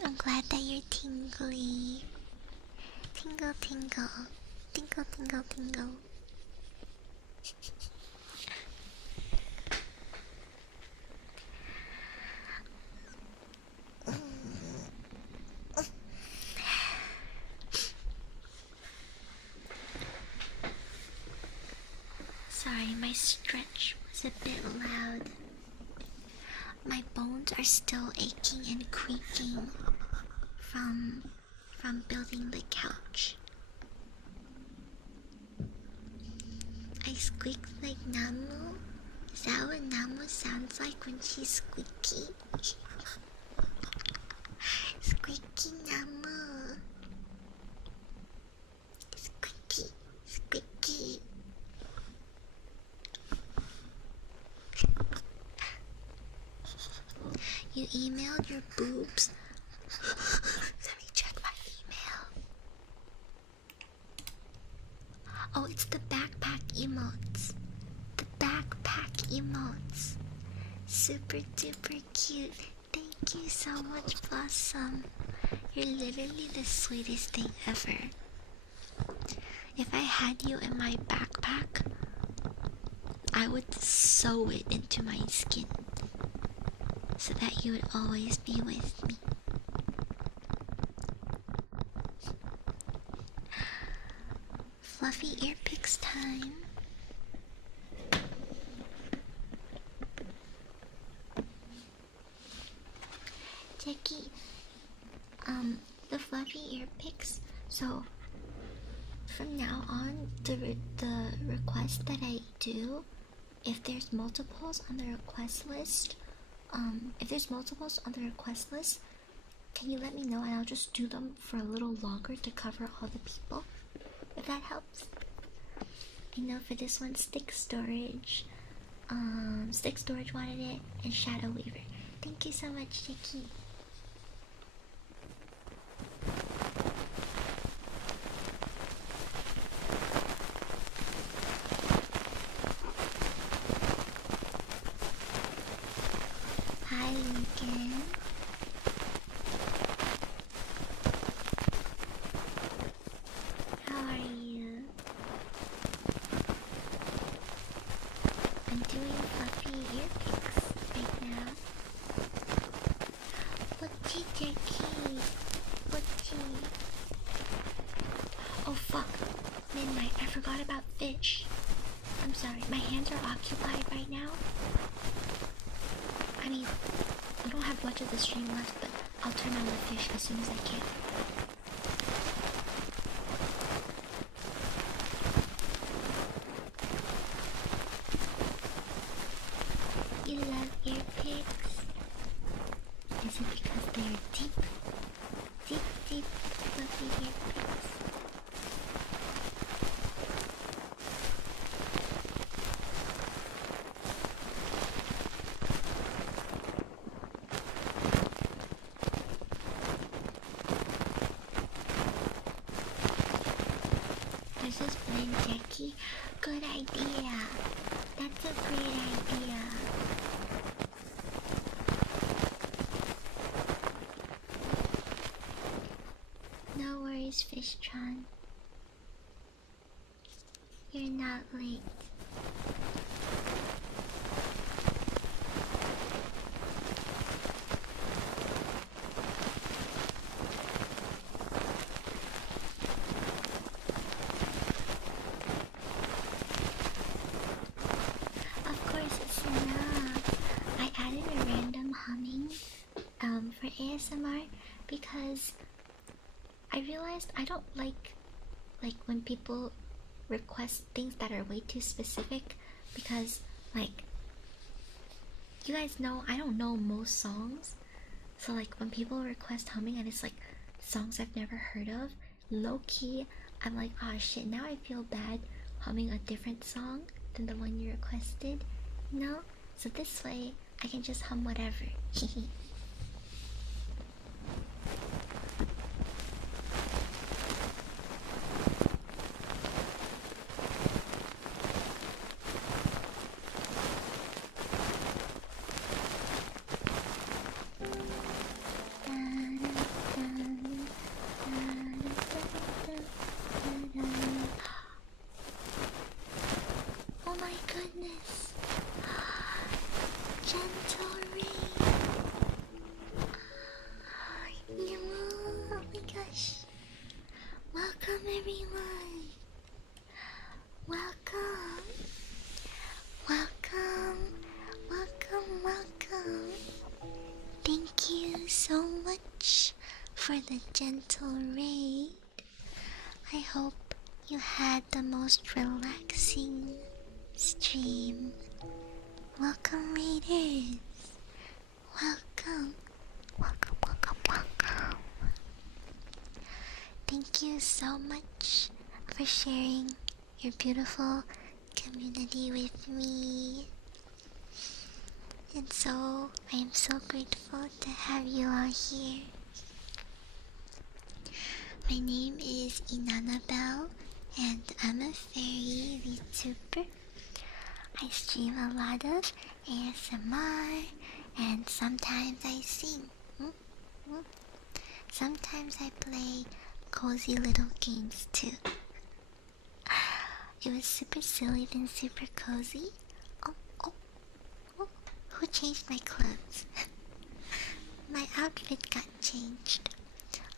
I'm glad that you're tingly. Tingle, tingle. Tingle, tingle, tingle. Sorry, my stretch was a bit loud. My bones are still aching and creaking from building the couch. I squeak like Namu. Is that what Namu sounds like when she's squeaky? emailed your boobs? Let me check my email. Oh, it's the backpack emotes. The backpack emotes. Super duper cute. Thank you so much, Blossom. You're literally the sweetest thing ever. If I had you in my backpack, I would sew it into my skin so that you would always be with me. Fluffy ear picks time. Jackie, the fluffy ear picks. So from now on, the request that I do, if there's multiples on the request list, can you let me know and I'll just do them for a little longer to cover all the people, if that helps. I know for this one, Stick Storage wanted it, and Shadow Weaver. Thank you so much, Jackie. Hi, Lincoln. How are you? I'm doing fluffy ear picks right now. Butchie, Jackie. Butchie. Oh fuck. Midnight. I forgot about fish. I'm sorry. My hands are occupied right now. I mean, I don't have much of the stream left, but I'll turn on the fish as soon as I can. You love ear picks? Is it because they are deep, fluffy ear picks? This is Blame Jackie. Good idea. That's a great idea. No worries, Fishtron. You're not late. Of course, it's enough. I added a random humming for ASMR because I realized I don't like when people request things that are way too specific, because like you guys know I don't know most songs, so like when people request humming and it's like songs I've never heard of, low-key I'm like, oh shit, now I feel bad humming a different song than the one you requested, you know? So this way I can just hum whatever. Oh my goodness. Gentle rain. Oh my gosh. Welcome everyone. Welcome. Welcome. Thank you so much for the gentle raid. I hope you had the most relaxing stream. Welcome, raiders. Welcome. Thank you so much for sharing your beautiful community with me. And so I am so grateful to have you all here. My name is Inanna, and I'm a fairy VTuber. I stream a lot of ASMR, and sometimes I sing. Sometimes I play cozy little games too. It was super silly and super cozy. Oh, who changed my clothes? My outfit got changed.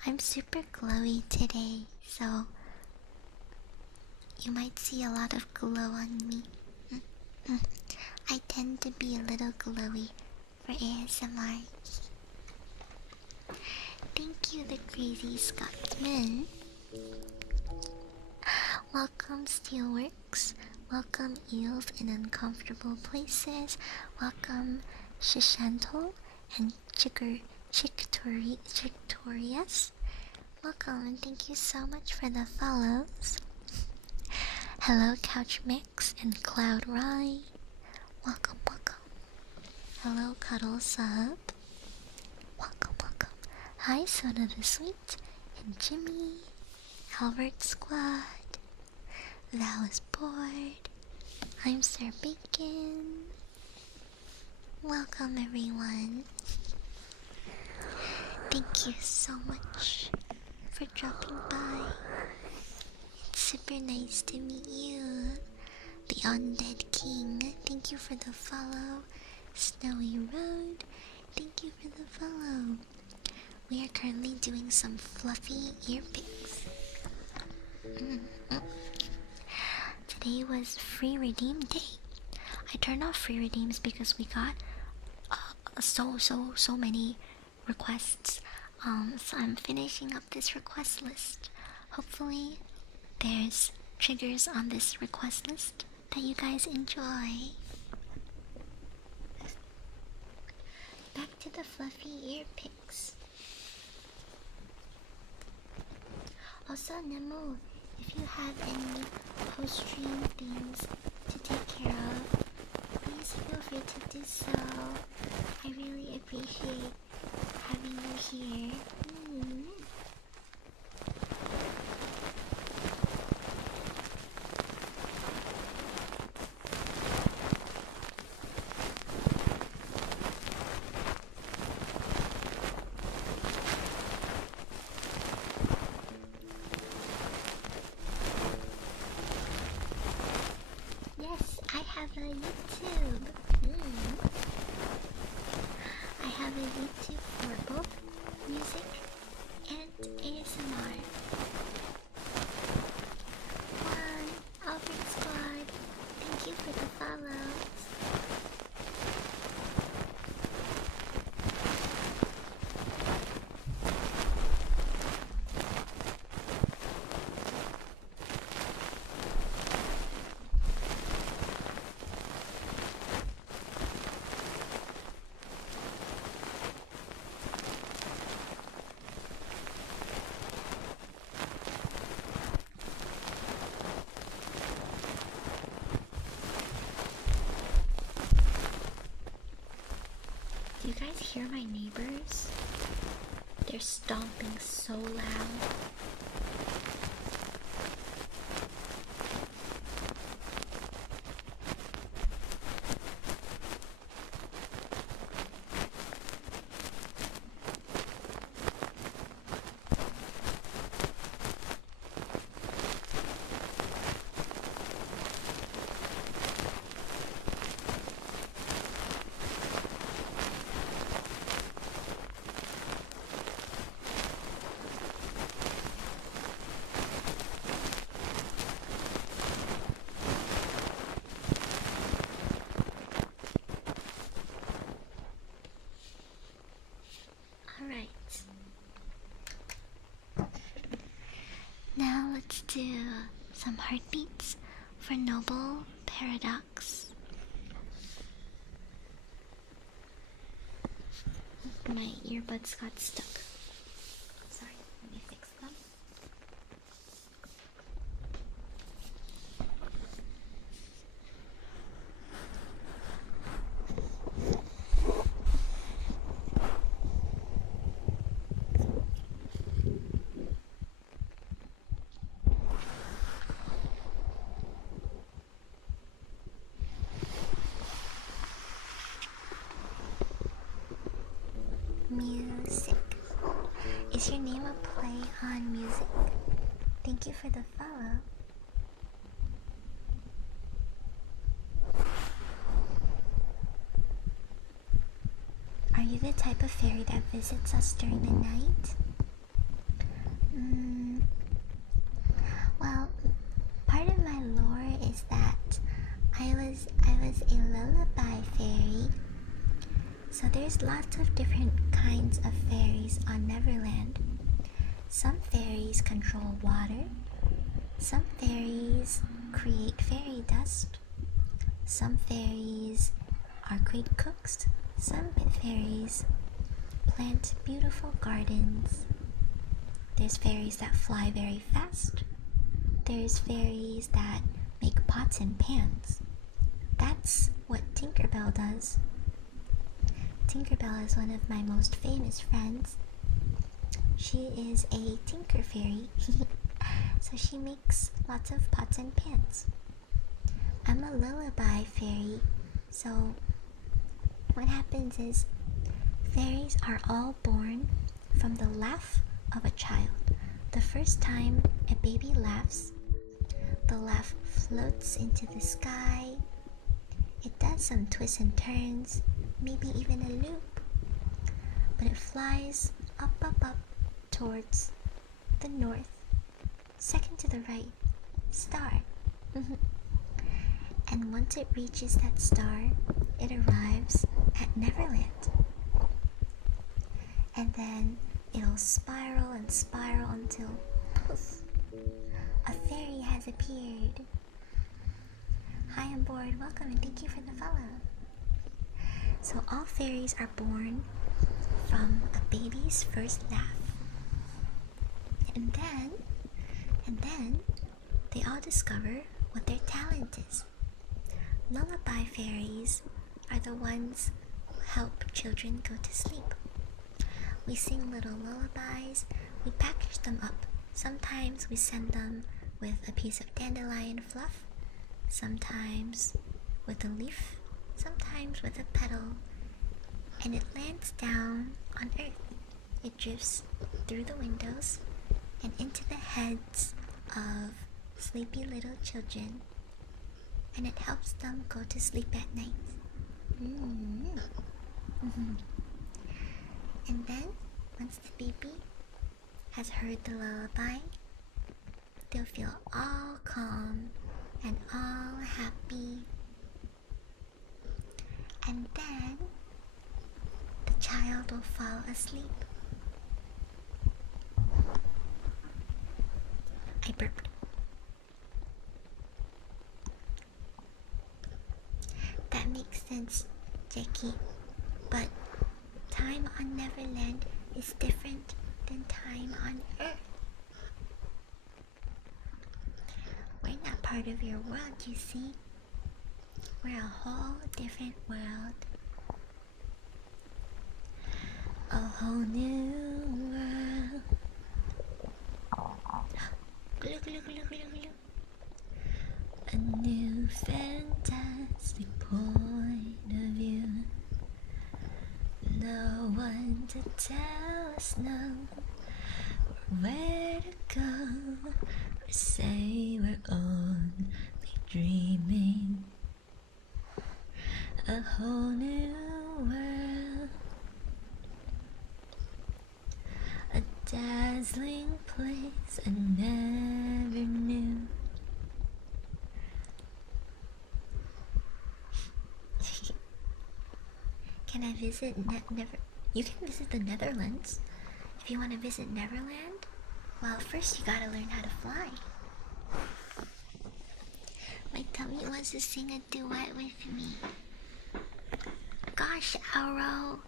I'm super glowy today, so you might see a lot of glow on me. I tend to be a little glowy for ASMR. Thank you, the crazy Scotsman. Welcome, Steelworks. Welcome, Eels in Uncomfortable Places. Welcome, Shishanto and Chicktorius. Welcome, and thank you so much for the follows. Hello, Couch Mix and Cloud Rye. Welcome. Hello, Cuddle Sub. Welcome. Hi, Soda the Sweet and Jimmy. Albert Squad. That was bored. I'm Sir Bacon. Welcome, everyone. Thank you so much for dropping by. It's super nice to meet you. The Undead King, thank you for the follow. Snowy Road, thank you for the follow. We are currently doing some fluffy ear picks. Today was free redeem day. I turned off free redeems because we got so many requests. So I'm finishing up this request list. Hopefully there's triggers on this request list that you guys enjoy. Back to the fluffy ear picks. Also, Nemo, if you have any post-stream things to take care of, please feel free to do so. I really appreciate having you here. Yes, I have a YouTube. I have a YouTube for both music and ASMR. Albert Squad, thank you for the follows. Do you guys hear my neighbors? They're stomping so loud. Now let's do some heartbeats for 𝓬𝓸𝓷𝓽𝓵. My earbuds got stuck. Sorry, let me fix them. Is your name a play on music? Thank you for the follow. Are you the type of fairy that visits us during the night? Well, part of my lore is that I was a lullaby fairy. So there's lots of different kinds of fairies on Neverland. Some fairies control water. Some fairies create fairy dust. Some fairies are great cooks. Some fairies plant beautiful gardens. There's fairies that fly very fast. There's fairies that make pots and pans. That's what Tinkerbell does. Tinkerbell is one of my most famous friends. She is a tinker fairy, so she makes lots of pots and pans. I'm a lullaby fairy, so what happens is fairies are all born from the laugh of a child. The first time a baby laughs, the laugh floats into the sky. It does some twists and turns, maybe even a loop, but it flies up, up, up towards the north, second to the right, star. And once it reaches that star, it arrives at Neverland. And then it'll spiral and spiral until, poof, a fairy has appeared. Hi, I'm bored. Welcome and thank you for the follow. So all fairies are born from a baby's first laugh. And then they all discover what their talent is. Lullaby fairies are the ones who help children go to sleep. We sing little lullabies, we package them up. Sometimes we send them with a piece of dandelion fluff, sometimes with a leaf, sometimes with a petal, and it lands down on earth. It drifts through the windows and into the heads of sleepy little children, and it helps them go to sleep at night. And then, once the baby has heard the lullaby, they'll feel all calm and all happy. And then, the child will fall asleep. I burped. That makes sense, Jackie. But time on Neverland is different than time on Earth. We're not part of your world, you see. We're a whole different world. A whole new world. Glue, glue, glue, glue, glue. A new fantastic point of view. No one to tell us no, or where to go, or say we're only dreaming. A whole new world, a dazzling place I never knew. Can I visit You can visit the Netherlands. If you want to visit Neverland, well, first you gotta learn how to fly. My tummy wants to sing a duet with me. Gosh, Arrow,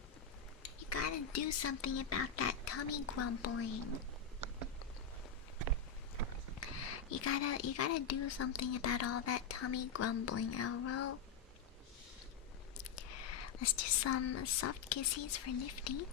you gotta do something about that tummy grumbling. You gotta do something about all that tummy grumbling, Arrow. Let's do some soft kisses for Nifty.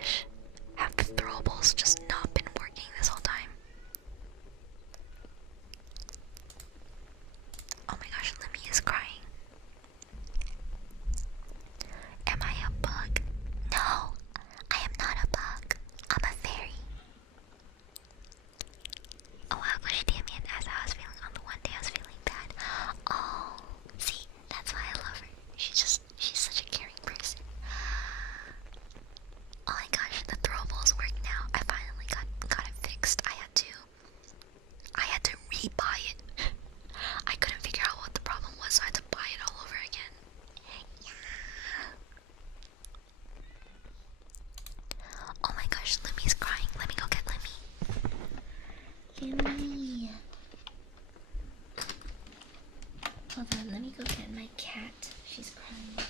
gosh. Have the throwables just not been working this whole time? Oh my gosh, Lemmy is crying. Am I a bug? No, I am not a bug. I'm a fairy. Oh wow, she damn me as I was feeling on the one day I was feeling bad. Oh, see, that's why I love her. She's such a caring person. Oh my gosh, the throwables work now. I finally got it fixed. I had to re-buy it. I couldn't figure out what the problem was, so I had to buy it all over again. Yeah. Oh my gosh, Lemmy's crying. Let me go get Lemmy. Lemmy. Hold on, let me go get my cat. She's crying.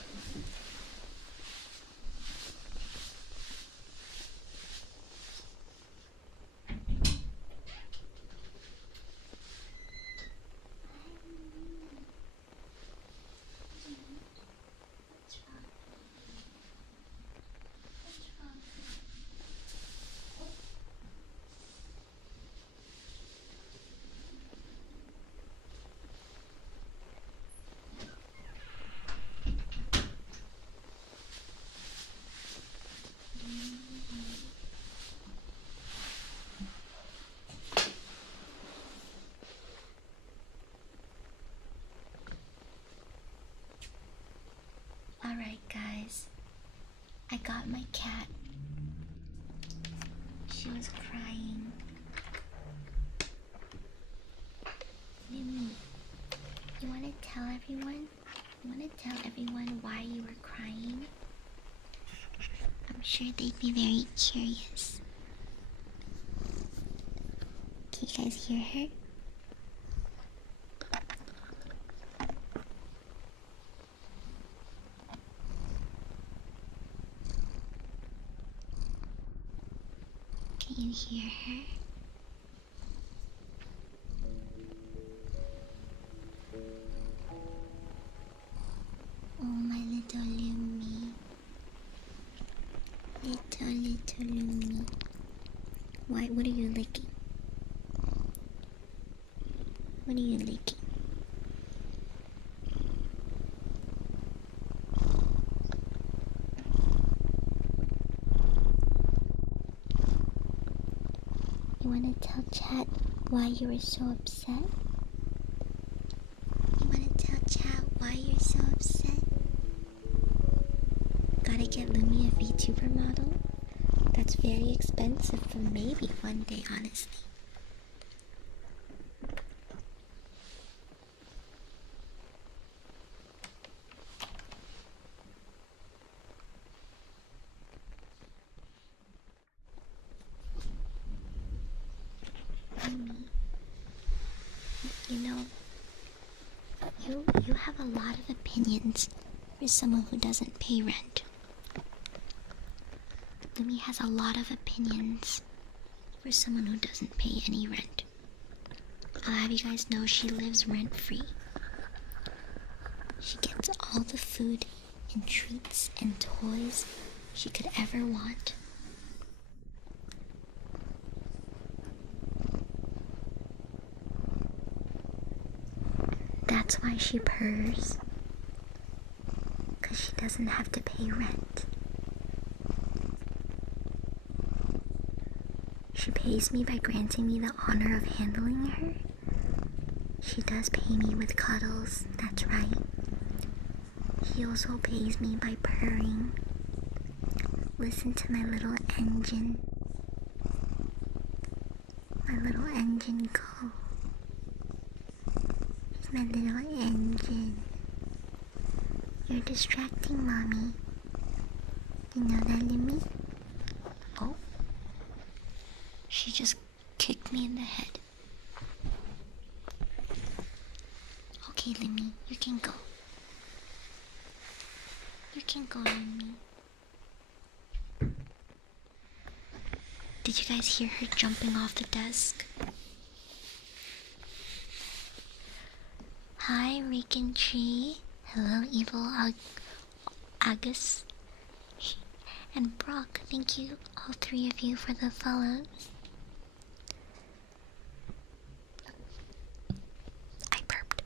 Alright guys, I got my cat. She was crying. Lemmy, you want to tell everyone? You want to tell everyone why you were crying? I'm sure they'd be very curious. Can you guys hear her? Can you hear her? Oh, my little Lumi. Little Lumi. What are you licking? What are you licking? You wanna tell chat why you were so upset? You wanna tell chat why you're so upset? Gotta get Lumi a VTuber model? That's very expensive for maybe one day, honestly. You know, you have a lot of opinions for someone who doesn't pay rent. Lumi has a lot of opinions for someone who doesn't pay any rent. I'll have you guys know she lives rent-free. She gets all the food and treats and toys she could ever want. That's why she purrs. 'Cause she doesn't have to pay rent. She pays me by granting me the honor of handling her. She does pay me with cuddles, that's right. She also pays me by purring. Listen to my little engine. My little engine go. My little engine. You're distracting, Mommy. You know that, Lemmy? Oh. She just kicked me in the head. Okay, Lemmy, you can go. You can go, Lemmy. Did you guys hear her jumping off the desk? Hi, 𝓬𝓸𝓷𝓽𝓮𝓵𝓼. Hello, evil Agus. And Brock, thank you, all three of you, for the follows. I burped.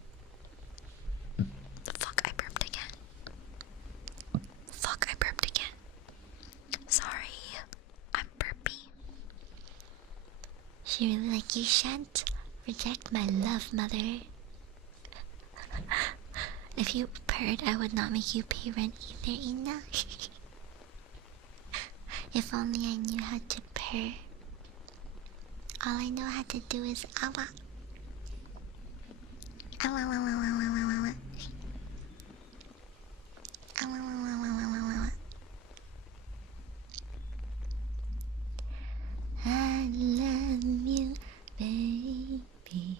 Fuck, I burped again. Fuck, I burped again. Sorry, I'm burpy. She really like, you shan't reject my love, mother. If you purred, I would not make you pay rent either, Ina. If only I knew how to purr. All I know how to do is awa. Awa, awa, awa, awa, awa, awa. Awa, awa, awa, awa, awa, awa. I love you, baby.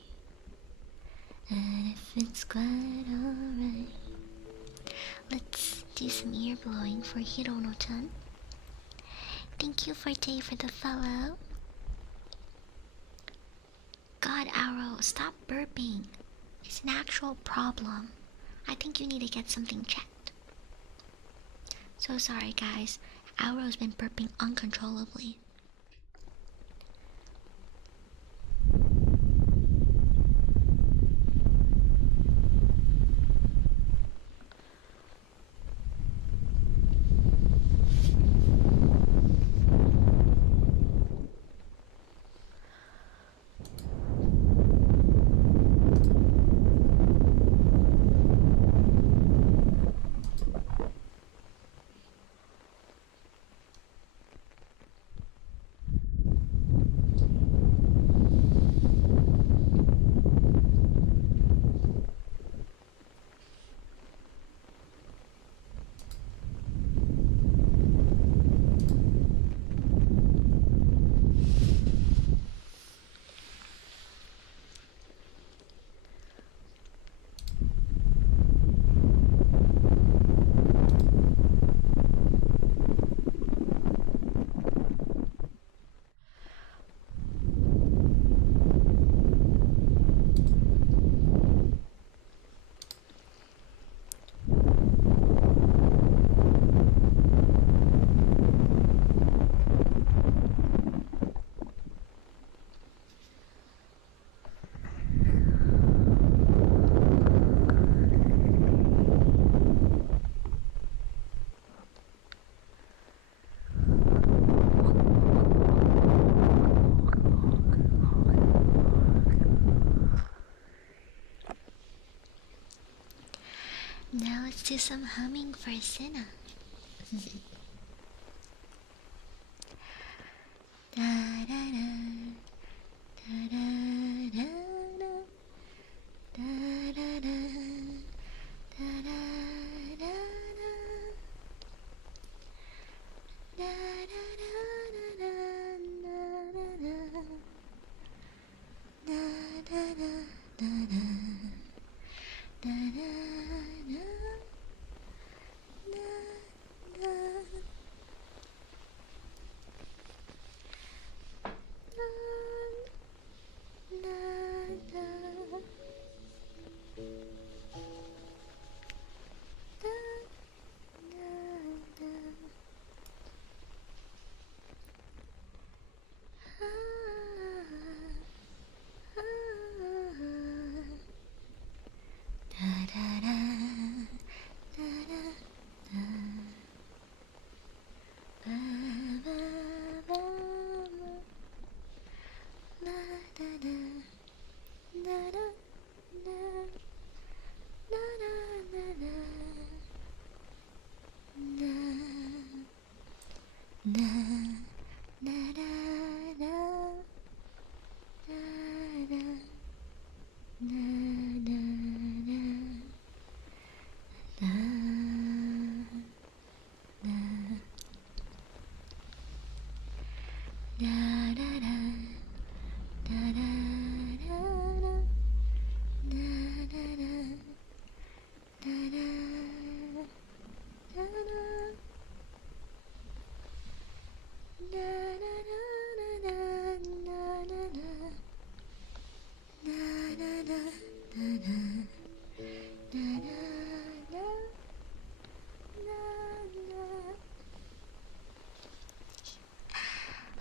And if it's quite alright, let's do some ear blowing for Hirono-chan. Thank you for Jay for the follow. God, Arrow, stop burping. It's an actual problem. I think you need to get something checked. So sorry, guys. Arrow's been burping uncontrollably. Now let's do some humming for Sinna. Da da da da da da da da da da da da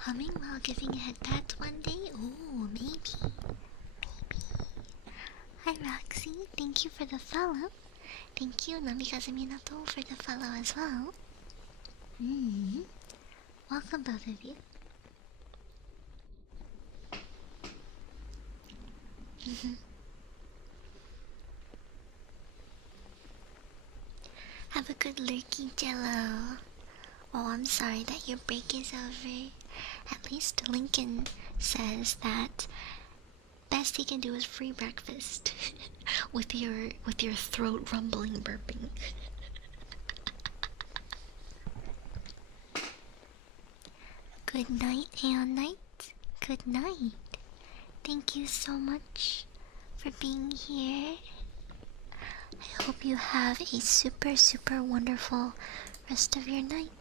Humming while giving a head pat one day? Ooh, maybe. Hi Roxy, thank you for the follow. Thank you 𝓬𝓸𝓷𝓽𝓮𝓵𝓼 for the follow as well. Welcome both of you. Have a good lurky jello. Oh, I'm sorry that your break is over. At least Lincoln says that best he can do is free breakfast with your throat rumbling burping. Good night, Aeon Knight. Good night. Thank you so much for being here. I hope you have a super, super wonderful rest of your night.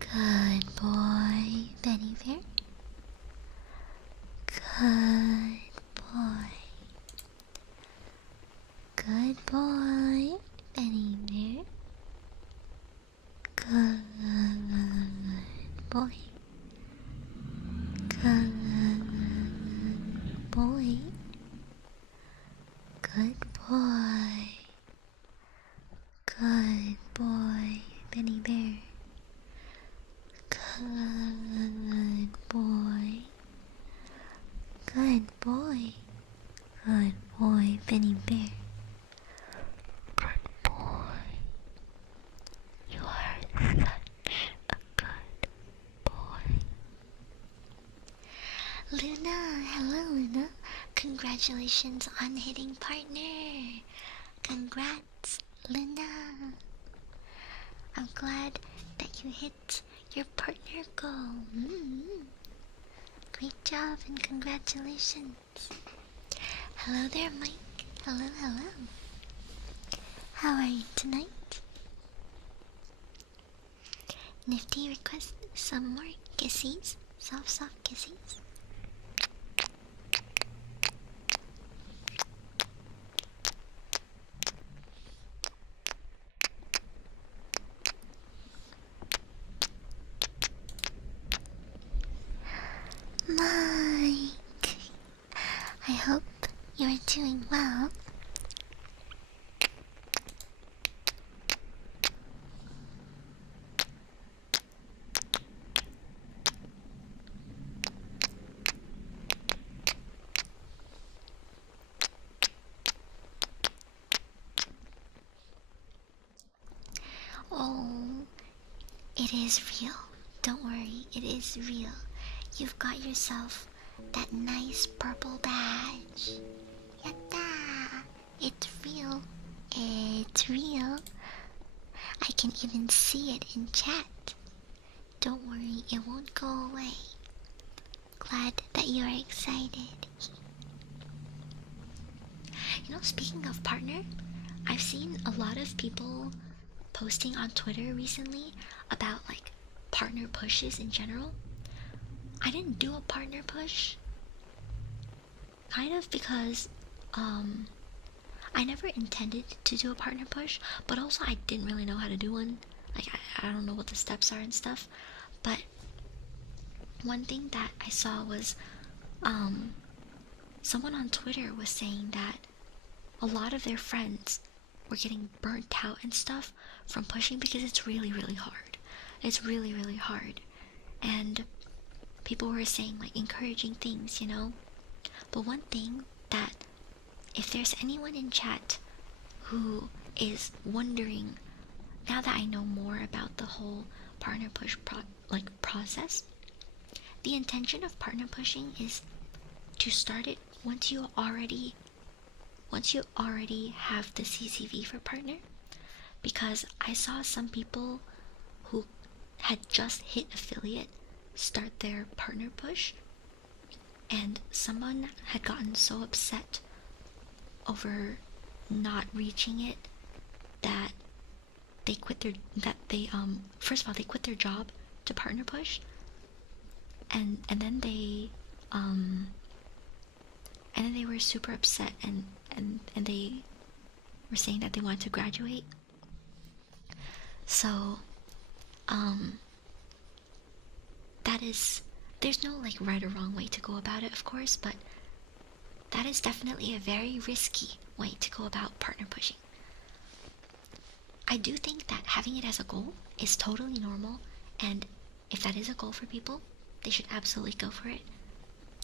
Good boy, Benny Bear. Good boy. Good boy, Benny Bear. Good boy. Good boy. Good boy. Good boy, Benny Bear. Good boy. Good boy. Good boy, Benny Bear. Good boy. You are such a good boy. Luna, hello Luna. Congratulations on hitting partner. Congrats, Luna. I'm glad that you hit your partner goal. Great job and congratulations. Hello there, Mike. Hello, hello. How are you tonight? Nifty requests some more kisses. Soft kisses. Mike, I hope you're doing well. Oh, it is real. Don't worry, it is real. You've got yourself that nice purple badge. Yatta! It's real. It's real. I can even see it in chat. Don't worry, it won't go away. Glad that you are excited. You know, speaking of partner, I've seen a lot of people posting on Twitter recently about like partner pushes in general. I didn't do a partner push, kind of because I never intended to do a partner push, but also I didn't really know how to do one. Like I don't know what the steps are and stuff. But one thing that I saw was someone on Twitter was saying that a lot of their friends were getting burnt out and stuff from pushing because it's really, really hard. It's really, really hard. And people were saying like encouraging things, you know. But one thing that, if there's anyone in chat who is wondering, now that I know more about the whole partner push process, the intention of partner pushing is to start it once you already have the CCV for partner. Because I saw some people who had just hit affiliate start their partner push, and someone had gotten so upset over not reaching it that they quit their first of all they quit their job to partner push, and then they were super upset, and they were saying that they wanted to graduate. So that is, there's no like right or wrong way to go about it, of course, but that is definitely a very risky way to go about partner pushing. I do think that having it as a goal is totally normal, and if that is a goal for people, they should absolutely go for it.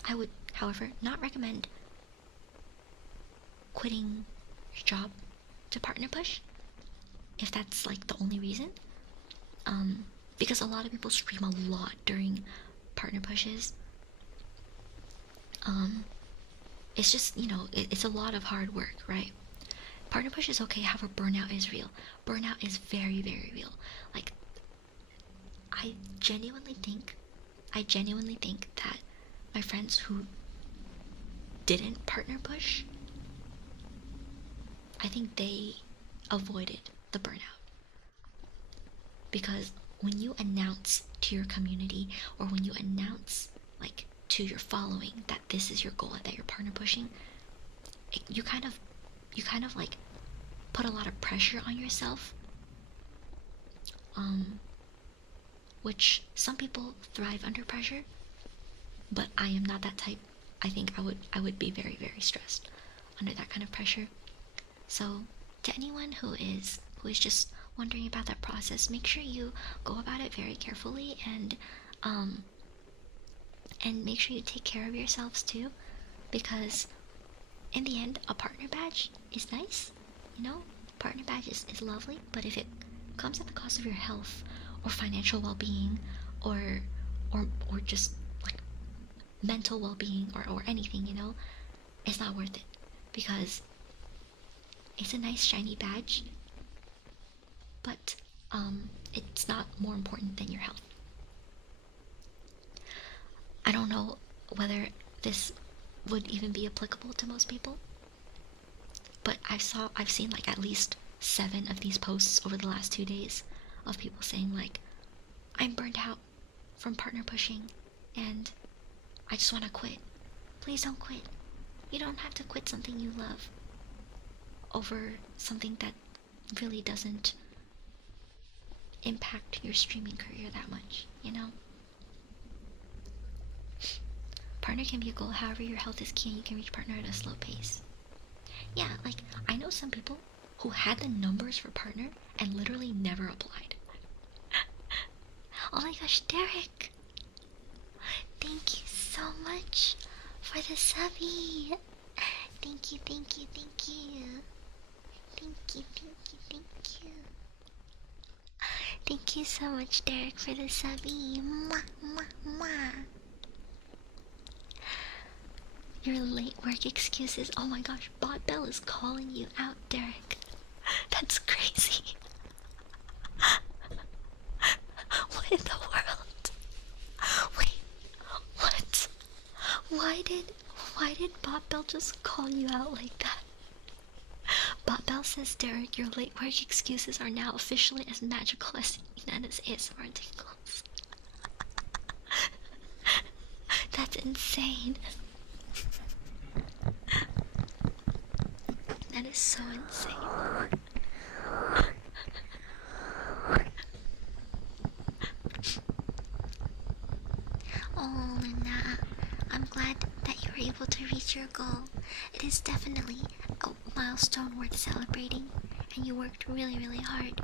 I would, however, not recommend quitting your job to partner push if that's like the only reason, because a lot of people scream a lot during partner pushes. It's just, you know, it's a lot of hard work, right? Partner push is okay, however, burnout is real. Burnout is very, very real. Like, I genuinely think that my friends who didn't partner push, I think they avoided the burnout. Because when you announce to your community, or when you announce like to your following that this is your goal and that you're partner pushing, you kind of like put a lot of pressure on yourself, which some people thrive under pressure, but I am not that type. I think I would be very, very stressed under that kind of pressure. So to anyone who is just wondering about that process, make sure you go about it very carefully, and make sure you take care of yourselves too, because in the end, a partner badge is nice, you know, partner badge is lovely, but if it comes at the cost of your health or financial well-being, or just like mental well-being, or anything, you know, it's not worth it, because it's a nice shiny badge, but it's not more important than your health. I don't know whether this would even be applicable to most people, but I've seen like at least 7 of these posts over the last 2 days of people saying like, I'm burned out from partner pushing and I just want to quit. Please don't quit. You don't have to quit something you love over something that really doesn't impact your streaming career that much, you know? Partner can be a goal, however your health is key and you can reach partner at a slow pace. Yeah, like, I know some people who had the numbers for partner and literally never applied. Oh my gosh, Derek! Thank you so much for the subby! Thank you, thank you, thank you. Thank you, thank you, thank you. Thank you so much, Derek, for the subby. Mwah, mwah, mwah. Your late work excuses. Oh my gosh, Bot Bell is calling you out, Derek. That's crazy. What in the world? Wait, what? Why did Bot Bell just call you out like that? Bot Bell says, Derek, your late work excuses are now officially as magical as Inanna's ASMR tingles. That's insane. That is so insane. Oh, Inanna, I'm glad that you were able to reach your goal. It is definitely a milestone worth celebrating, and you worked really, really hard.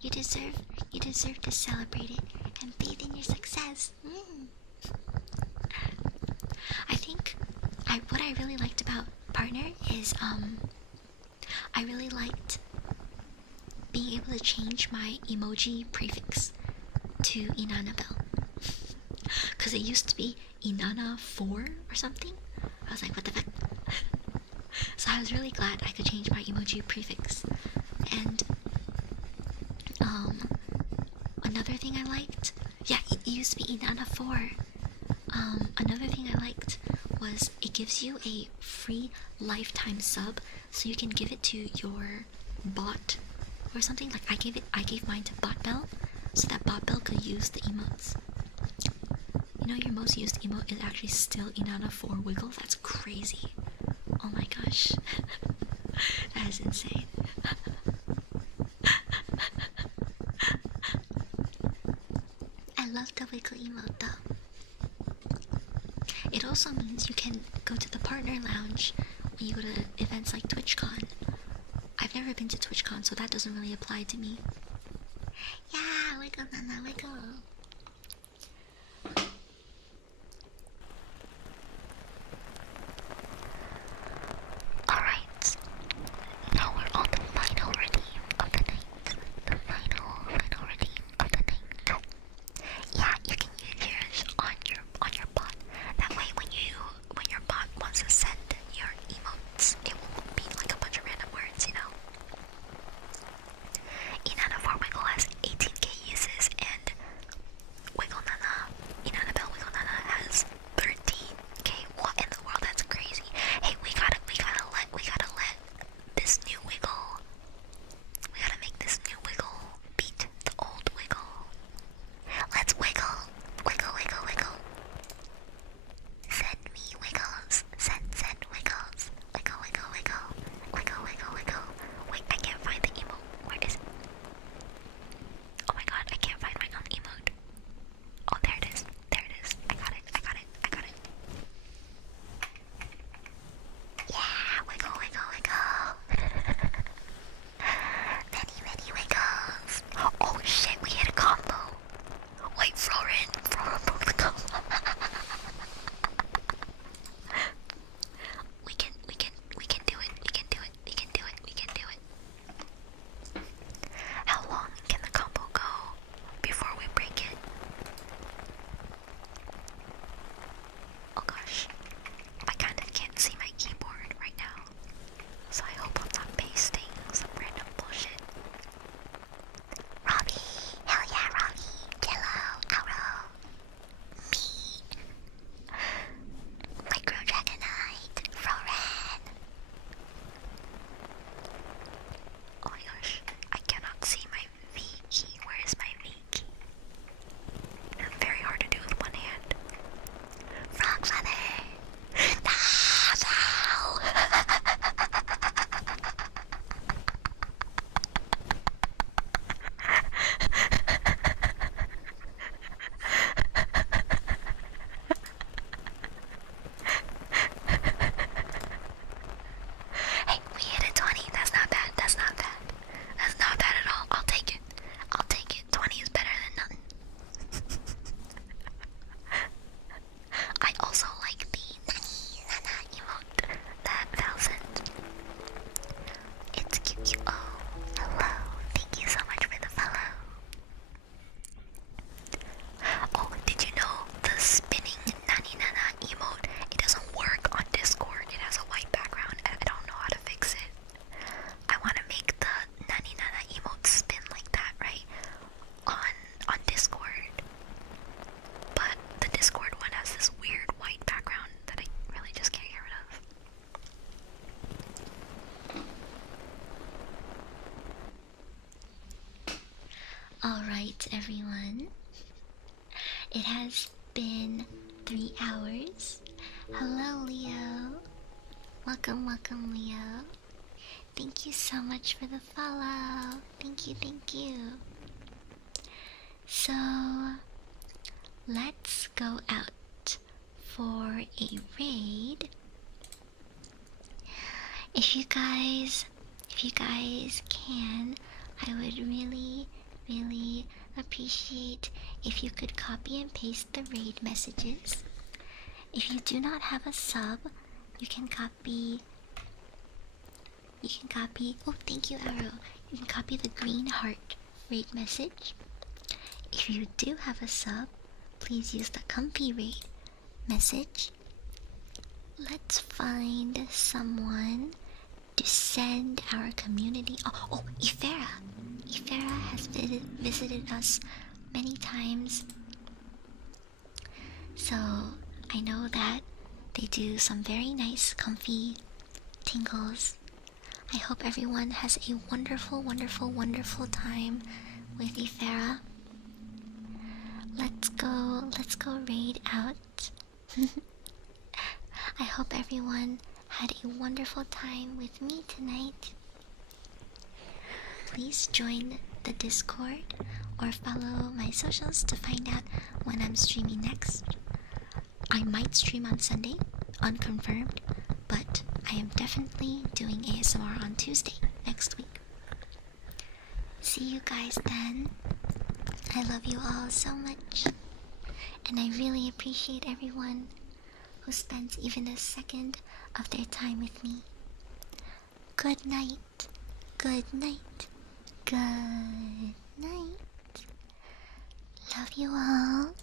You deserve to celebrate it and bathe in your success. I think what I really liked about partner is I really liked being able to change my emoji prefix to Inannabelle, because it used to be Inanna4 or something. I was like, what the fuck? So I was really glad I could change my emoji prefix. And another thing I liked, yeah, it used to be Inanna4. Another thing I liked was it gives you a free lifetime sub, so you can give it to your bot or something. Like I gave mine to baobell, so that baobell could use the emotes. You know, your most used emote is actually still Inanna for Wiggle. That's crazy. Oh my gosh. That is insane. I love the Wiggle emote though. It also means you can go to the partner lounge when you go to events like TwitchCon. I've never been to TwitchCon, so that doesn't really apply to me. Yeah, wiggle, Nana, wiggle. Alright, now we're on the final redeem of the night. The final redeem of the night. Yeah, you can use yours on your bot. That way when your bot wants to send your emotes, it won't be like a bunch of random words, you know? Inanna for Wiggle has 18k uses, and 𝓬𝓸𝓷𝓽𝓮 has 13k. What in the world? That's crazy. Hey, we gotta let this new Wiggle. We gotta make this new Wiggle beat the old Wiggle. Let's wiggle, wiggle, wiggle, wiggle. Send me wiggles. Send wiggles. Wiggle, wiggle, wiggle. Wiggle, wiggle, wiggle. Wait, I can't find the emote. Where is it? Oh my god, I can't find my own emote. Oh, there it is. There it is. I got it. Yeah, wiggle, wiggle, wiggle. Many wiggles. Oh shit, we hit a combo. Wait, Florin broke the combo. We can do it. We can do it. How long can the combo go before we break it? Oh gosh, I kind of can't see my keyboard right now, so I hope I'm not pasting some random bullshit. Robbie, hell yeah, Robbie, Jello, Auro, me, 𝓬𝓸𝓷𝓽𝓮𝓵𝓼, Floran. Oh my gosh, I cannot see my V key. Where is my V key? It's very hard to do with one hand. Frog Feather! Hey, we hit a 20. That's not bad. That's not bad at all. I'll take it. 20 is better than nothing. I also like the Inanna emote that Val sent. It's cute. Oh, hello. Thank you so much for the follow. Oh, did you know the spinning Inanna emote? It doesn't work on Discord. It has a white background and I don't know how to fix it. I want to make the Inanna emote spin like that, right? On Discord. But the Discord one has this weird white background that I really just can't get rid of. Alright, everyone. It has been 3 hours. Hello, Leo. Welcome, Leo. Thank you so much for the follow. Thank you. So, let's go out for a raid. If you guys can, I would really appreciate if you could copy and paste the raid messages. If you do not have a sub, you can copy. Oh, thank you, Arrow. You can copy the green heart raid message. If you do have a sub, please use the comfy raid message. Let's find someone to send our community. Oh, 𝓬𝓸𝓷𝓽𝓮 has visited us many times, so I know that They do some very nice, comfy tingles. I hope everyone has a wonderful, wonderful, wonderful time with 𝓬𝓸𝓷𝓽𝓮. Let's go raid out. I hope everyone had a wonderful time with me tonight. Please join the Discord or follow my socials to find out when I'm streaming next. I might stream on Sunday, unconfirmed, but I am definitely doing ASMR on Tuesday next week. See you guys then. I love you all so much, and I really appreciate everyone who spends even a second of their time with me. Good night, good night, good night. Love you all.